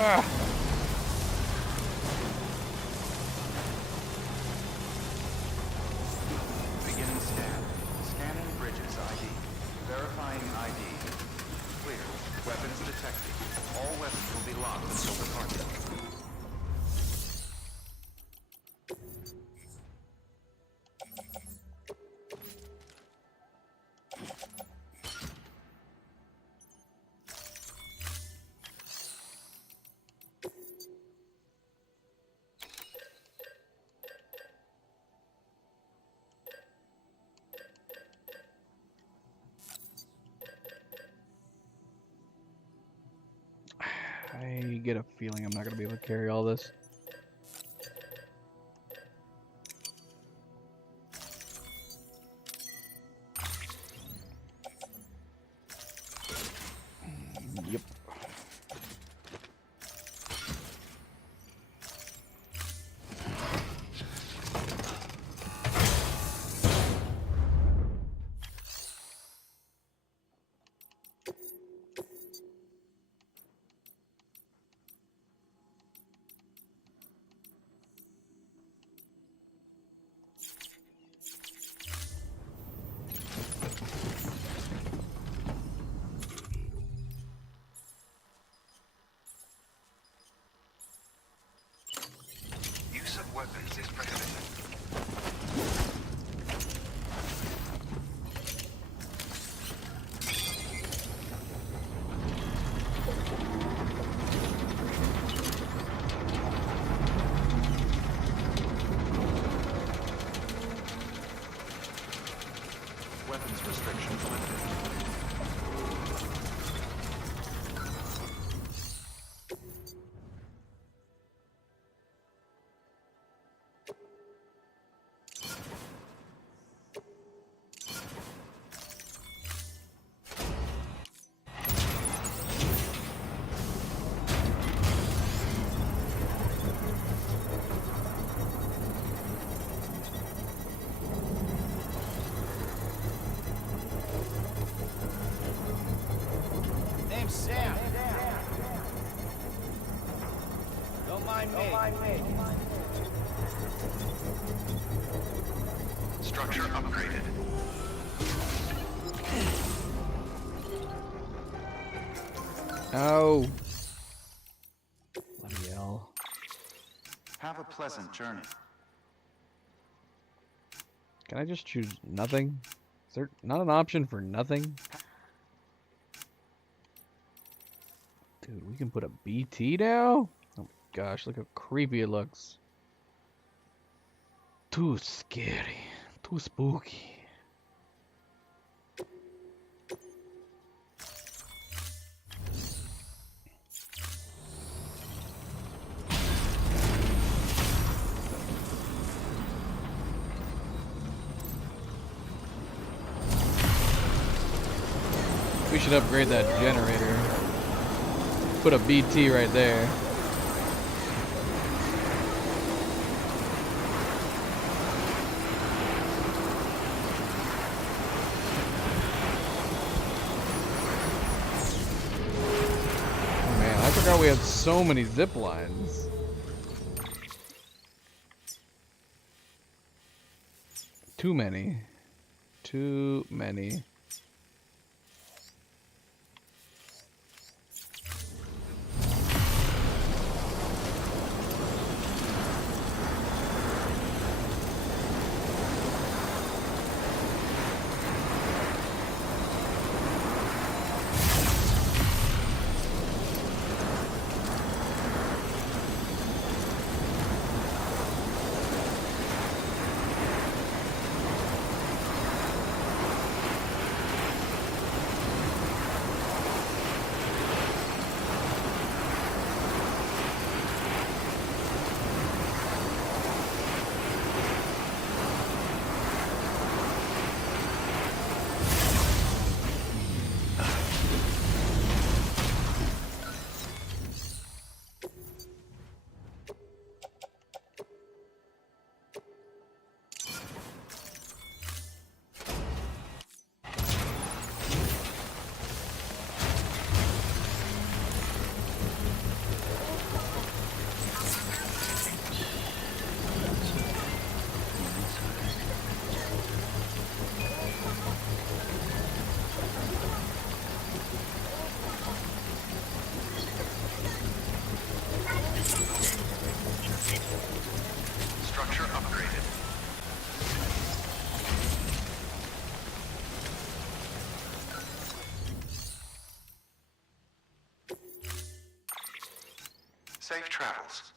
Ah. Beginning scan. Scanning bridges ID. Verifying ID. Clear. Weapons detected. All weapons will be locked until departure. I get a feeling I'm not gonna be able to carry all this. Yep. Use of weapons is prohibited. Weapons restrictions lifted. Name's Sam. Don't mind me. Structure upgraded. Oh. Bloody hell. Have a pleasant journey. Can I just choose nothing? Is there not an option for nothing? Dude, we can put a BT now? Oh my gosh, look how creepy it looks. Too scary. Too spooky. We should upgrade that generator. Put a BT right there. Man, I forgot we had so many zip lines. Too many. Too many. Structure upgraded. Safe travels.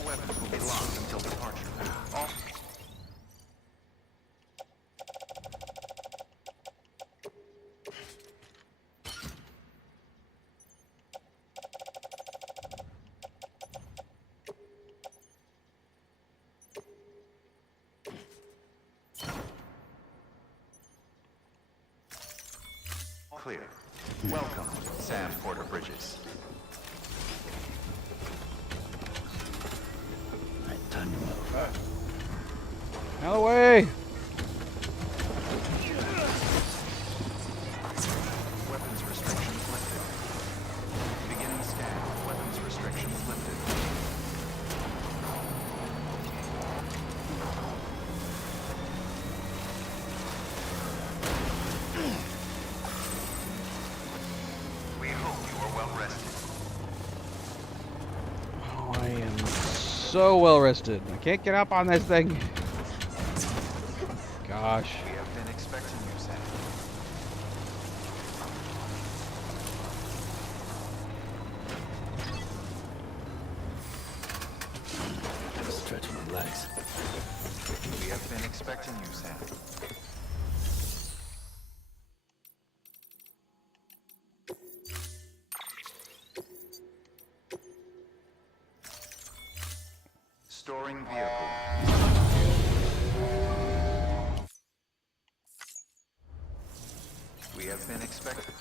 All weapons will be locked until departure. All... Clear. Welcome, Sam Porter Bridges. Right, time to move. Out of the way! Weapons restrictions lifted. Beginning scan. Weapons restrictions lifted. We hope you are well rested. Oh, I am so well rested. I can't get up on this thing. Gosh. We have been expecting you, Sam. Stretch my legs. We have been expecting you, Sam. Storing vehicle. We have been expecting.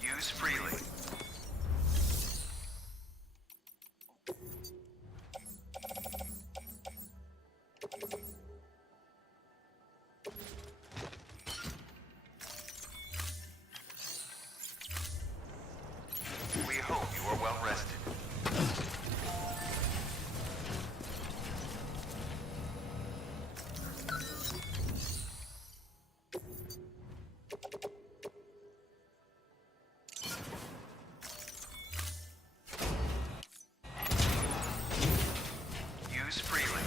Use freely. We hope you are well rested. Use freely.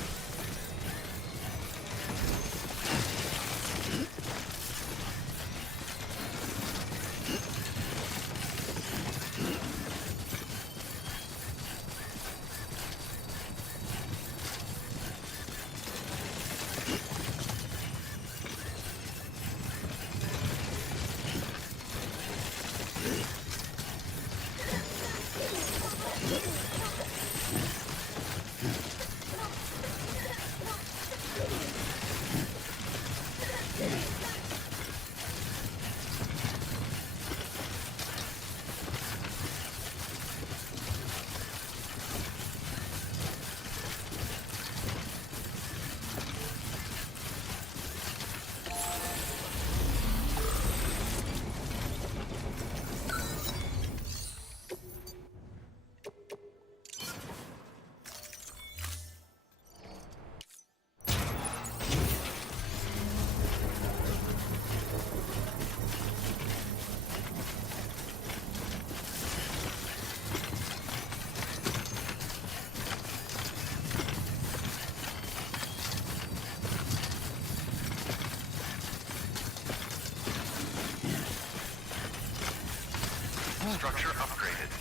Structure upgraded.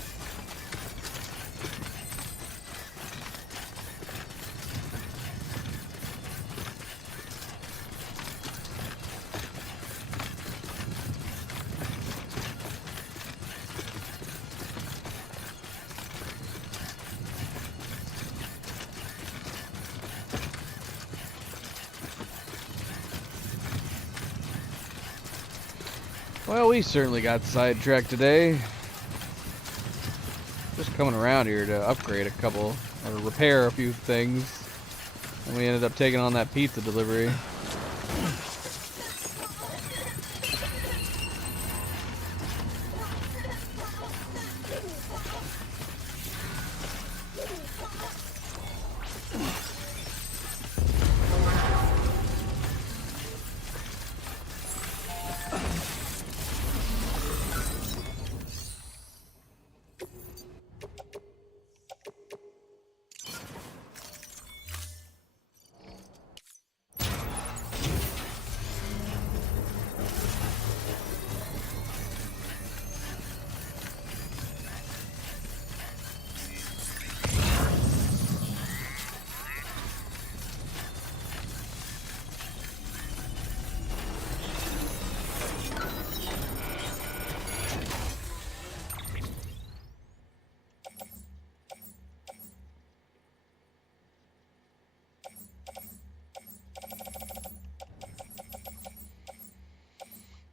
Well, we certainly got sidetracked today. Just coming around here to upgrade a couple, or repair a few things. And we ended up taking on that pizza delivery.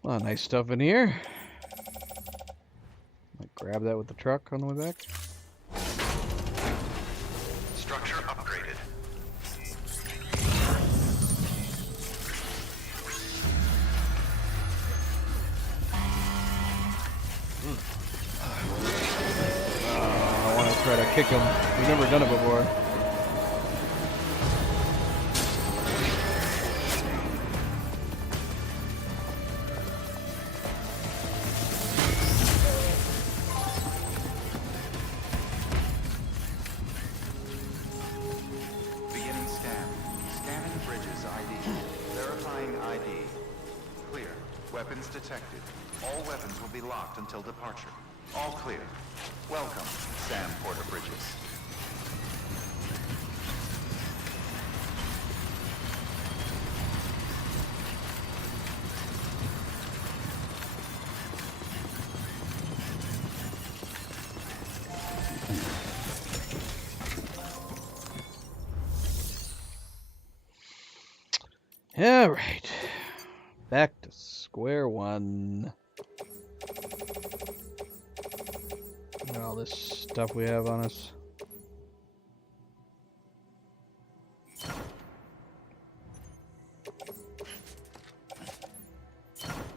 A lot of nice stuff in here. Might grab that with the truck on the way back. Structure upgraded. I want to try to kick him. We've never done it before. Beginning scan. Scanning bridges ID. Verifying ID. Clear. Weapons detected. All weapons will be locked until departure. All clear. Welcome, Sam Porter Bridges. All right. Back to square one. Look at all this stuff we have on us.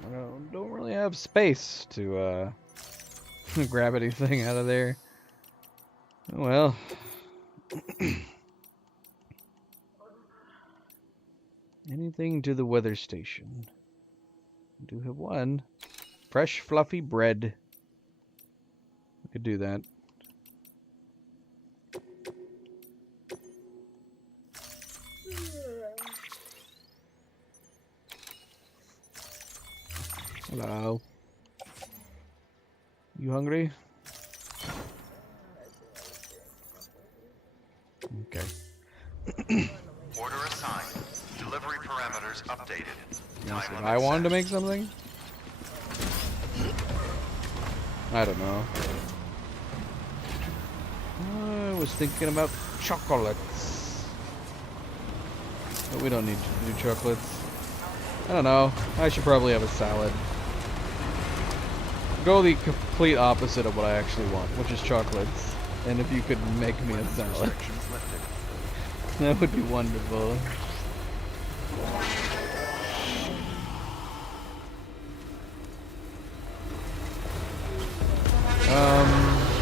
I don't really have space to grab anything out of there. Well. Anything to the weather station. We do have one. Fresh, fluffy bread. We could do that. Hello. You hungry? Okay. Order assigned. Delivery parameters updated. Yes, if Time I limit wanted to set. make something? I don't know. I was thinking about chocolates. But we don't need to do chocolates. I don't know. I should probably have a salad. Go the complete opposite of what I actually want, which is chocolates. And if you could make me a salad, Restrictions lifted. that would be wonderful.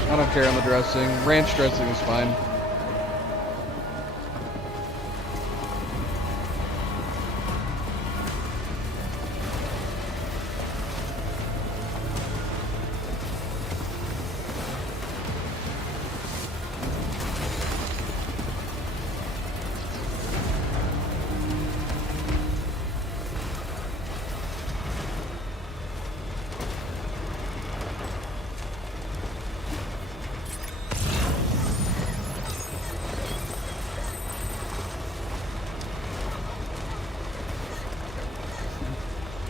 I don't care on the dressing. Ranch dressing is fine.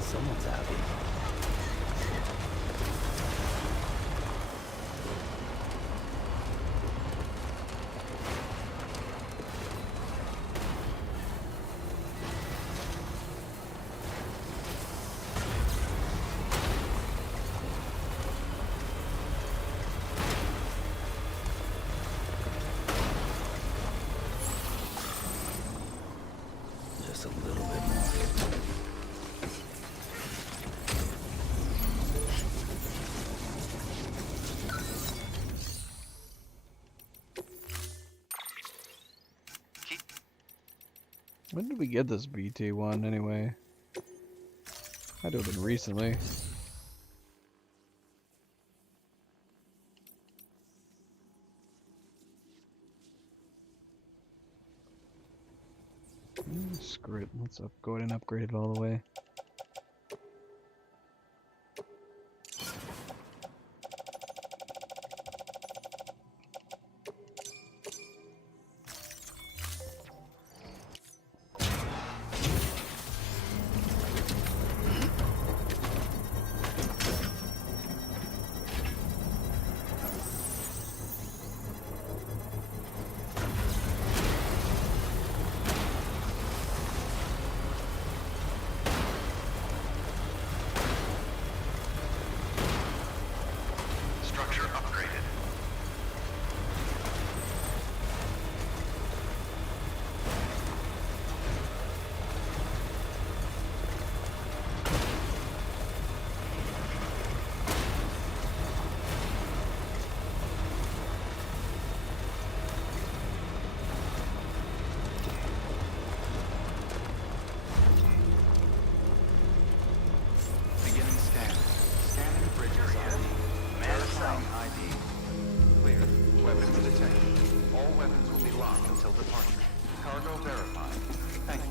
Someone's happy. Just a little bit more. When did we get this BT1 anyway? Had to have been recently. Screw it. Let's go ahead and upgrade it all the way. bridges ID. Verifying ID. Clear. Weapons detected. All weapons will be locked until departure. Cargo verified. Thank you.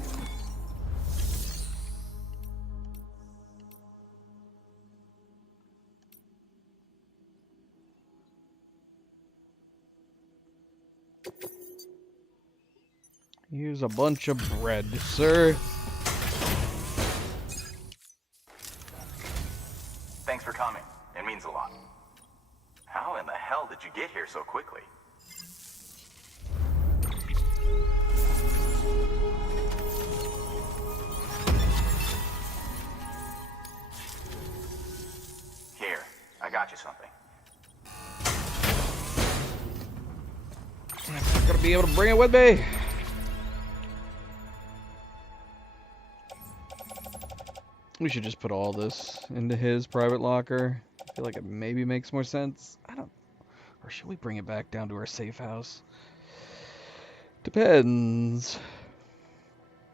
Here's a bunch of bread, sir. Thanks for coming. It means a lot. How in the hell did you get here so quickly? Here, I got you something. I'm not gonna be able to bring it with me. We should just put all this into his private locker. I feel like it maybe makes more sense. Or should we bring it back down to our safe house? Depends.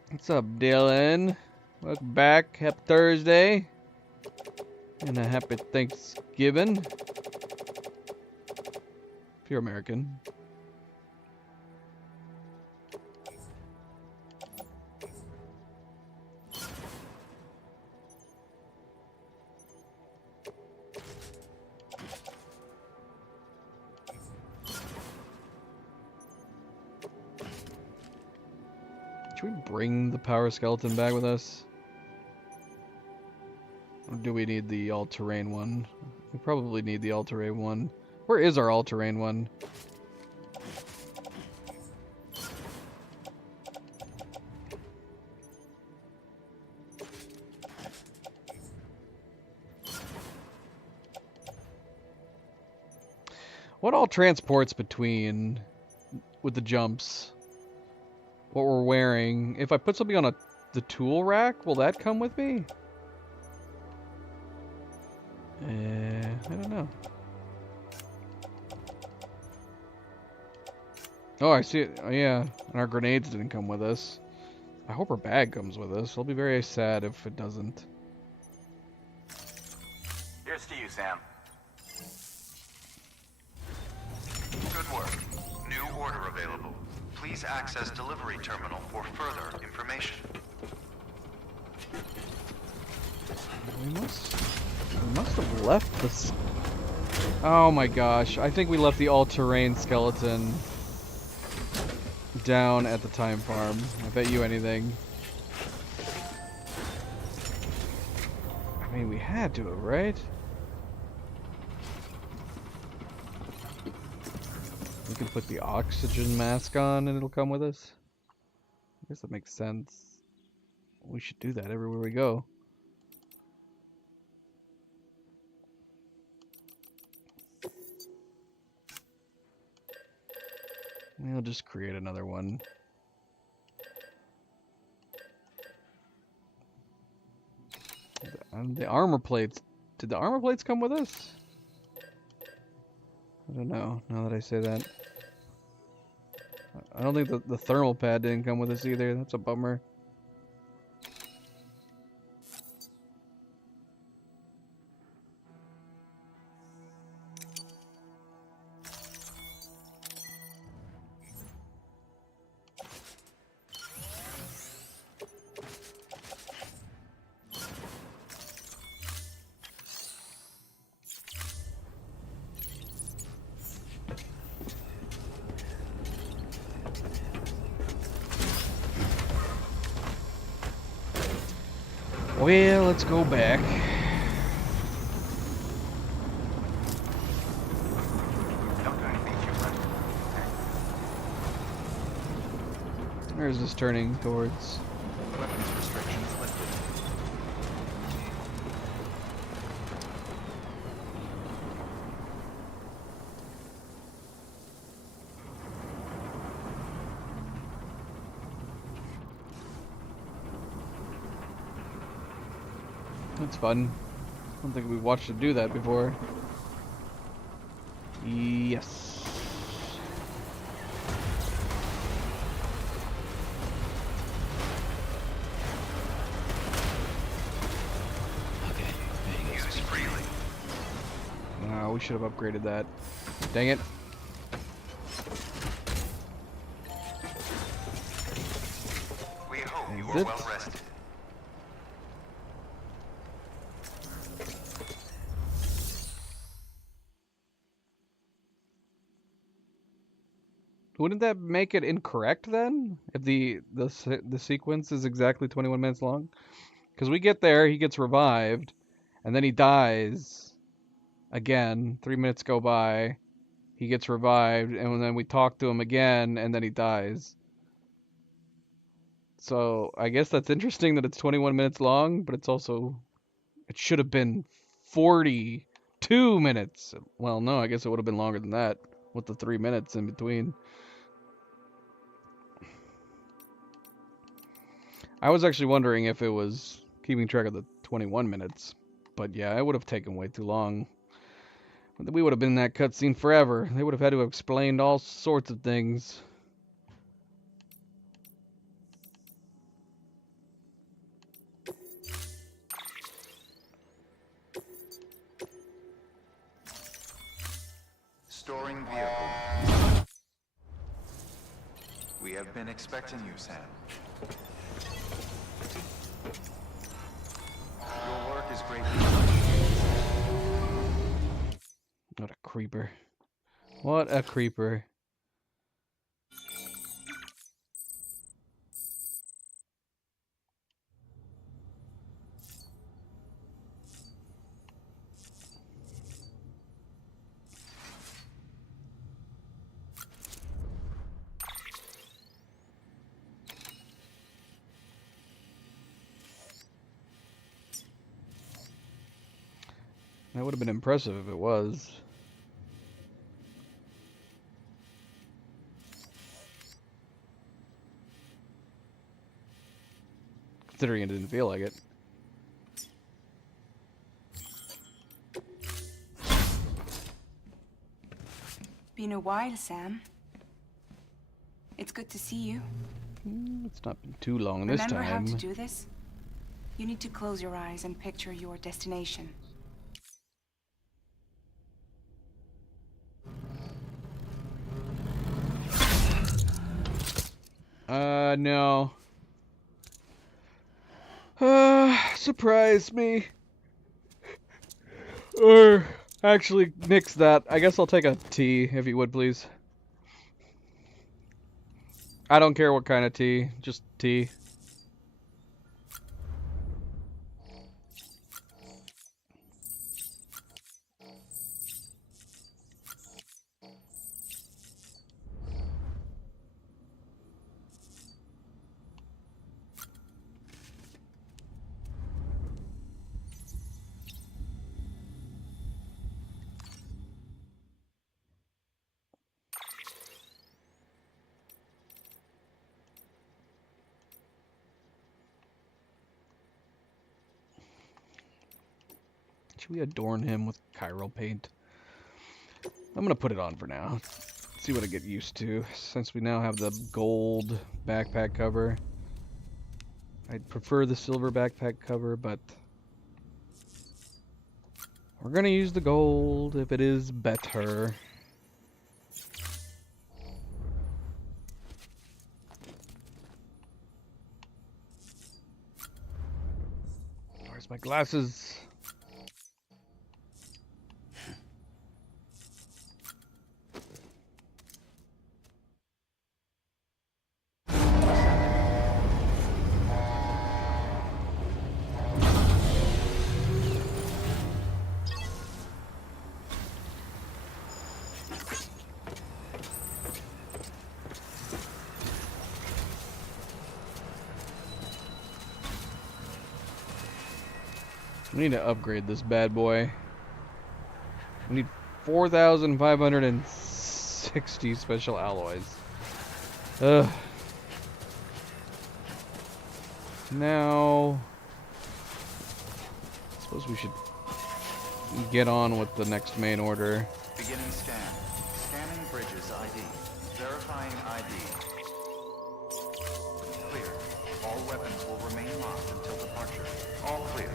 What's up, Dylan? Welcome back. Happy Thursday. And a happy Thanksgiving. If you're American. Should we bring the power skeleton back with us? Or do we need the all-terrain one? We probably need the all-terrain one. Where is our all-terrain one? What all transports between with the jumps? What we're wearing. If I put something on the tool rack, will that come with me? I don't know. Oh, I see it. Oh, yeah. And our grenades didn't come with us. I hope our bag comes with us. I'll be very sad if it doesn't. Here's to you, Sam. Good work. New order available. Please access delivery terminal for further information. We must have left this. Oh my gosh. I think we left the all-terrain skeleton down at the time farm. I bet you anything. I mean, we had to have, right? We can put the oxygen mask on and it'll come with us. I guess that makes sense. We should do that everywhere we go. We'll just create another one. And the armor plates. Did the armor plates come with us? I don't know, now that I say that. I don't think the thermal pad didn't come with us either. That's a bummer. Well, let's go back. Don't do anything stupid. Where is this turning towards? Weapons restrictions lifted. That's fun. I don't think we've watched it do that before. Yes. Okay, there you go. Use freely. Oh, we should have upgraded that. Dang it. We hope you Is are it? well rested. Wouldn't that make it incorrect then? If the sequence is exactly 21 minutes long? Because we get there, he gets revived, and then he dies again. 3 minutes go by, he gets revived, and then we talk to him again, and then he dies. So I guess that's interesting that it's 21 minutes long, but it's also, it should have been 42 minutes. Well, no, I guess it would have been longer than that with the 3 minutes in between. I was actually wondering if it was keeping track of the 21 minutes, but yeah, it would have taken way too long. We would have been in that cutscene forever. They would have had to have explained all sorts of things. Storing vehicle. We have been expecting you, Sam. Your work is greatly appreciated. What a creeper. What a creeper. That would have been impressive if it was. Considering it didn't feel like it. Been a while, Sam. It's good to see you. It's not been too long this Remember how time. to do this? You need to close your eyes and picture your destination. No. Surprise me. Or, actually, nix that. I guess I'll take a tea, if you would, please. I don't care what kind of tea, just tea. Should we adorn him with chiral paint? I'm gonna put it on for now. See what I get used to, since we now have the gold backpack cover. I'd prefer the silver backpack cover, but we're gonna use the gold if it is better. Where's my glasses? We need to upgrade this bad boy. We need 4,560 special alloys. Ugh. Now, I suppose we should get on with the next main order. Beginning scan. Scanning bridges ID. Verifying ID. Clear. All weapons will remain locked until departure. All clear.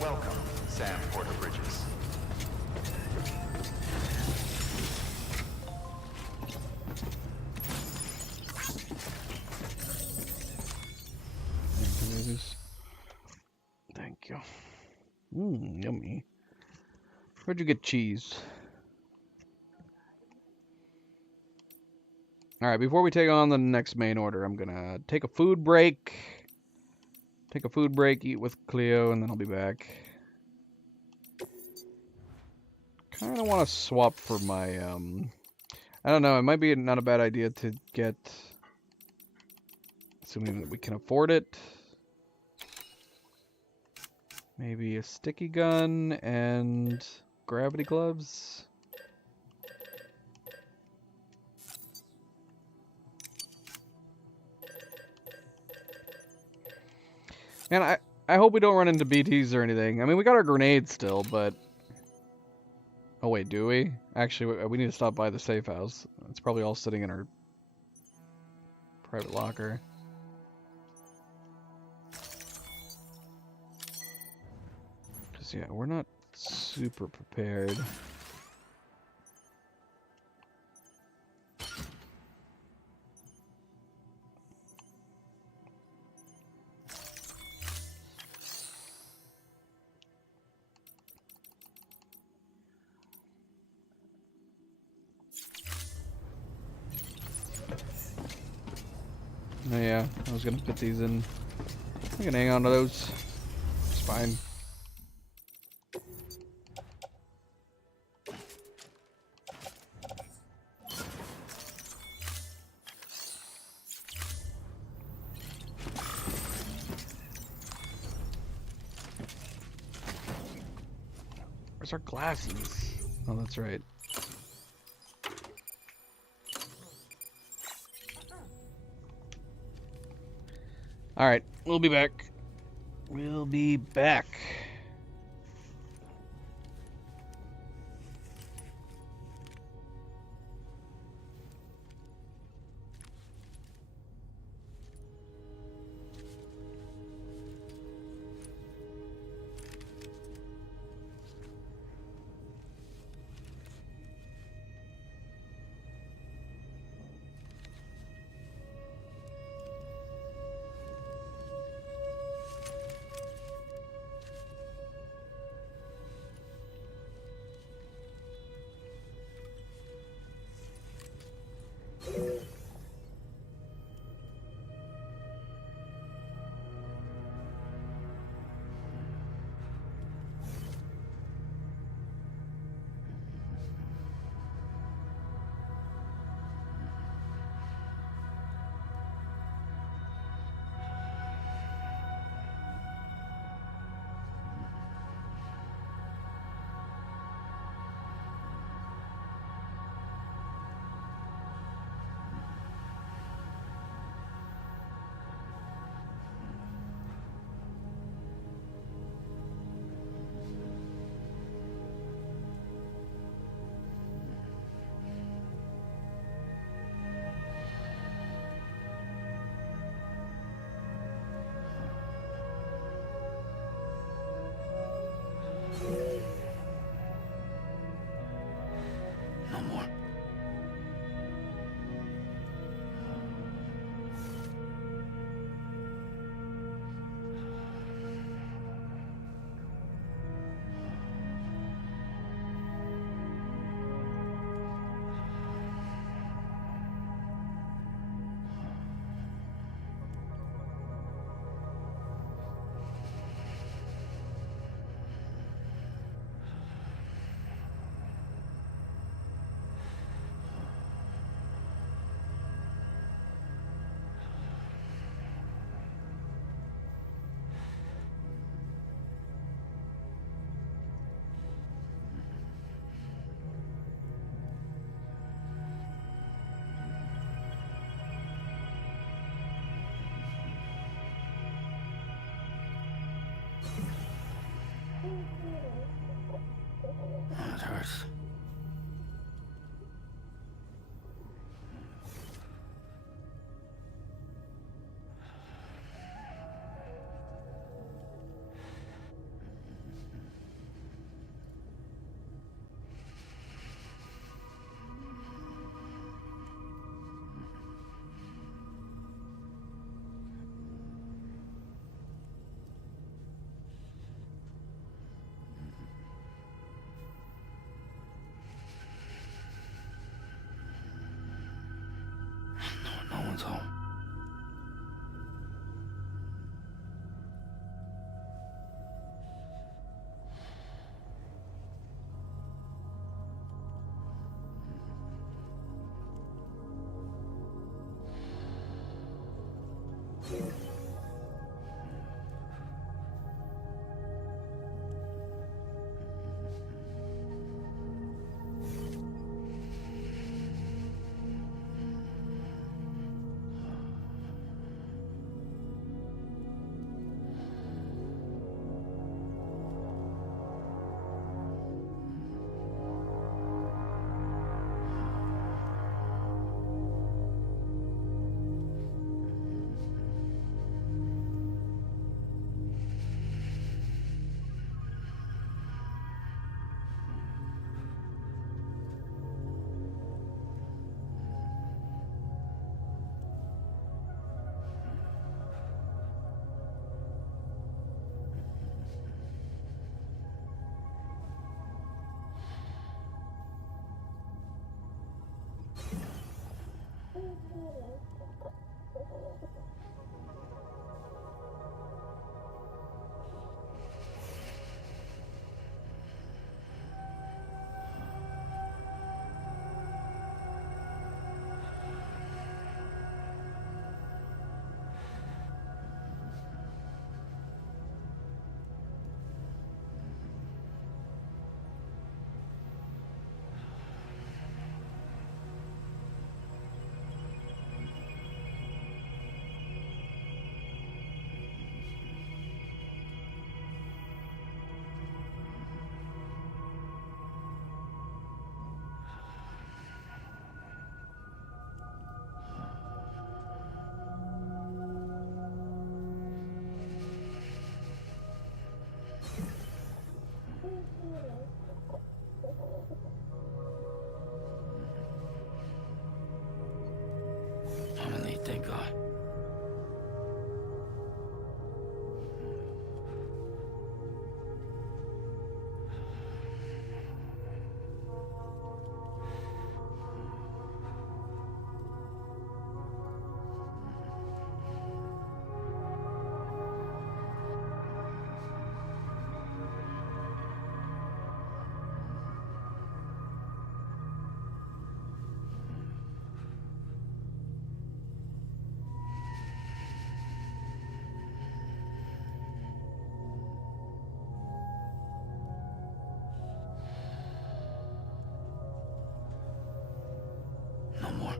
Welcome, Sam Porter Bridges. Where'd you get cheese? Alright, before we take on the next main order, I'm gonna take a food break. Take a food break, eat with Cleo, and then I'll be back. Kinda wanna swap for my, I don't know, it might be not a bad idea to get... Assuming that we can afford it. Maybe a sticky gun and gravity gloves. And I hope we don't run into BTs or anything. I mean, we got our grenades still, but... Oh wait, do we? Actually, we need to stop by the safe house. It's probably all sitting in our private locker. Because, yeah, we're not super prepared. Oh yeah, I was gonna put these in. I can hang on to those. It's fine. Where's our glasses? Oh, that's right. Alright, we'll be back. We'll be back. No more. It hurts. Emily, thank God. No more.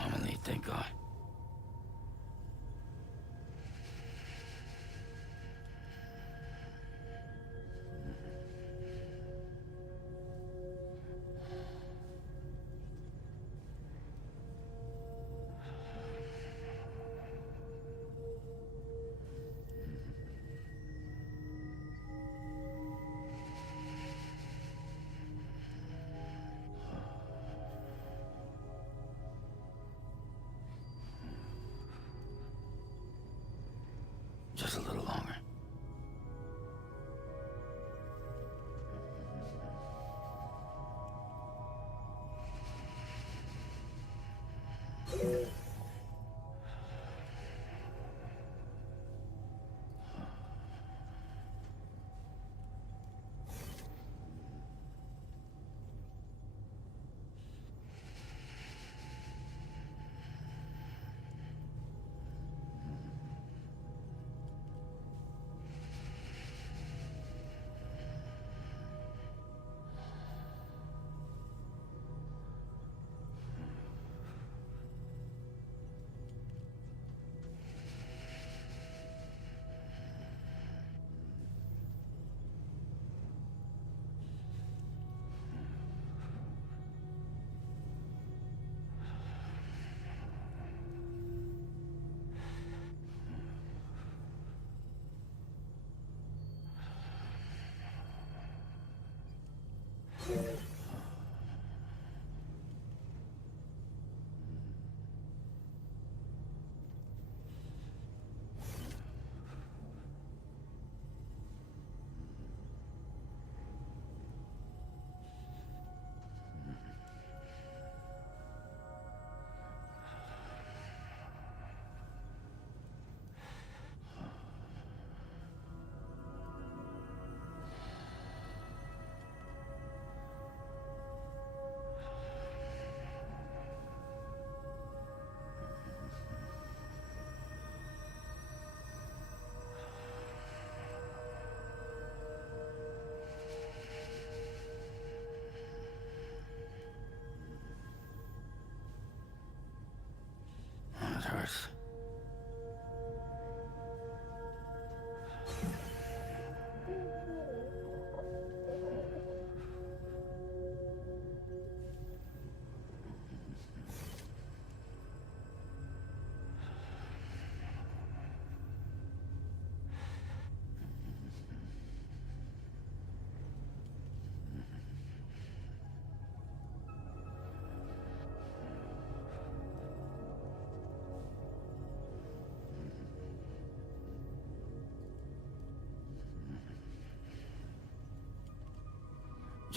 Emily, thank God. Just a little longer.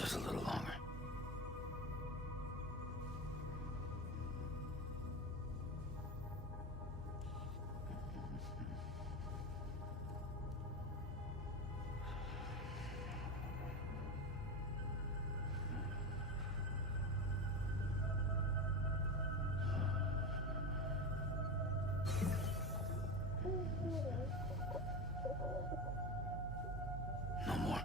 Just a little longer. No more.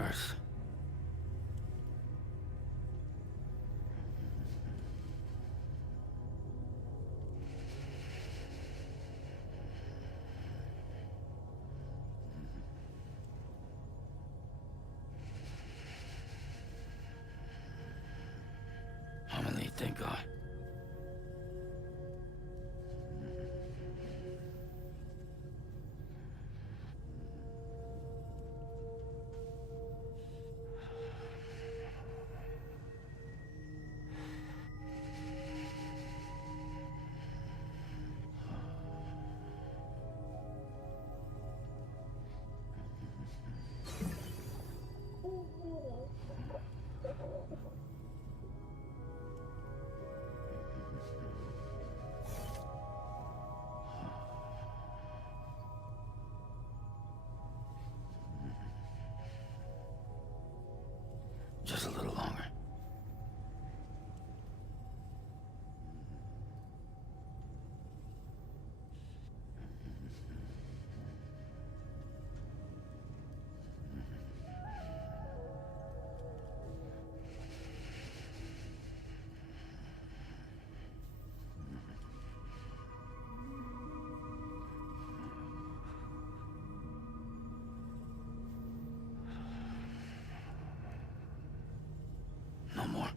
hurts. I'm gonna leave, thank God. Just a little longer. No more.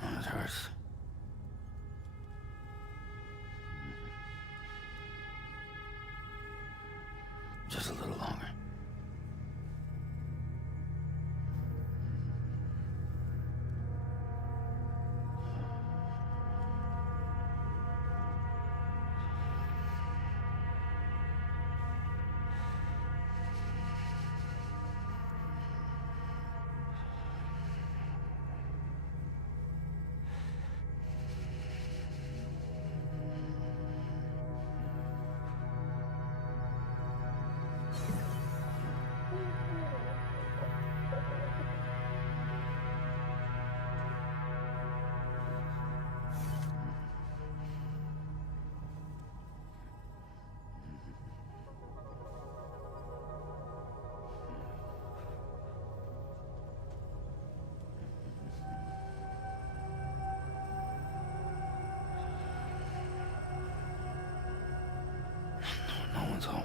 It hurts. Just a little longer. No one's home.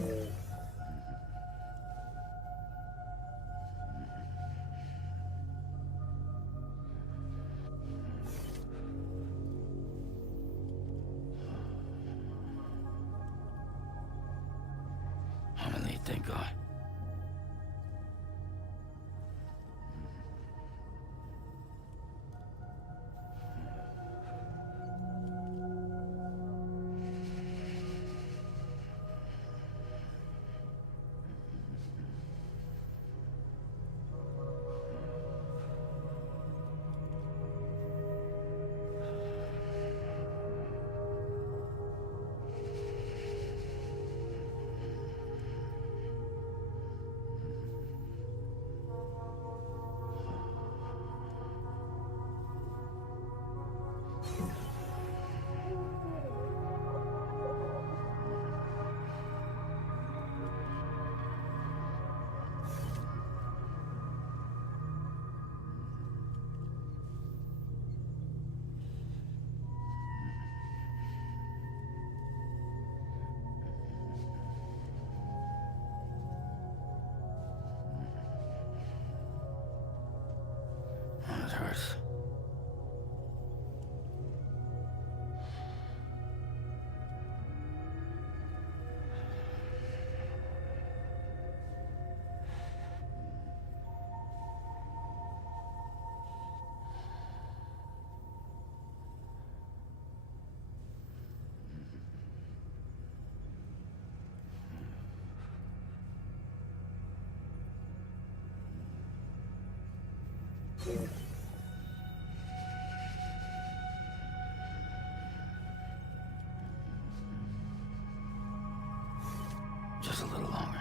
I'm in lead, thank God. Oh, it hurts. Just a little longer.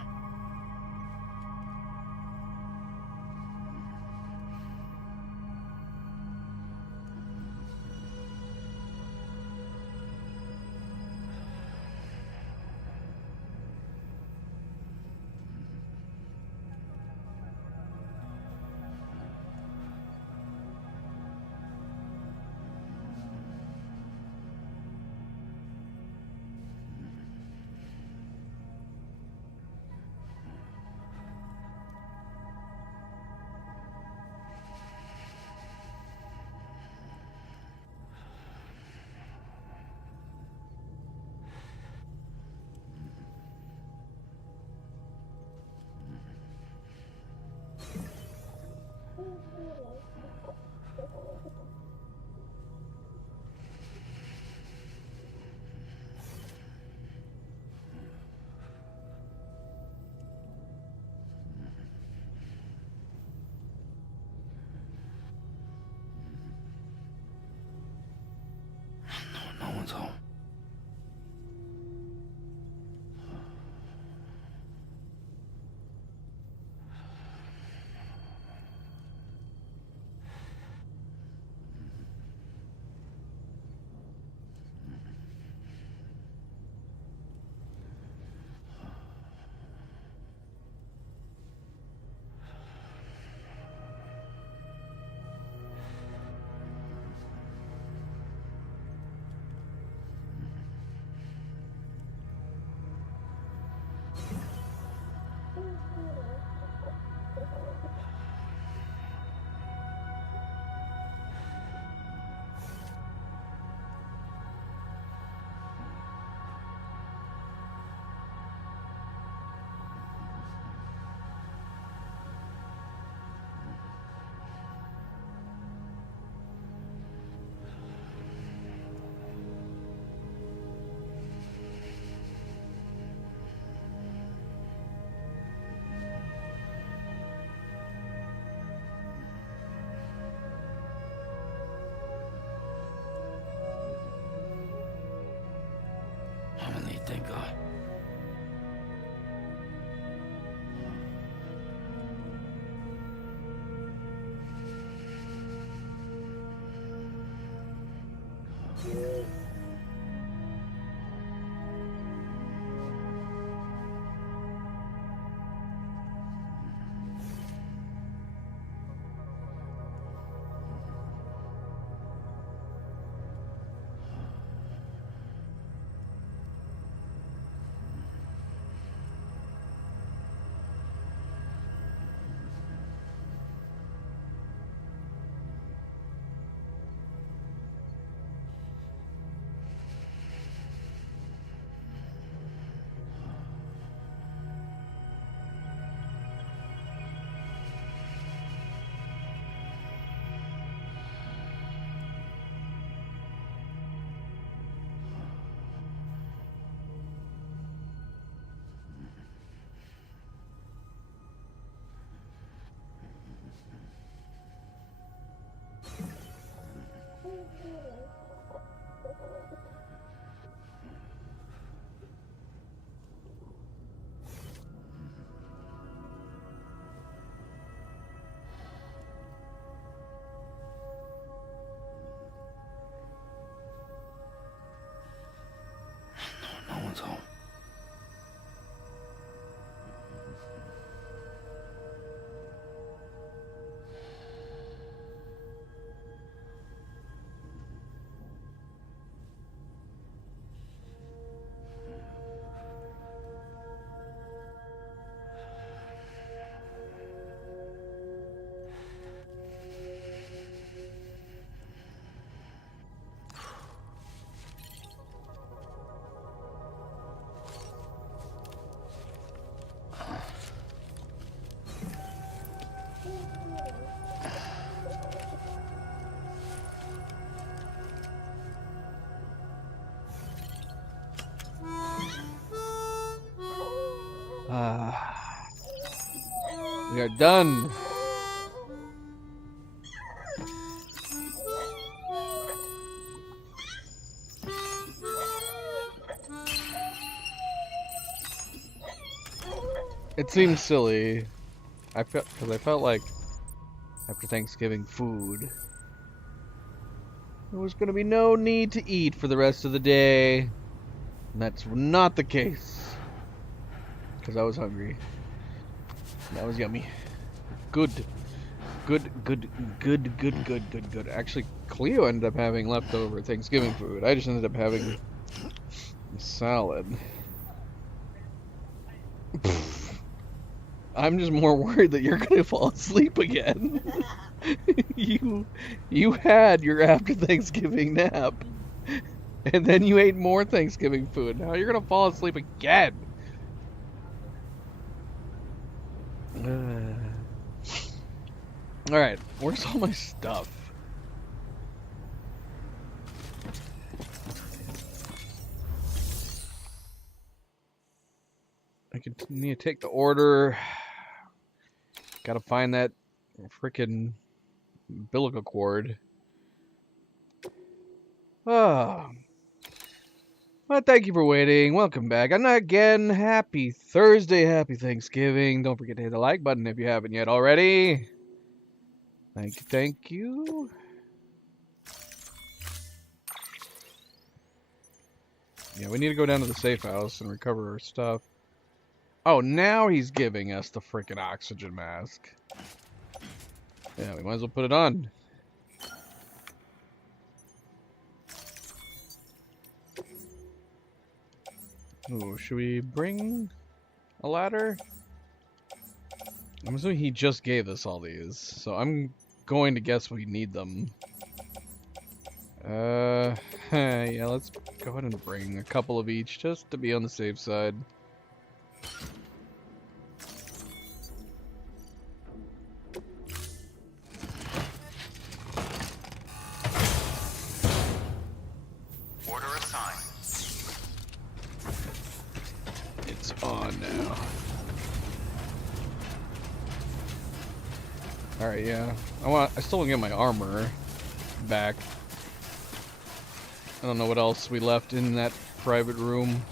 No one's home. I'm in lead, thank God. We are done. It seems silly. Because I felt like after Thanksgiving food, there was going to be no need to eat for the rest of the day. And that's not the case. Because I was hungry. That was yummy. Good. Good. Actually, Cleo ended up having leftover Thanksgiving food. I just ended up having salad. I'm just more worried that you're gonna fall asleep again. You had your after Thanksgiving nap, and then you ate more Thanksgiving food. Now you're gonna fall asleep again. All right, where's all my stuff? I need to take the order. Gotta find that frickin' umbilical cord. Oh. Well, thank you for waiting. Welcome back. And again, happy Thursday, happy Thanksgiving. Don't forget to hit the like button if you haven't yet already. Thank you. Yeah, we need to go down to the safe house and recover our stuff. Oh, now he's giving us the frickin' oxygen mask. Yeah, we might as well put it on. Ooh, should we bring a ladder? I'm assuming he just gave us all these, so I'm going to guess we need them. Yeah, let's go ahead and bring a couple of each just to be on the safe side. Order assigned. It's on now. Alright, yeah. I still want to get my armor back. I don't know what else we left in that private room.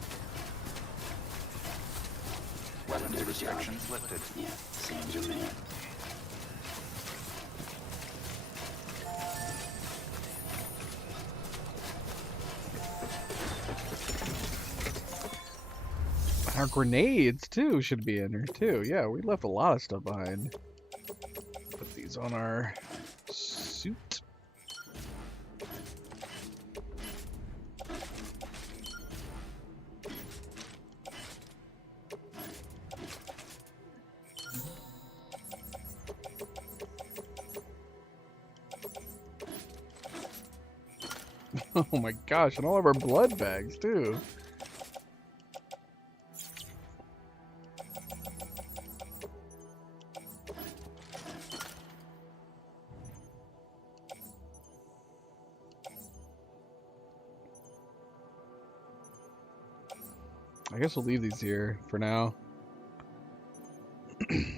Weapons restrictions lifted. Yeah, Sam's your man. Our grenades, too, should be in here, too. Yeah, we left a lot of stuff behind. Put these on our suit. Oh my gosh, and all of our blood bags, too. I guess we'll leave these here for now. I'm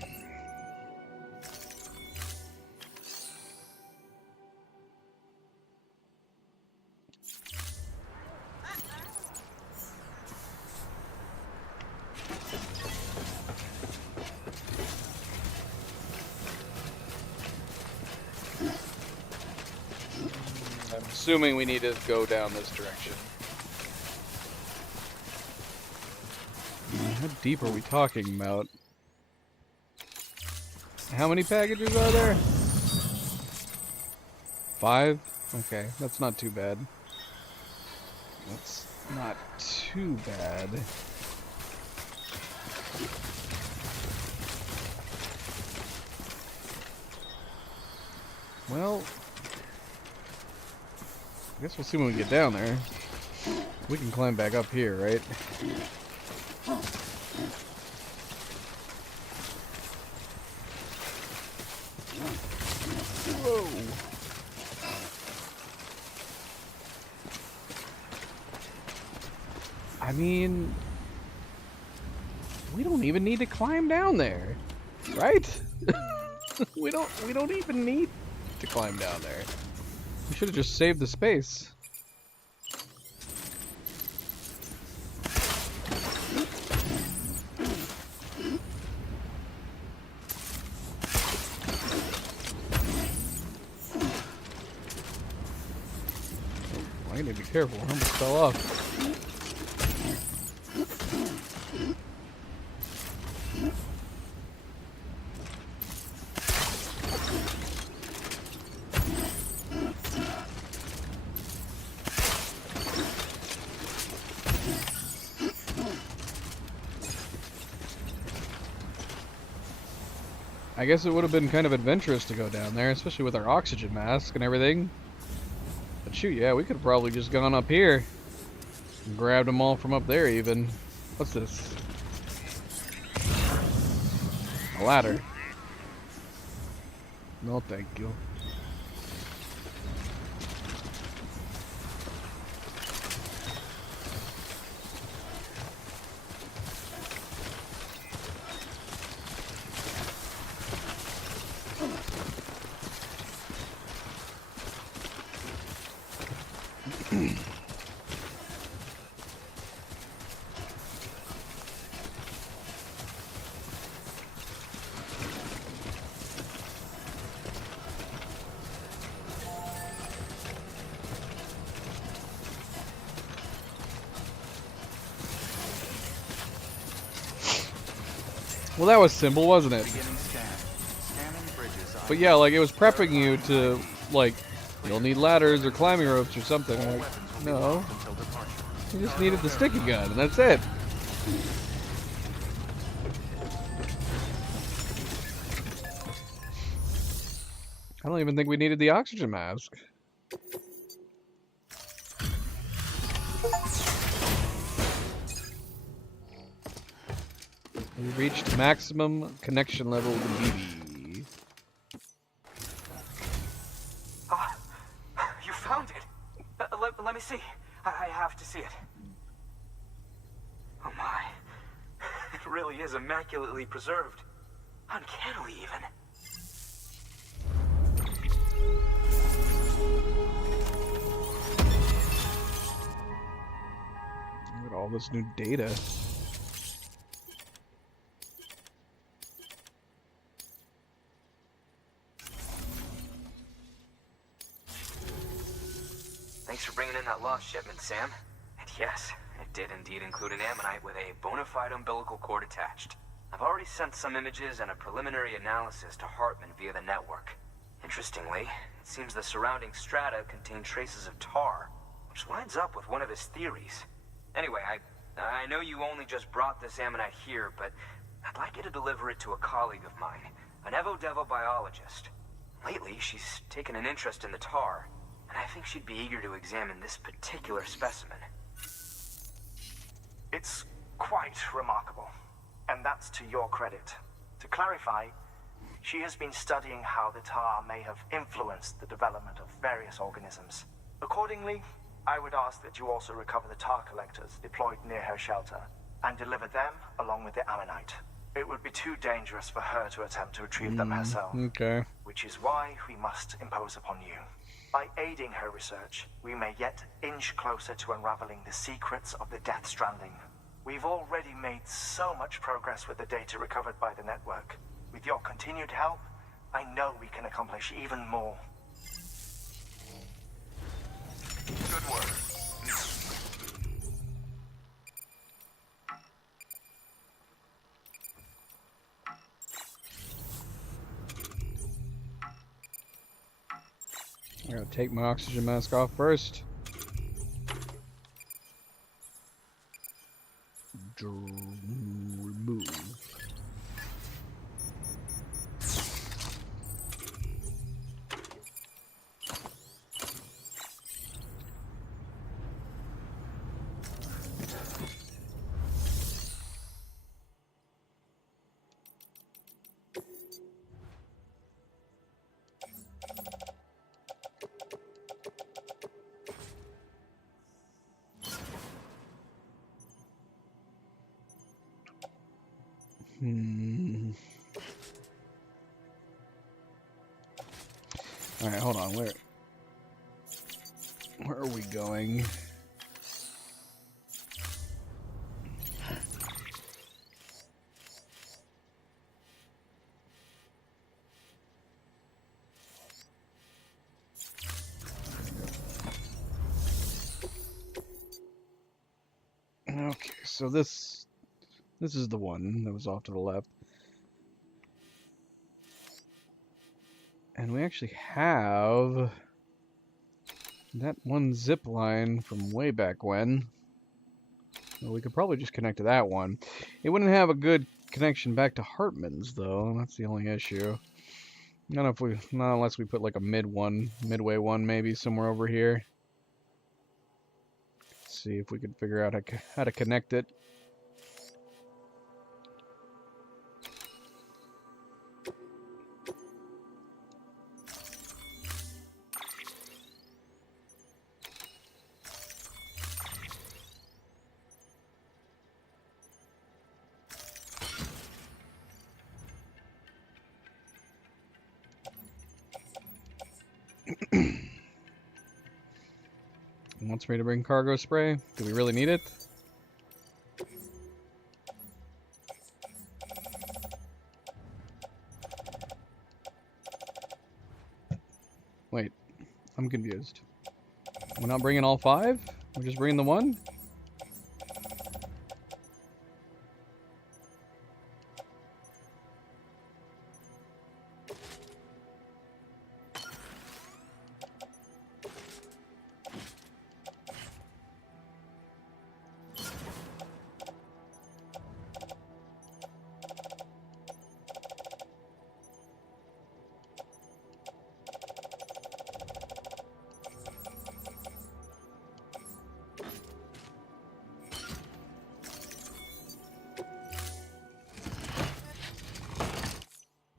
assuming we need to go down this direction. How deep are we talking about? How many packages are there? 5? Okay, that's not too bad. That's not too bad. Well, I guess we'll see when we get down there. We can climb back up here, right? Whoa. I mean, we don't even need to climb down there, right? We don't even need to climb down there. We should have just saved the space. I need to be careful. I almost fell off. I guess it would have been kind of adventurous to go down there, especially with our oxygen mask and everything. But shoot, yeah, we could have probably just gone up here and grabbed them all from up there even. What's this? A ladder. No, thank you. Well, that was simple, wasn't it? Beginning scan. Scanning bridges But yeah, like, it was prepping you to, like, you'll need ladders or climbing ropes or something. All Like, weapons will be no, locked until departure. you just needed the sticky gun, and that's it. I don't even think we needed the oxygen mask. We reached maximum connection level with BB. Ah, you found it. Let me see. I have to see it. Oh my. It really is immaculately preserved. Uncannily even. Look at all this new data. Thanks for bringing in that lost shipment, Sam. And yes, it did indeed include an ammonite with a bona fide umbilical cord attached. I've already sent some images and a preliminary analysis to Hartman via the network. Interestingly, it seems the surrounding strata contain traces of tar, which lines up with one of his theories. Anyway, I know you only just brought this ammonite here, but I'd like you to deliver it to a colleague of mine, an Evo Devo biologist. Lately, she's taken an interest in the tar, and I think she'd be eager to examine this particular specimen. It's quite remarkable, and that's to your credit. To clarify, she has been studying how the tar may have influenced the development of various organisms. Accordingly, I would ask that you also recover the tar collectors deployed near her shelter and deliver them along with the ammonite. It would be too dangerous for her to attempt to retrieve them herself, Okay. which is why we must impose upon you. By aiding her research, we may yet inch closer to unraveling the secrets of the Death Stranding. We've already made so much progress with the data recovered by the network. With your continued help, I know we can accomplish even more. Good work. I gotta take my oxygen mask off first. Remove. Alright, hold on. Where are we going? Okay, so this is the one that was off to the left. And we actually have that one zip line from way back when. Well, we could probably just connect to that one. It wouldn't have a good connection back to Hartman's though. That's the only issue. Not if we, not unless we put like a midway one maybe somewhere over here. See if we could figure out how to connect it. Wants me to bring cargo spray. Do we really need it? Wait, I'm confused. We're not bringing all 5? We're just bringing the 1?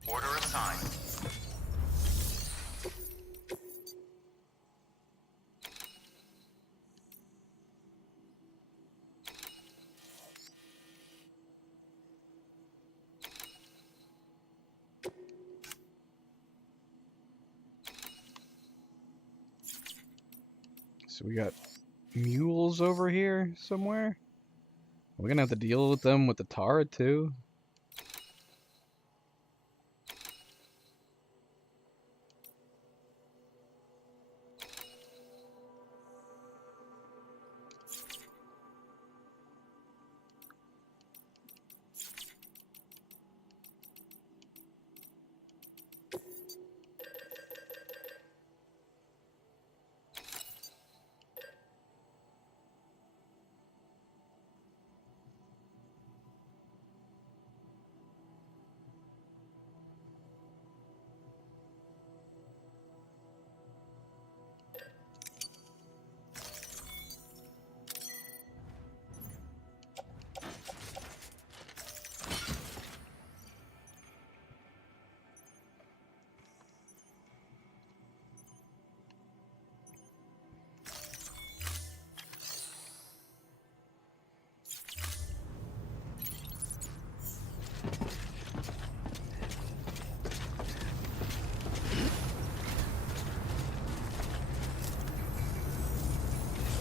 Order assigned. So we got mules over here somewhere. We're gonna have to deal with them with the Tara too.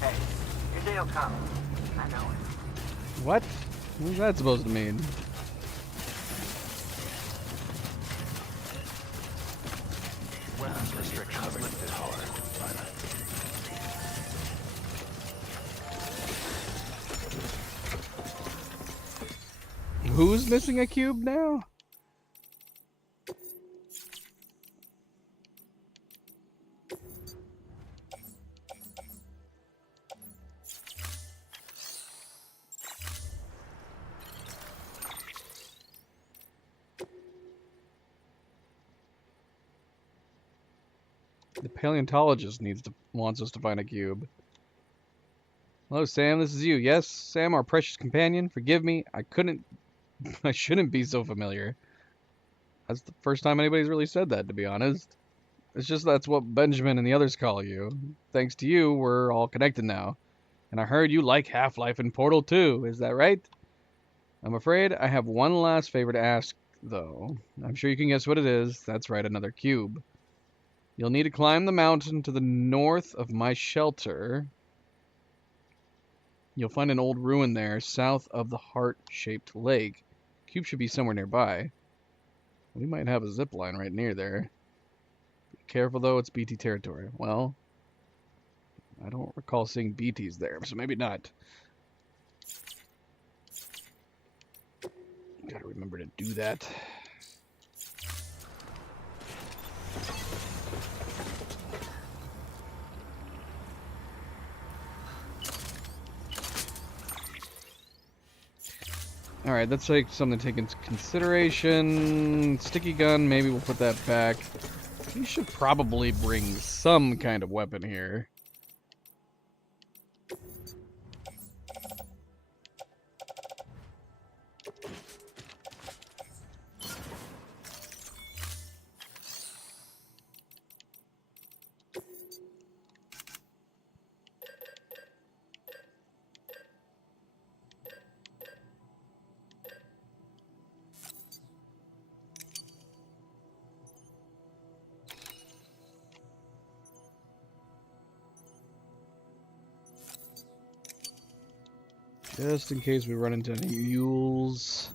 Hey, your day'll come. I know it. What? What's that supposed to mean? Weapons restrictions lifted. Who's missing a cube now? The paleontologist wants us to find a cube. Hello, Sam. This is you. Yes, Sam, our precious companion. Forgive me. I shouldn't be so familiar. That's the first time anybody's really said that, to be honest. It's just that's what Benjamin and the others call you. Thanks to you, we're all connected now. And I heard you like Half-Life and Portal 2. Is that right? I'm afraid I have one last favor to ask, though. I'm sure you can guess what it is. That's right, another cube. You'll need to climb the mountain to the north of my shelter. You'll find an old ruin there, south of the heart-shaped lake. Cube should be somewhere nearby. We might have a zip line right near there. Be careful, though, it's BT territory. Well, I don't recall seeing BTs there, so maybe not. Gotta remember to do that. Alright, that's like something to take into consideration. Sticky gun, maybe we'll put that back. We should probably bring some kind of weapon here. Just in case we run into any mules.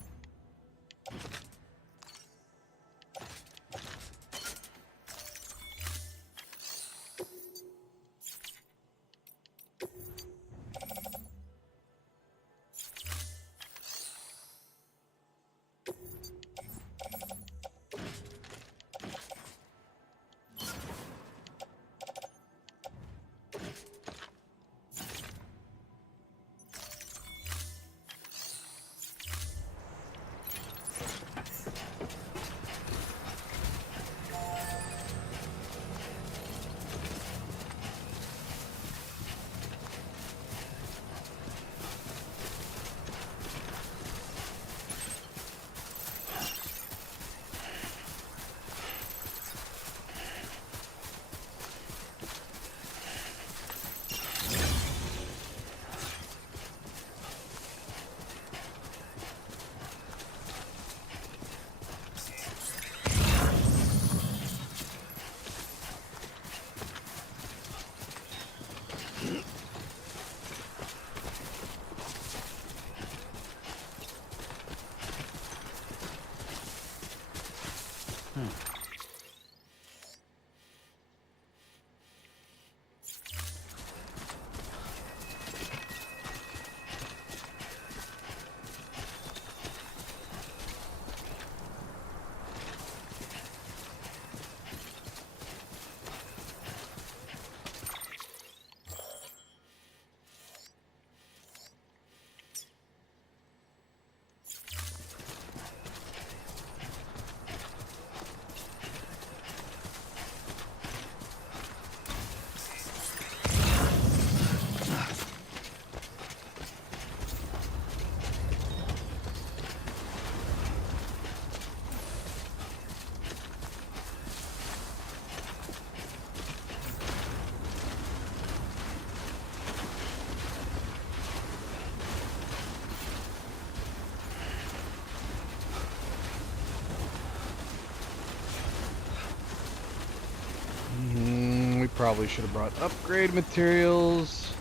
Probably should have brought upgrade materials.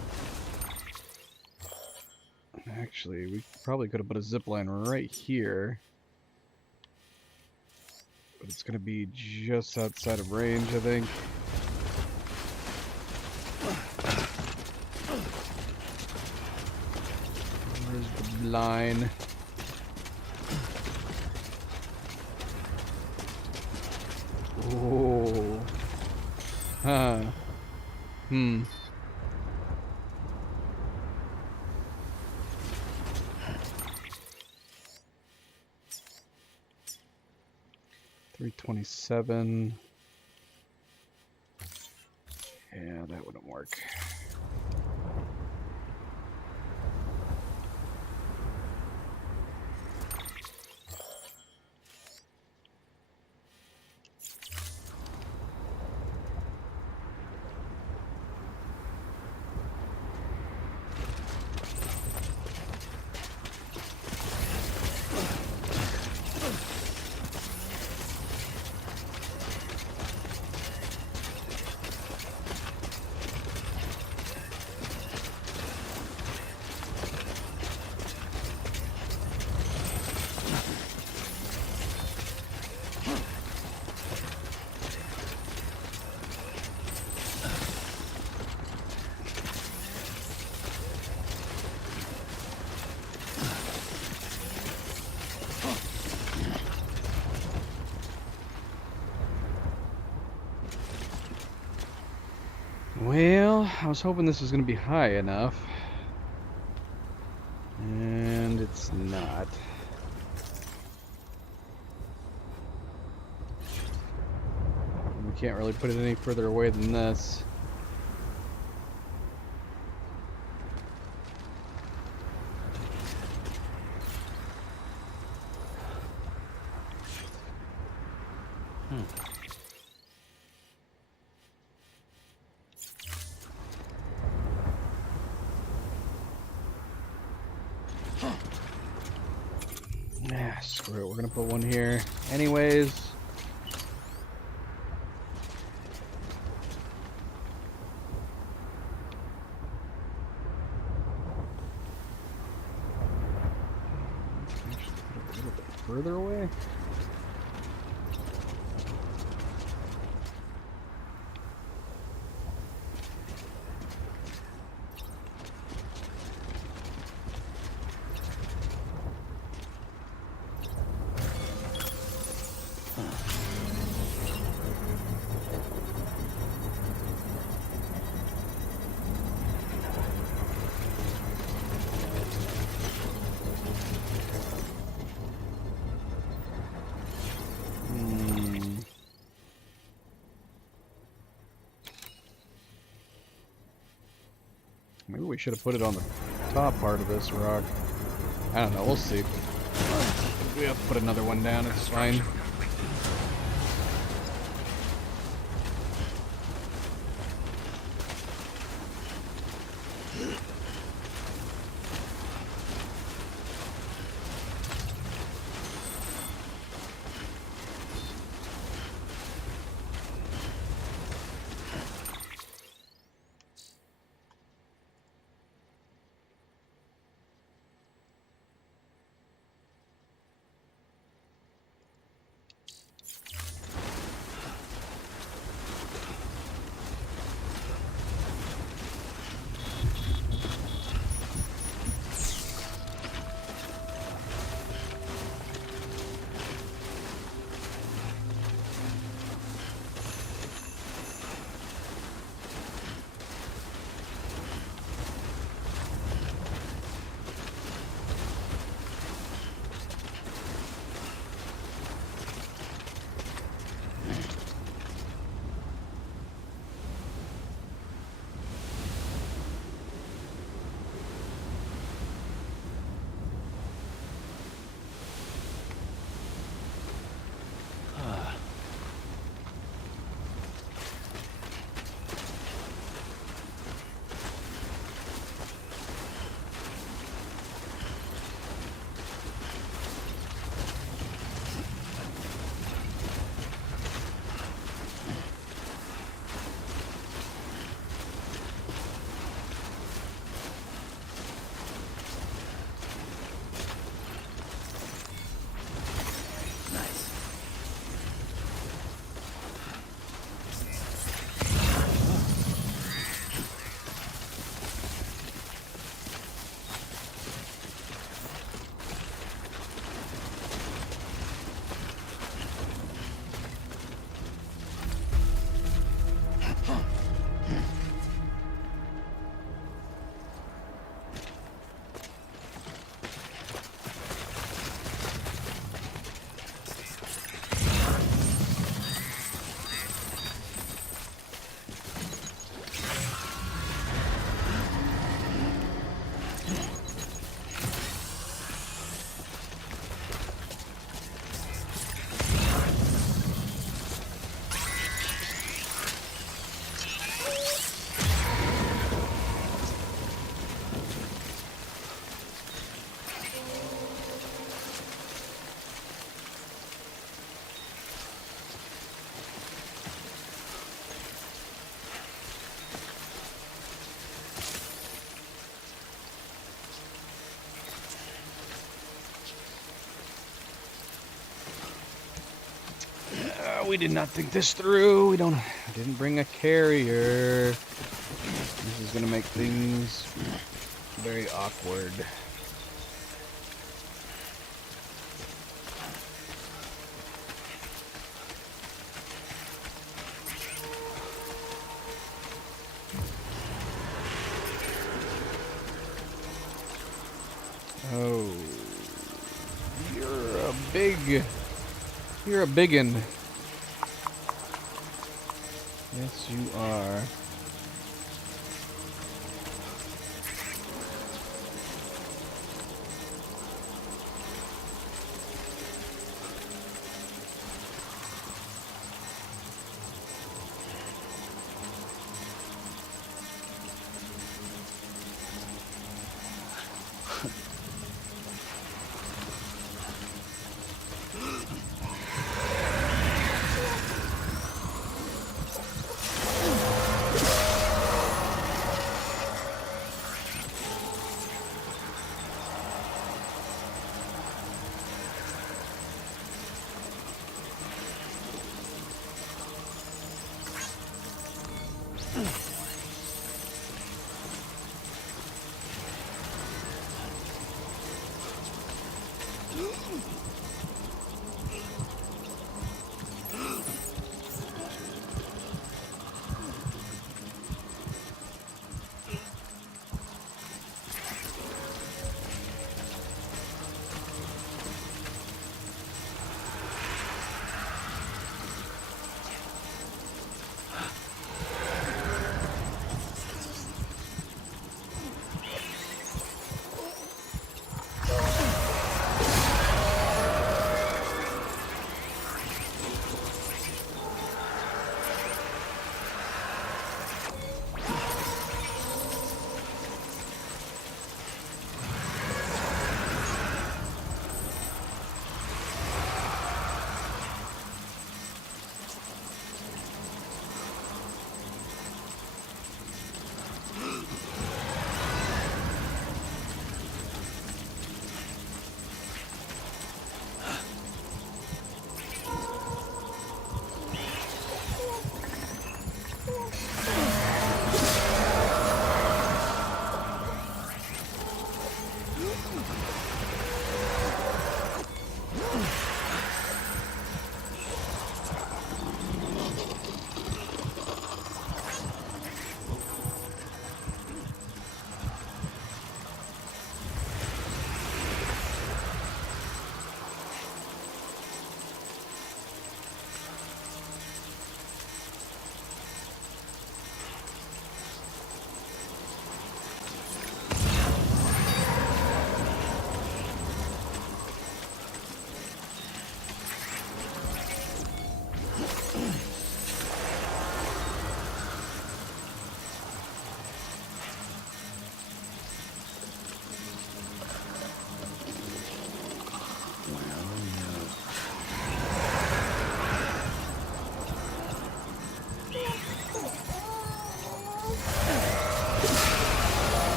Actually, we probably could have put a zipline right here. But it's going to be just outside of range, I think. Where's the line? Oh. Huh. Hmm. $327. Yeah, that wouldn't work. Well, I was hoping this was going to be high enough. And it's not. We can't really put it any further away than this. Nah, screw it. We're gonna put one here anyways. Actually, put it a little bit further away. Maybe we should have put it on the top part of this rock. I don't know, we'll see. We have to put another one down, it's fine. We did not think this through. We didn't bring a carrier. This is gonna make things very awkward. big. You're a biggin. Yes, you are.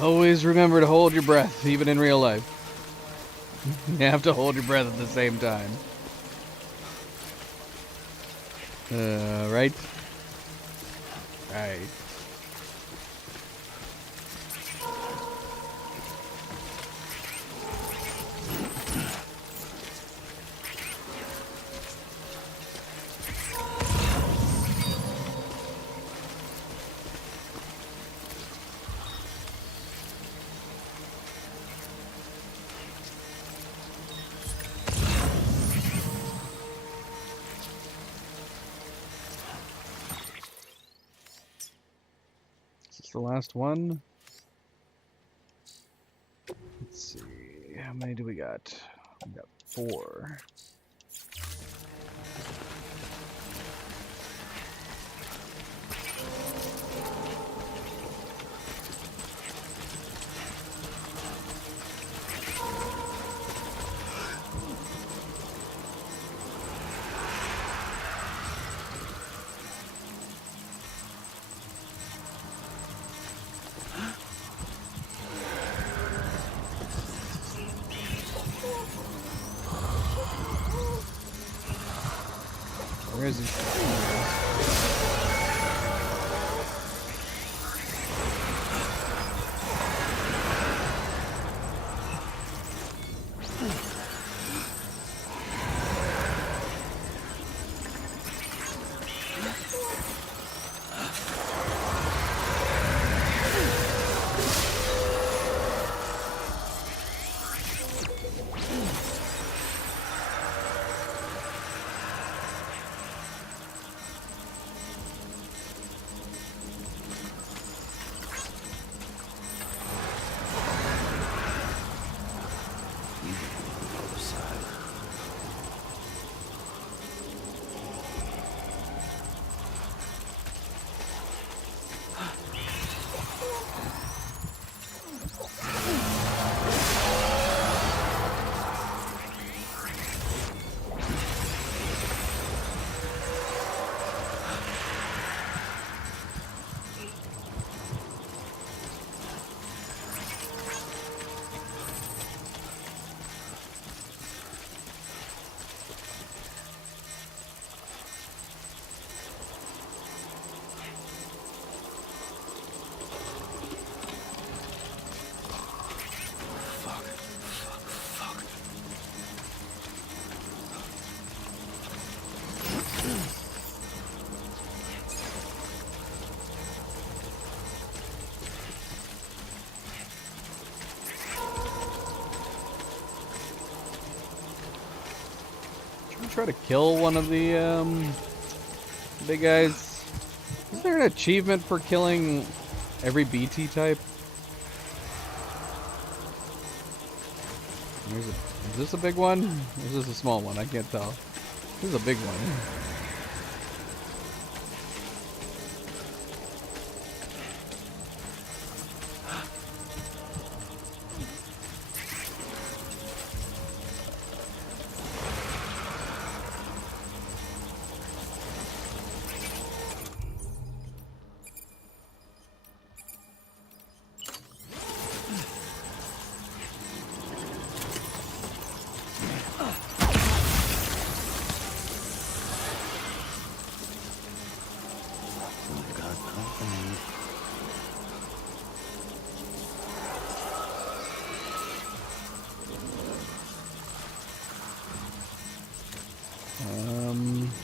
Always remember to hold your breath, even in real life. You have to hold your breath at the same time. Right? Right. That's the last one. Let's see. How many do we got? We got 4. Where is he? Try to kill one of the big guys. Is there an achievement for killing every BT type? Is this a big one? Or is this a small one? I can't tell. This is a big one.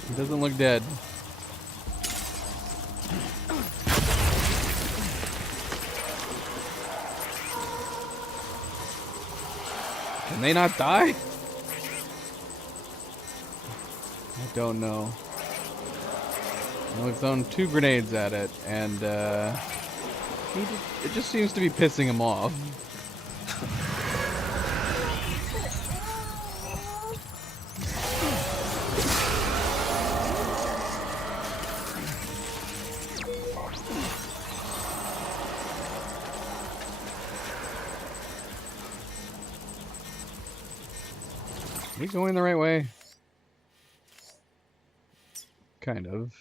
He doesn't look dead. Can they not die? I don't know. We've thrown 2 grenades at it, and it just seems to be pissing him off. Are we going the right way? Kind of.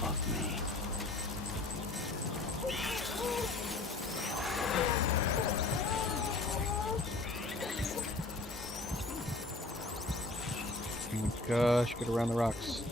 Fuck me. Oh my gosh, get around the rocks.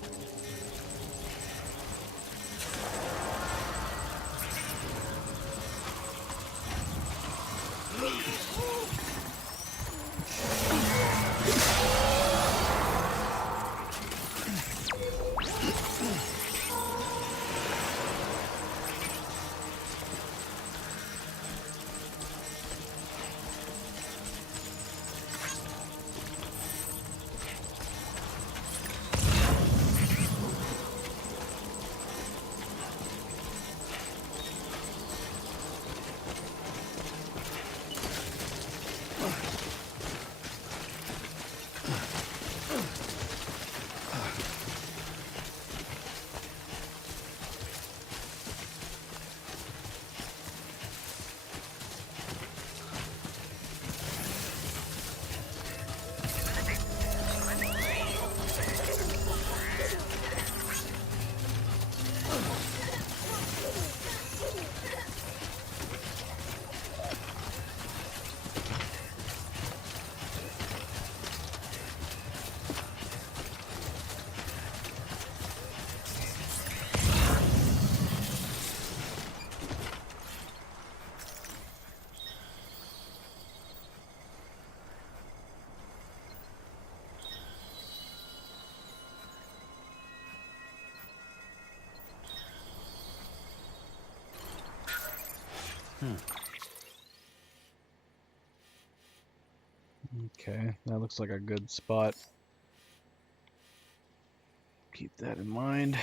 Okay, that looks like a good spot. Keep that in mind.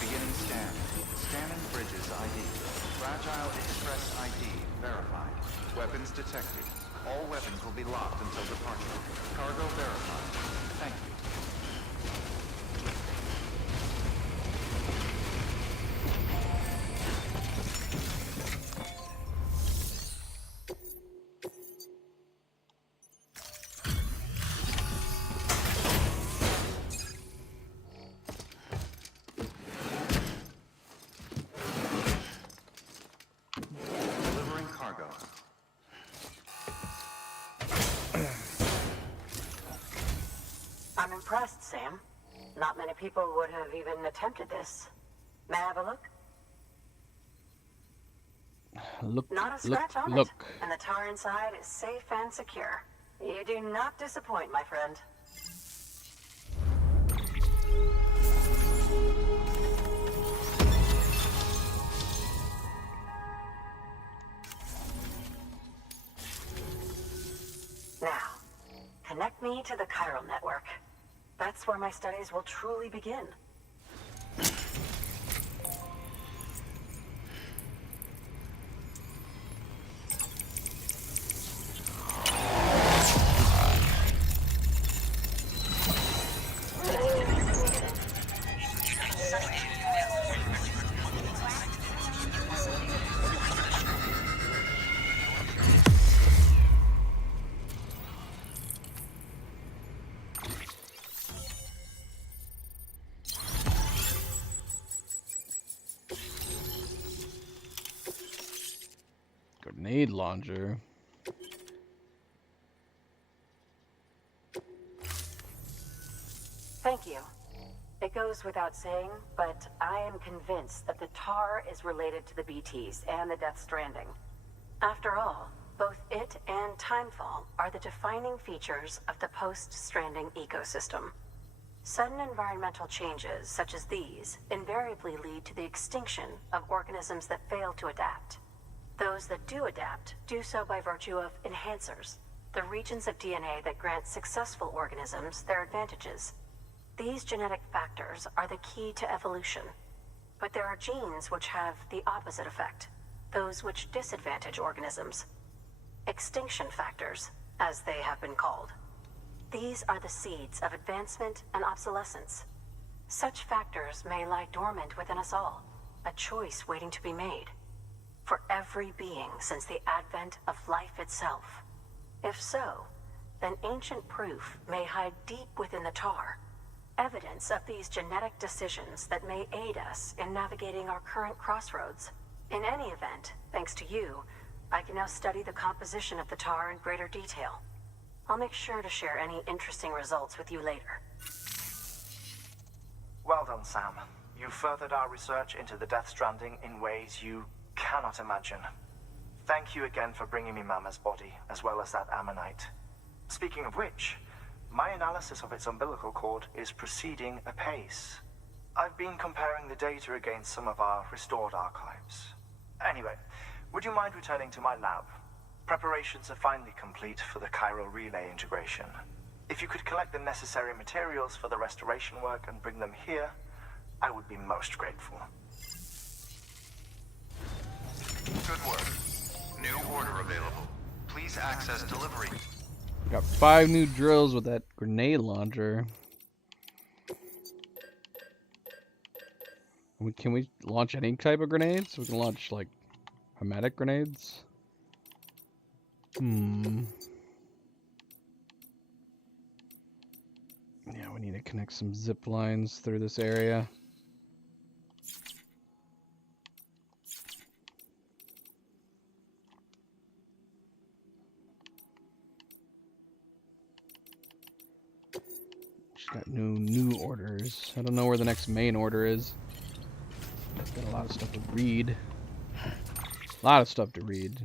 Beginning scan. Scanning bridges ID. Fragile Express ID verified. Weapons detected. All weapons will be locked until departure. Cargo verified. Thank you. Delivering cargo. I'm impressed, Sam. Not many people would have even attempted this. May I have a look? Look, Not a look, scratch on look. it. And the tar inside is safe and secure. You do not disappoint, my friend. Now, connect me to the chiral network. That's where my studies will truly begin. Grenade launcher. Thank you. It goes without saying, but I am convinced that the tar is related to the BTs and the Death Stranding. After all, both it and Timefall are the defining features of the post-Stranding ecosystem. Sudden environmental changes such as these invariably lead to the extinction of organisms that fail to adapt. Those that do adapt do so by virtue of enhancers, the regions of DNA that grant successful organisms their advantages. These genetic factors are the key to evolution. But there are genes which have the opposite effect, those which disadvantage organisms. Extinction factors, as they have been called. These are the seeds of advancement and obsolescence. Such factors may lie dormant within us all, a choice waiting to be made. For every being since the advent of life itself. If so, then ancient proof may hide deep within the tar, evidence of these genetic decisions that may aid us in navigating our current crossroads. In any event, thanks to you, I can now study the composition of the tar in greater detail. I'll make sure to share any interesting results with you later. Well done, Sam. You furthered our research into the Death Stranding in ways you cannot imagine. Thank you again for bringing me Mama's body, as well as that ammonite. Speaking of which, my analysis of its umbilical cord is proceeding apace. I've been comparing the data against some of our restored archives. Anyway, would you mind returning to my lab? Preparations are finally complete for the chiral relay integration. If you could collect the necessary materials for the restoration work and bring them here, I would be most grateful. Good work. New order available. Please access delivery. We got 5 new drills with that grenade launcher. Can we launch any type of grenades? We can launch, like, hermetic grenades? Yeah, we need to connect some zip lines through this area. Just got new orders. I don't know where the next main order is. Got a lot of stuff to read. A lot of stuff to read.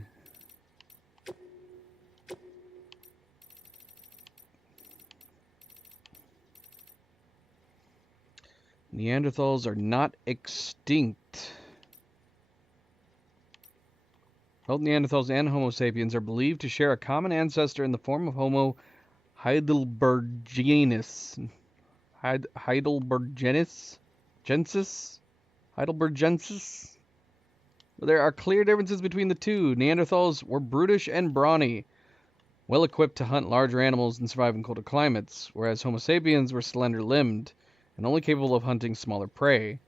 Neanderthals are not extinct. Both Neanderthals and Homo sapiens are believed to share a common ancestor in the form of Homo heidelbergensis. Heidelbergensis? There are clear differences between the two. Neanderthals were brutish and brawny, well equipped to hunt larger animals and survive in colder climates, whereas Homo sapiens were slender-limbed and only capable of hunting smaller prey.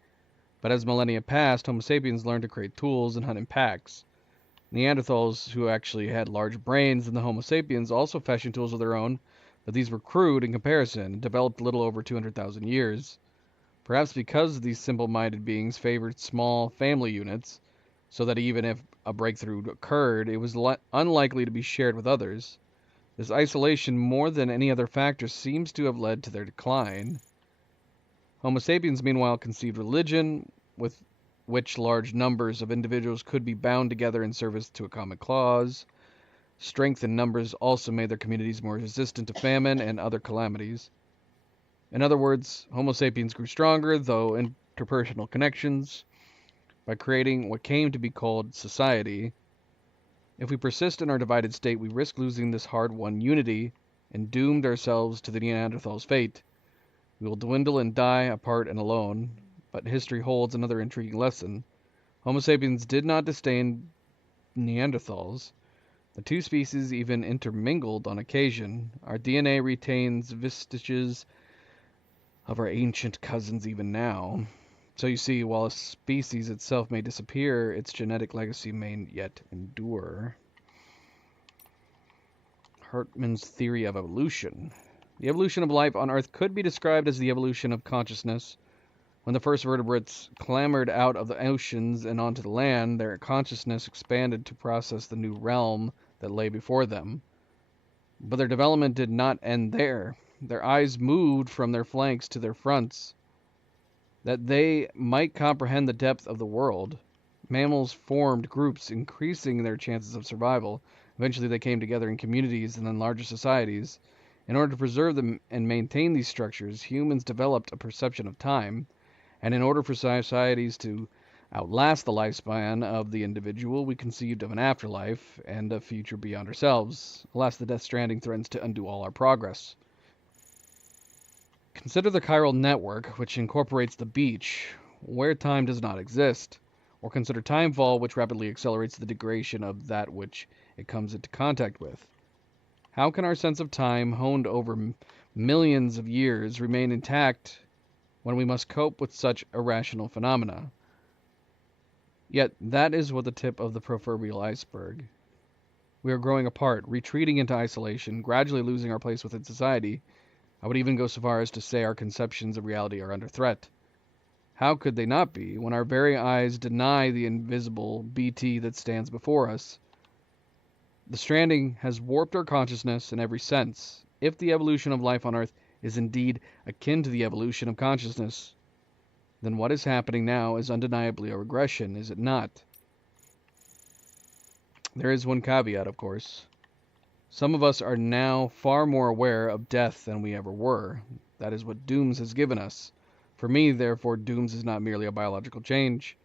But as millennia passed, Homo sapiens learned to create tools and hunt in packs. Neanderthals, who actually had larger brains than the Homo sapiens, also fashioned tools of their own, but these were crude in comparison and developed a little over 200,000 years. Perhaps because these simple-minded beings favored small family units, so that even if a breakthrough occurred, it was unlikely to be shared with others. This isolation, more than any other factor, seems to have led to their decline. Homo sapiens, meanwhile, conceived religion, with which large numbers of individuals could be bound together in service to a common cause. Strength in numbers also made their communities more resistant to famine and other calamities. In other words, Homo sapiens grew stronger, though interpersonal connections, by creating what came to be called society. If we persist in our divided state, we risk losing this hard-won unity and doomed ourselves to the Neanderthals' fate. We will dwindle and die apart and alone, but history holds another intriguing lesson. Homo sapiens did not disdain Neanderthals. The two species even intermingled on occasion. Our DNA retains vestiges of our ancient cousins even now. So you see, while a species itself may disappear, its genetic legacy may yet endure. Hartman's theory of evolution. The evolution of life on Earth could be described as the evolution of consciousness. When the first vertebrates clambered out of the oceans and onto the land, their consciousness expanded to process the new realm that lay before them. But their development did not end there. Their eyes moved from their flanks to their fronts, that they might comprehend the depth of the world. Mammals formed groups, increasing their chances of survival. Eventually they came together in communities and then larger societies. In order to preserve them and maintain these structures, humans developed a perception of time. And in order for societies to outlast the lifespan of the individual, we conceived of an afterlife and a future beyond ourselves. Alas, the Death Stranding threatens to undo all our progress. Consider the chiral network, which incorporates the beach, where time does not exist. Or consider timefall, which rapidly accelerates the degradation of that which it comes into contact with. How can our sense of time, honed over millions of years, remain intact when we must cope with such irrational phenomena? Yet that is what the tip of the proverbial iceberg. We are growing apart, retreating into isolation, gradually losing our place within society. I would even go so far as to say our conceptions of reality are under threat. How could they not be, when our very eyes deny the invisible BT that stands before us? The Stranding has warped our consciousness in every sense. If the evolution of life on Earth is indeed akin to the evolution of consciousness, then what is happening now is undeniably a regression, is it not? There is one caveat, of course. Some of us are now far more aware of death than we ever were. That is what Dooms has given us. For me, therefore, Dooms is not merely a biological change.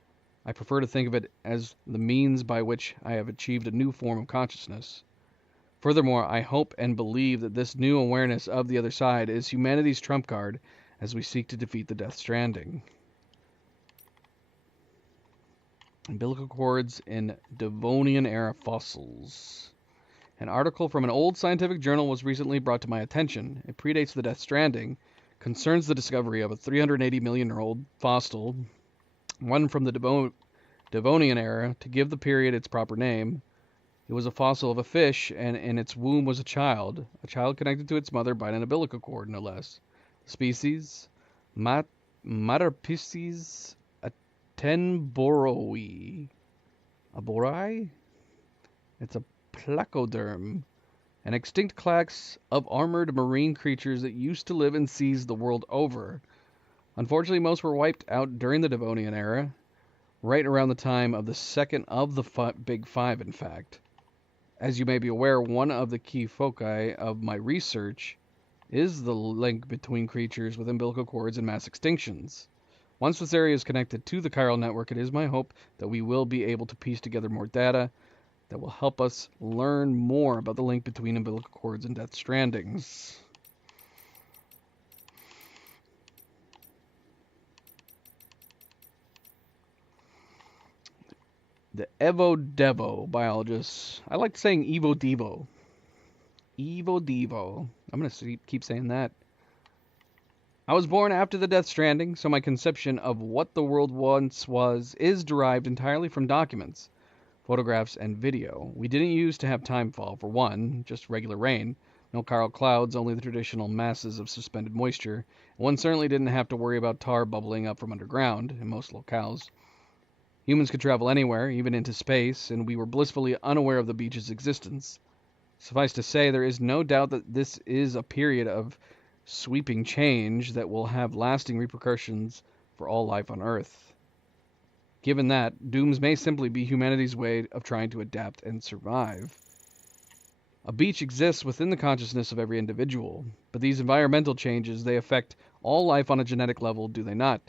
I prefer to think of it as the means by which I have achieved a new form of consciousness. Furthermore, I hope and believe that this new awareness of the other side is humanity's trump card as we seek to defeat the Death Stranding. Umbilical cords in Devonian-era fossils. An article from an old scientific journal was recently brought to my attention. It predates the Death Stranding, concerns the discovery of a 380 million-year-old fossil, one from the Devonian era, to give the period its proper name. It was a fossil of a fish, and in its womb was a child connected to its mother by an umbilical cord, no less. The species, Matarpisces attenboroi. Aborai? It's a placoderm, an extinct class of armored marine creatures that used to live in seas the world over. Unfortunately, most were wiped out during the Devonian era, right around the time of the second of the Big Five, in fact. As you may be aware, one of the key foci of my research is the link between creatures with umbilical cords and mass extinctions. Once this area is connected to the chiral network, it is my hope that we will be able to piece together more data that will help us learn more about the link between umbilical cords and Death Strandings. The Evo Devo biologists. I like saying Evo Devo. Evo Devo. I'm going to keep saying that. I was born after the Death Stranding, so my conception of what the world once was is derived entirely from documents, photographs, and video. We didn't used to have timefall, for one, just regular rain. No chiral clouds, only the traditional masses of suspended moisture. And one certainly didn't have to worry about tar bubbling up from underground in most locales. Humans could travel anywhere, even into space, and we were blissfully unaware of the beach's existence. Suffice to say, there is no doubt that this is a period of sweeping change that will have lasting repercussions for all life on Earth. Given that, dooms may simply be humanity's way of trying to adapt and survive. A beach exists within the consciousness of every individual, but these environmental changes, they affect all life on a genetic level, do they not?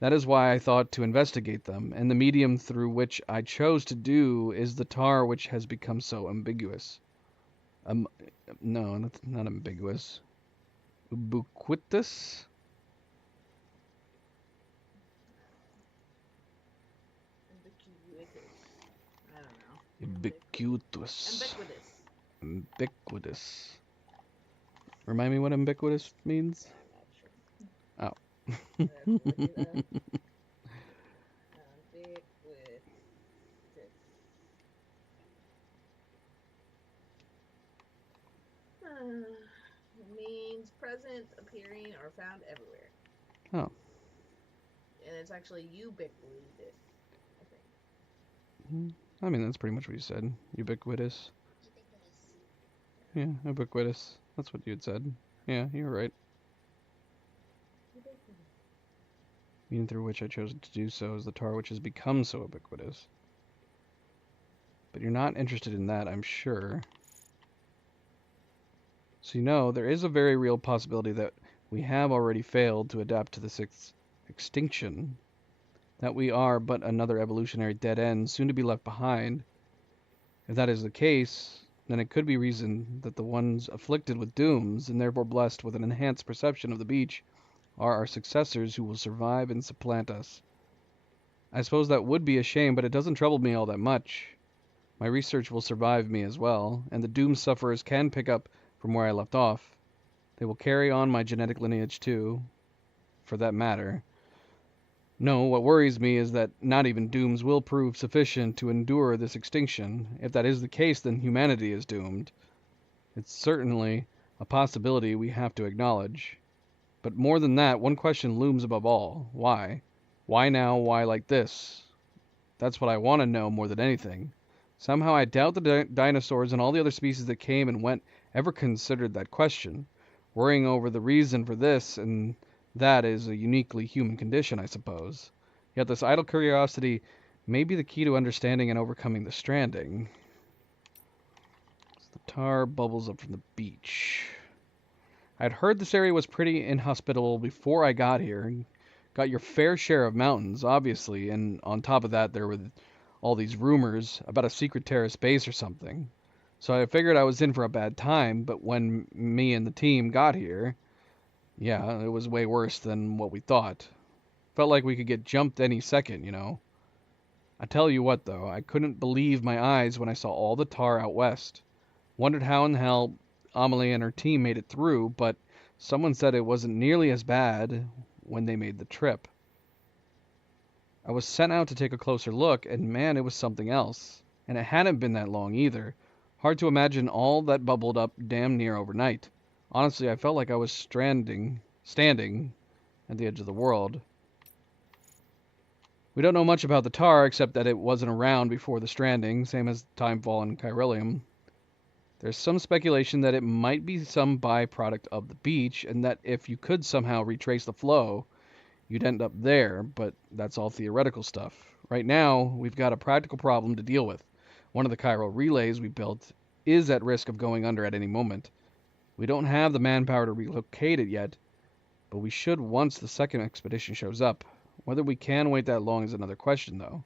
That is why I thought to investigate them, and the medium through which I chose to do is the tar which has become so ambiguous. No, that's not ambiguous. Ubiquitous? I don't know. Ubiquitous. Ubiquitous. Remind me what ubiquitous means? Oh. Means present, appearing, or found everywhere. Oh. And it's actually ubiquitous, I think. I mean, that's pretty much what you said. Ubiquitous. Yeah, ubiquitous. That's what you had said. Yeah, you were right. Meaning through which I chose to do so is the tar which has become so ubiquitous. But you're not interested in that, I'm sure. So you know, there is a very real possibility that we have already failed to adapt to the sixth extinction. That we are but another evolutionary dead end, soon to be left behind. If that is the case, then it could be reasoned that the ones afflicted with dooms, and therefore blessed with an enhanced perception of the beach, are our successors who will survive and supplant us. I suppose that would be a shame, but it doesn't trouble me all that much. My research will survive me as well, and the doom sufferers can pick up from where I left off. They will carry on my genetic lineage too, for that matter. No, what worries me is that not even dooms will prove sufficient to endure this extinction. If that is the case, then humanity is doomed. It's certainly a possibility we have to acknowledge. But more than that, one question looms above all. Why? Why now? Why like this? That's what I want to know more than anything. Somehow I doubt the dinosaurs and all the other species that came and went ever considered that question. Worrying over the reason for this and that is a uniquely human condition, I suppose. Yet this idle curiosity may be the key to understanding and overcoming the stranding. The tar bubbles up from the beach. I'd heard this area was pretty inhospitable before I got here. Got your fair share of mountains, obviously, and on top of that there were all these rumors about a secret terrorist base or something. So I figured I was in for a bad time, but when me and the team got here, yeah, it was way worse than what we thought. Felt like we could get jumped any second, you know. I tell you what, though, I couldn't believe my eyes when I saw all the tar out west. Wondered how in the hell Amelie and her team made it through, but someone said it wasn't nearly as bad when they made the trip. I was sent out to take a closer look, and man, it was something else. And it hadn't been that long either. Hard to imagine all that bubbled up damn near overnight. Honestly, I felt like I was standing at the edge of the world. We don't know much about the tar, except that it wasn't around before the stranding, same as Timefall and Chiralium. There's some speculation that it might be some byproduct of the beach, and that if you could somehow retrace the flow, you'd end up there, but that's all theoretical stuff. Right now, we've got a practical problem to deal with. One of the chiral relays we built is at risk of going under at any moment. We don't have the manpower to relocate it yet, but we should once the second expedition shows up. Whether we can wait that long is another question, though.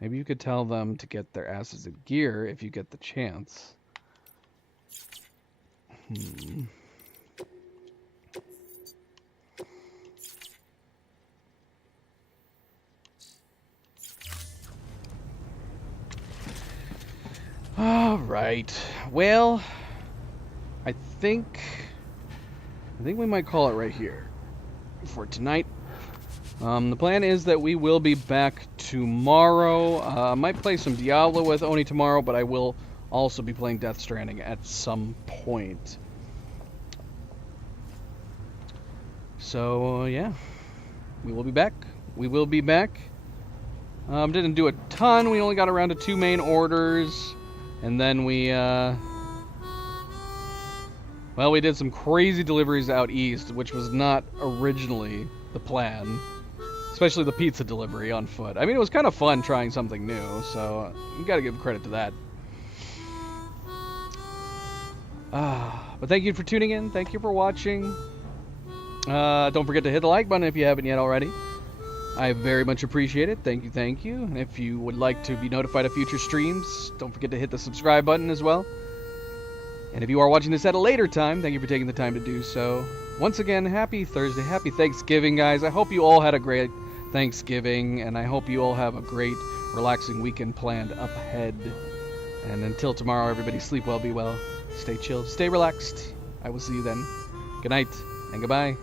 Maybe you could tell them to get their asses in gear if you get the chance. All right. Well, I think we might call it right here for tonight. The plan is that we will be back tomorrow. I might play some Diablo with Oni tomorrow, but I will also be playing Death Stranding at some point. So, yeah. We will be back. Didn't do a ton. We only got around to 2 main orders. And then we did some crazy deliveries out east, which was not originally the plan. Especially the pizza delivery on foot. I mean, it was kind of fun trying something new, so you gotta give credit to that. But thank you for tuning in. Thank you for watching. Don't forget to hit the like button if you haven't yet already. I very much appreciate it. Thank you. And if you would like to be notified of future streams, don't forget to hit the subscribe button as well. And if you are watching this at a later time, thank you for taking the time to do so. Once again, happy Thursday, happy Thanksgiving, guys. I hope you all had a great Thanksgiving, and I hope you all have a great, relaxing weekend planned up ahead. And until tomorrow, everybody sleep well, be well, stay chill, stay relaxed. I will see you then. Good night, and goodbye.